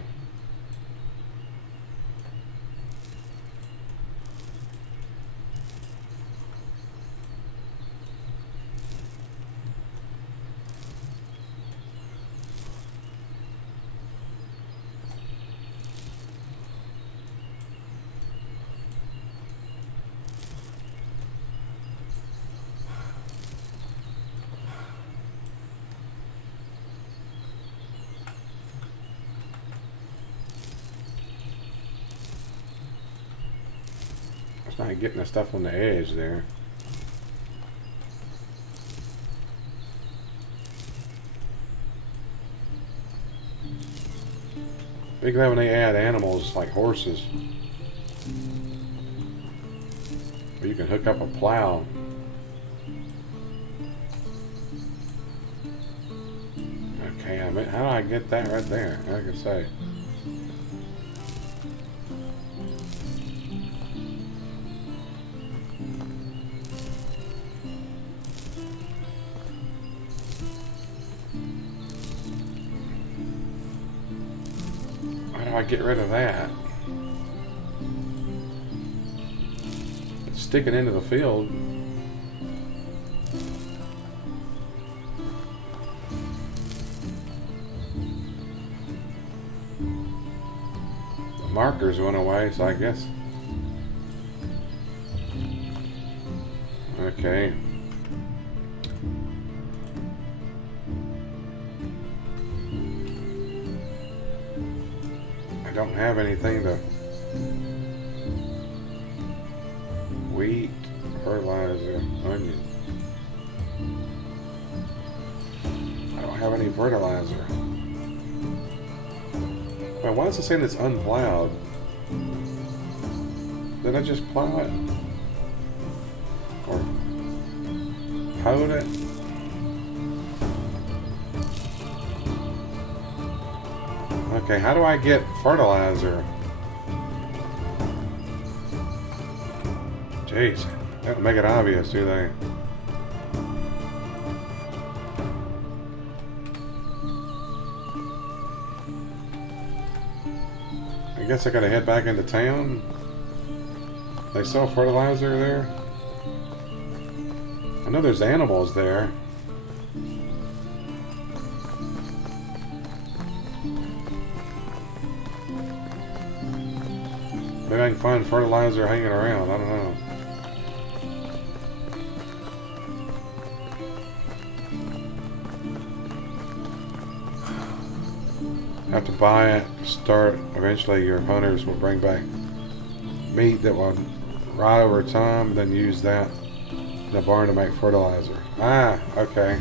It's not getting the stuff on the edge there. Big glad when they add animals like horses. Or you can hook up a plow. Okay, I mean, how do I get that right there? I can say. How do I get rid of that? It's sticking into the field. The markers went away, so I guess. Okay. I don't have anything to wheat, fertilizer, onion. I don't have any fertilizer. Well, why is it saying it's unplowed? Did I just plow it? Or hoed it? Okay, how do I get fertilizer? Jeez, they don't make it obvious, do they? I guess I gotta head back into town. They sell fertilizer there? I know there's animals there. Maybe I can find fertilizer hanging around. I don't know. Have to buy it, start. Eventually your hunters will bring back meat that will rot over time, and then use that in the barn to make fertilizer. Ah, okay.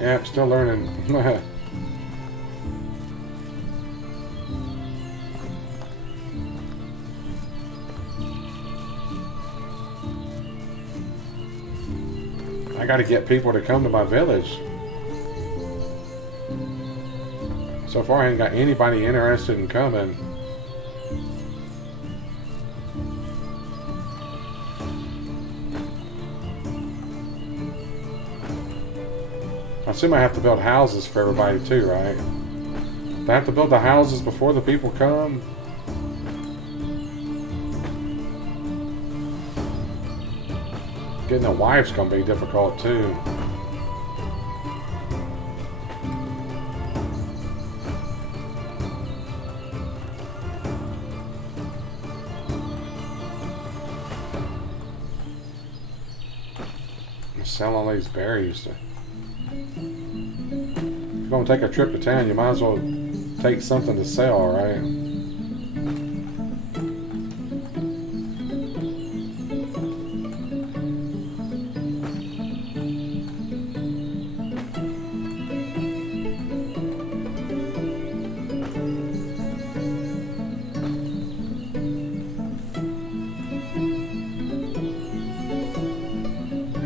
Yeah, I'm still learning. I gotta get people to come to my village. So far I ain't got anybody interested in coming. I assume I have to build houses for everybody too, right? Do I have to build the houses before the people come? Getting a wife's gonna be difficult too. sell all these berries. If you're going to take a trip to town, you might as well take something to sell, right?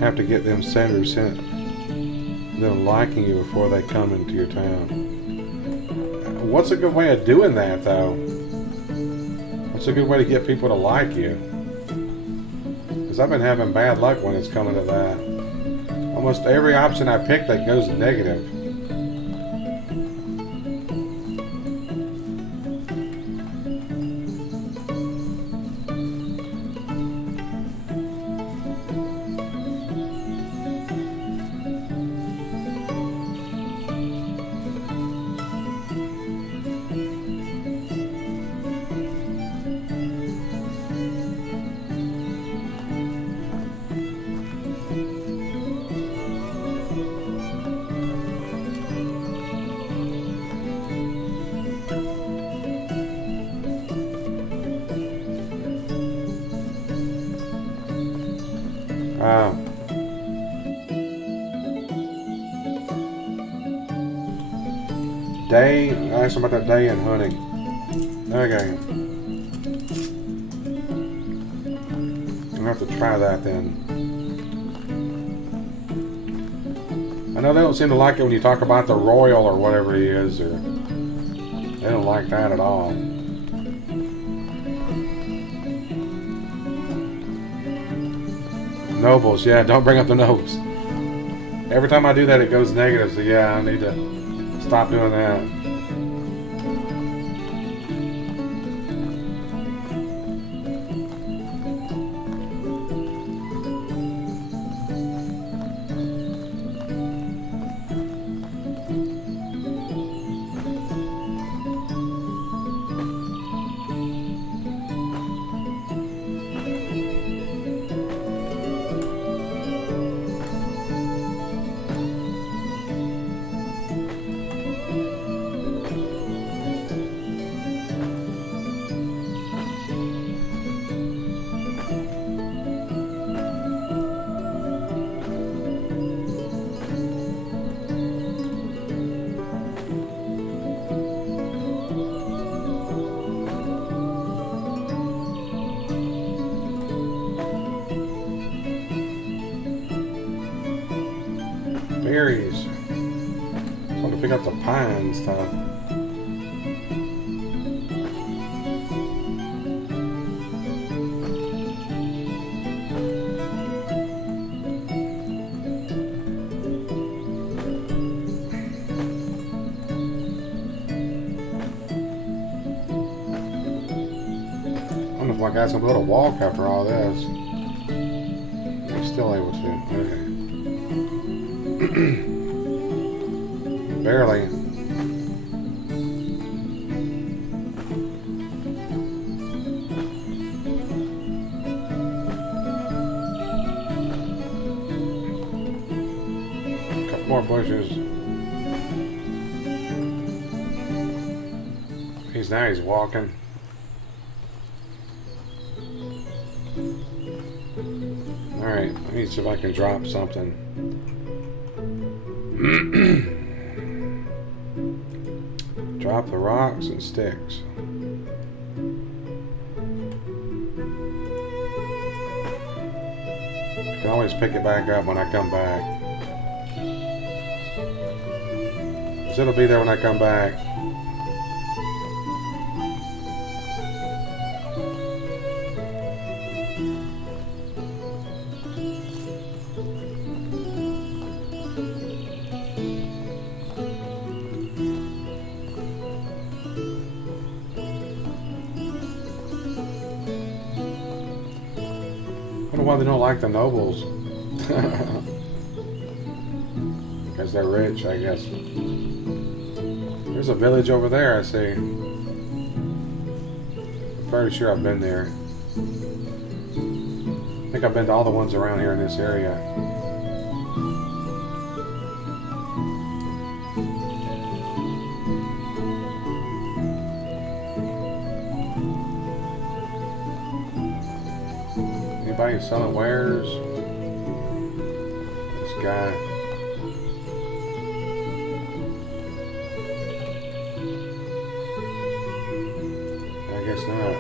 Have to get them senators them liking you before they come into your town. What's a good way of doing that, though? What's a good way to get people to like you? Because I've been having bad luck when it's coming to that. Almost every option I pick that goes negative. Day, I asked him about that day in hunting. Okay. I'll have to try that then. I know they don't seem to like it when you talk about the royal or whatever he is, or they don't like that at all. Nobles, yeah, don't bring up the nobles. Every time I do that, it goes negative, so yeah, I need to stop doing that. Berries. I want to pick up the pine stuff. I don't know if my guy's gonna be able to walk after all this. He's still able to. Okay. Barely. Couple more bushes. He's walking. Alright, let me see if I can drop something. Drop the rocks and sticks. I can always pick it back up when I come back. 'Cause it'll be there when I come back. I wonder why they don't like the nobles. Because they're rich, I guess. There's a village over there, I see. I'm pretty sure I've been there. I think I've been to all the ones around here in this area. how you selling wares. This guy. I guess not.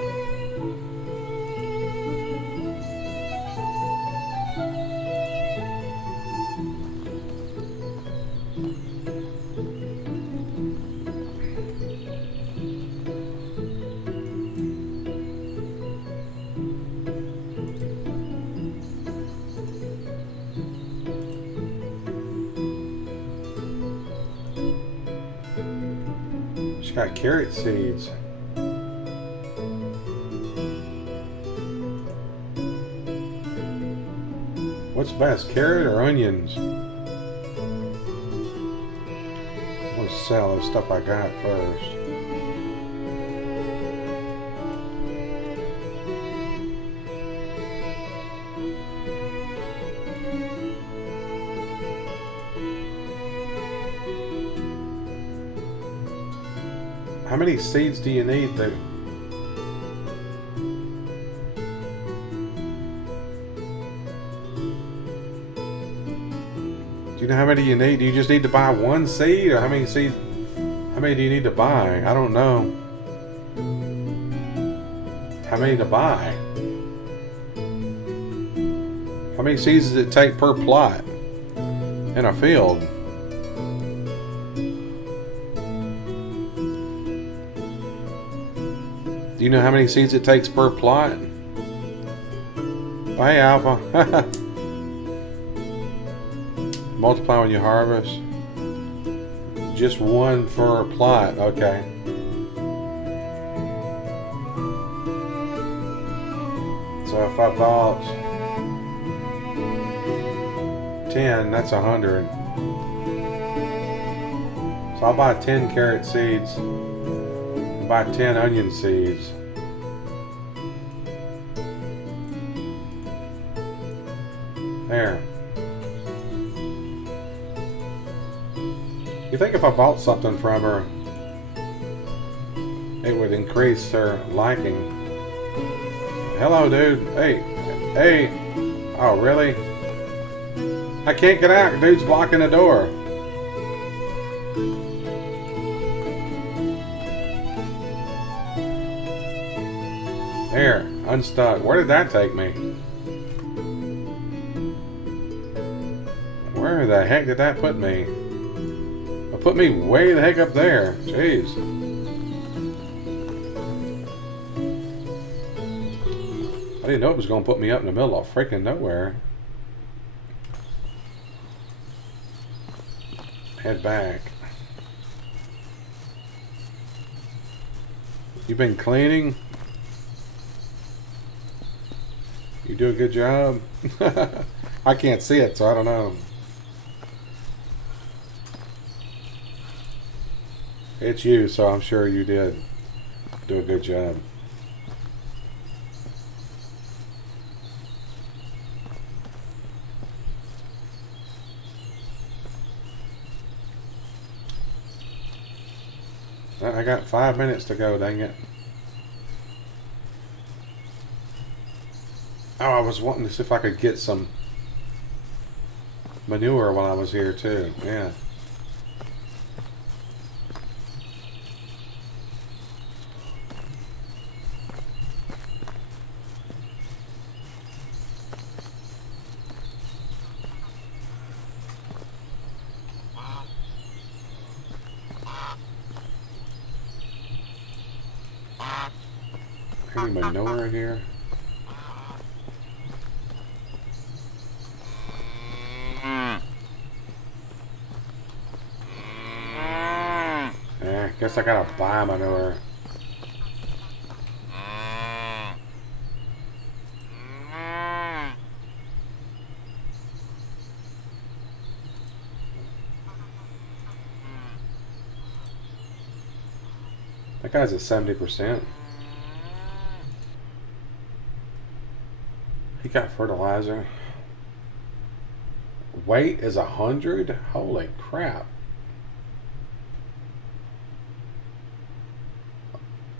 She's got carrot seeds. What's best, carrot or onions? I'm gonna sell the stuff I got first. How many seeds do you need to... Do you know how many you need? Do you just need to buy one seed? Or how many seeds? How many do you need to buy? I don't know. How many to buy? How many seeds does it take per plot in a field? Do you know how many seeds it takes per plot? Bye, Alpha. Multiply when you harvest. Just one for a plot. Okay. So if I bought 10, that's 100. So I'll buy 10 carrot seeds. Buy 10 onion seeds. There. You think if I bought something from her, it would increase her liking? Hello, dude. Hey. Hey. Oh, really? I can't get out. Dude's blocking the door. There, unstuck. Where did that take me? Where the heck did that put me? It put me way the heck up there. Jeez. I didn't know it was going to put me up in the middle of freaking nowhere. Head back. You been cleaning? You do a good job. I can't see it, so I don't know. It's you, so I'm sure you did do a good job. I got 5 minutes to go, dang it. Oh, I was wanting to see if I could get some manure while I was here too. Yeah. Any manure in here? Guess I gotta buy manure. That guy's at 70%. He got fertilizer. Weight is 100? Holy crap.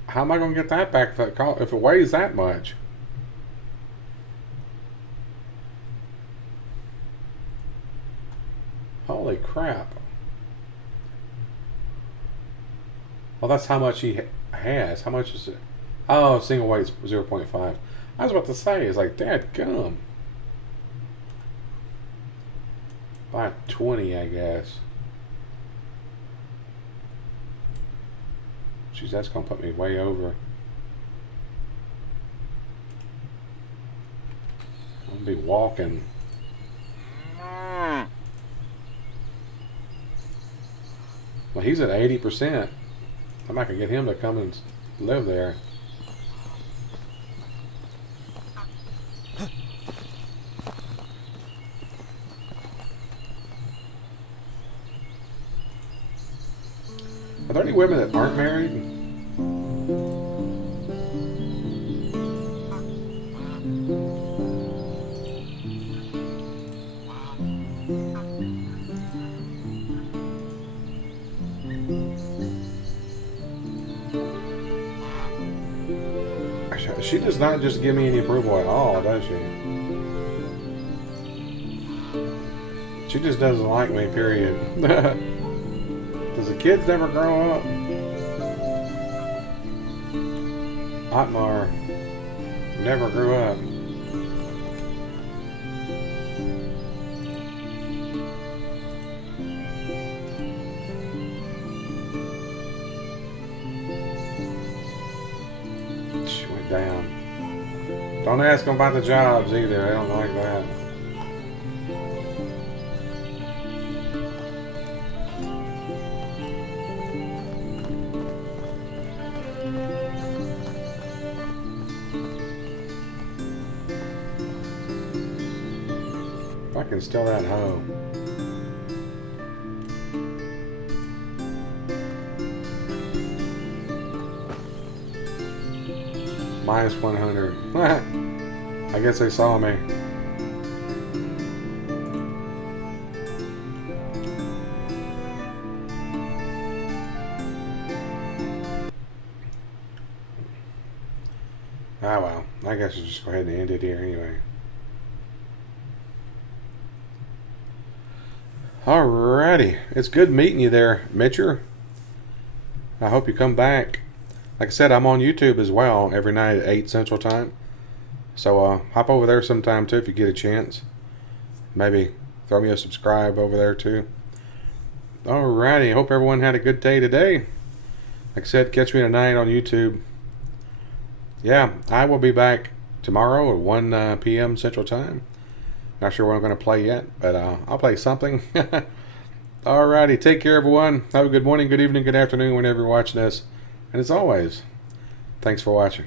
How am I going to get that back if it weighs that much? crap. Well, that's how much he has. How much is it? Oh, single weight's 0.5. I was about to say, it's like, dad gum. By 20, I guess. Jeez, that's going to put me way over. I'm going to be walking. Well, he's at 80%. I might could get him to come and live there. Are there any women that aren't married? She does not just give me any approval at all, does she? She just doesn't like me, period. Does the kids never grow up? Otmar never grew up. She went down. Don't ask them about the jobs either. They don't like that. If I can steal that hoe. Minus 100. I guess they saw me. Ah well, I guess we'll just go ahead and end it here anyway. Alrighty, it's good meeting you there, Mitcher. I hope you come back. Like I said, I'm on YouTube as well every night at 8 Central Time. So hop over there sometime too if you get a chance. Maybe throw me a subscribe over there too. Alrighty, hope everyone had a good day today. Like I said, catch me tonight on YouTube. Yeah, I will be back tomorrow at 1 p.m. Central Time. Not sure what I'm going to play yet, but I'll play something. Alrighty, take care everyone. Have a good morning, good evening, good afternoon whenever you're watching this. And as always, thanks for watching.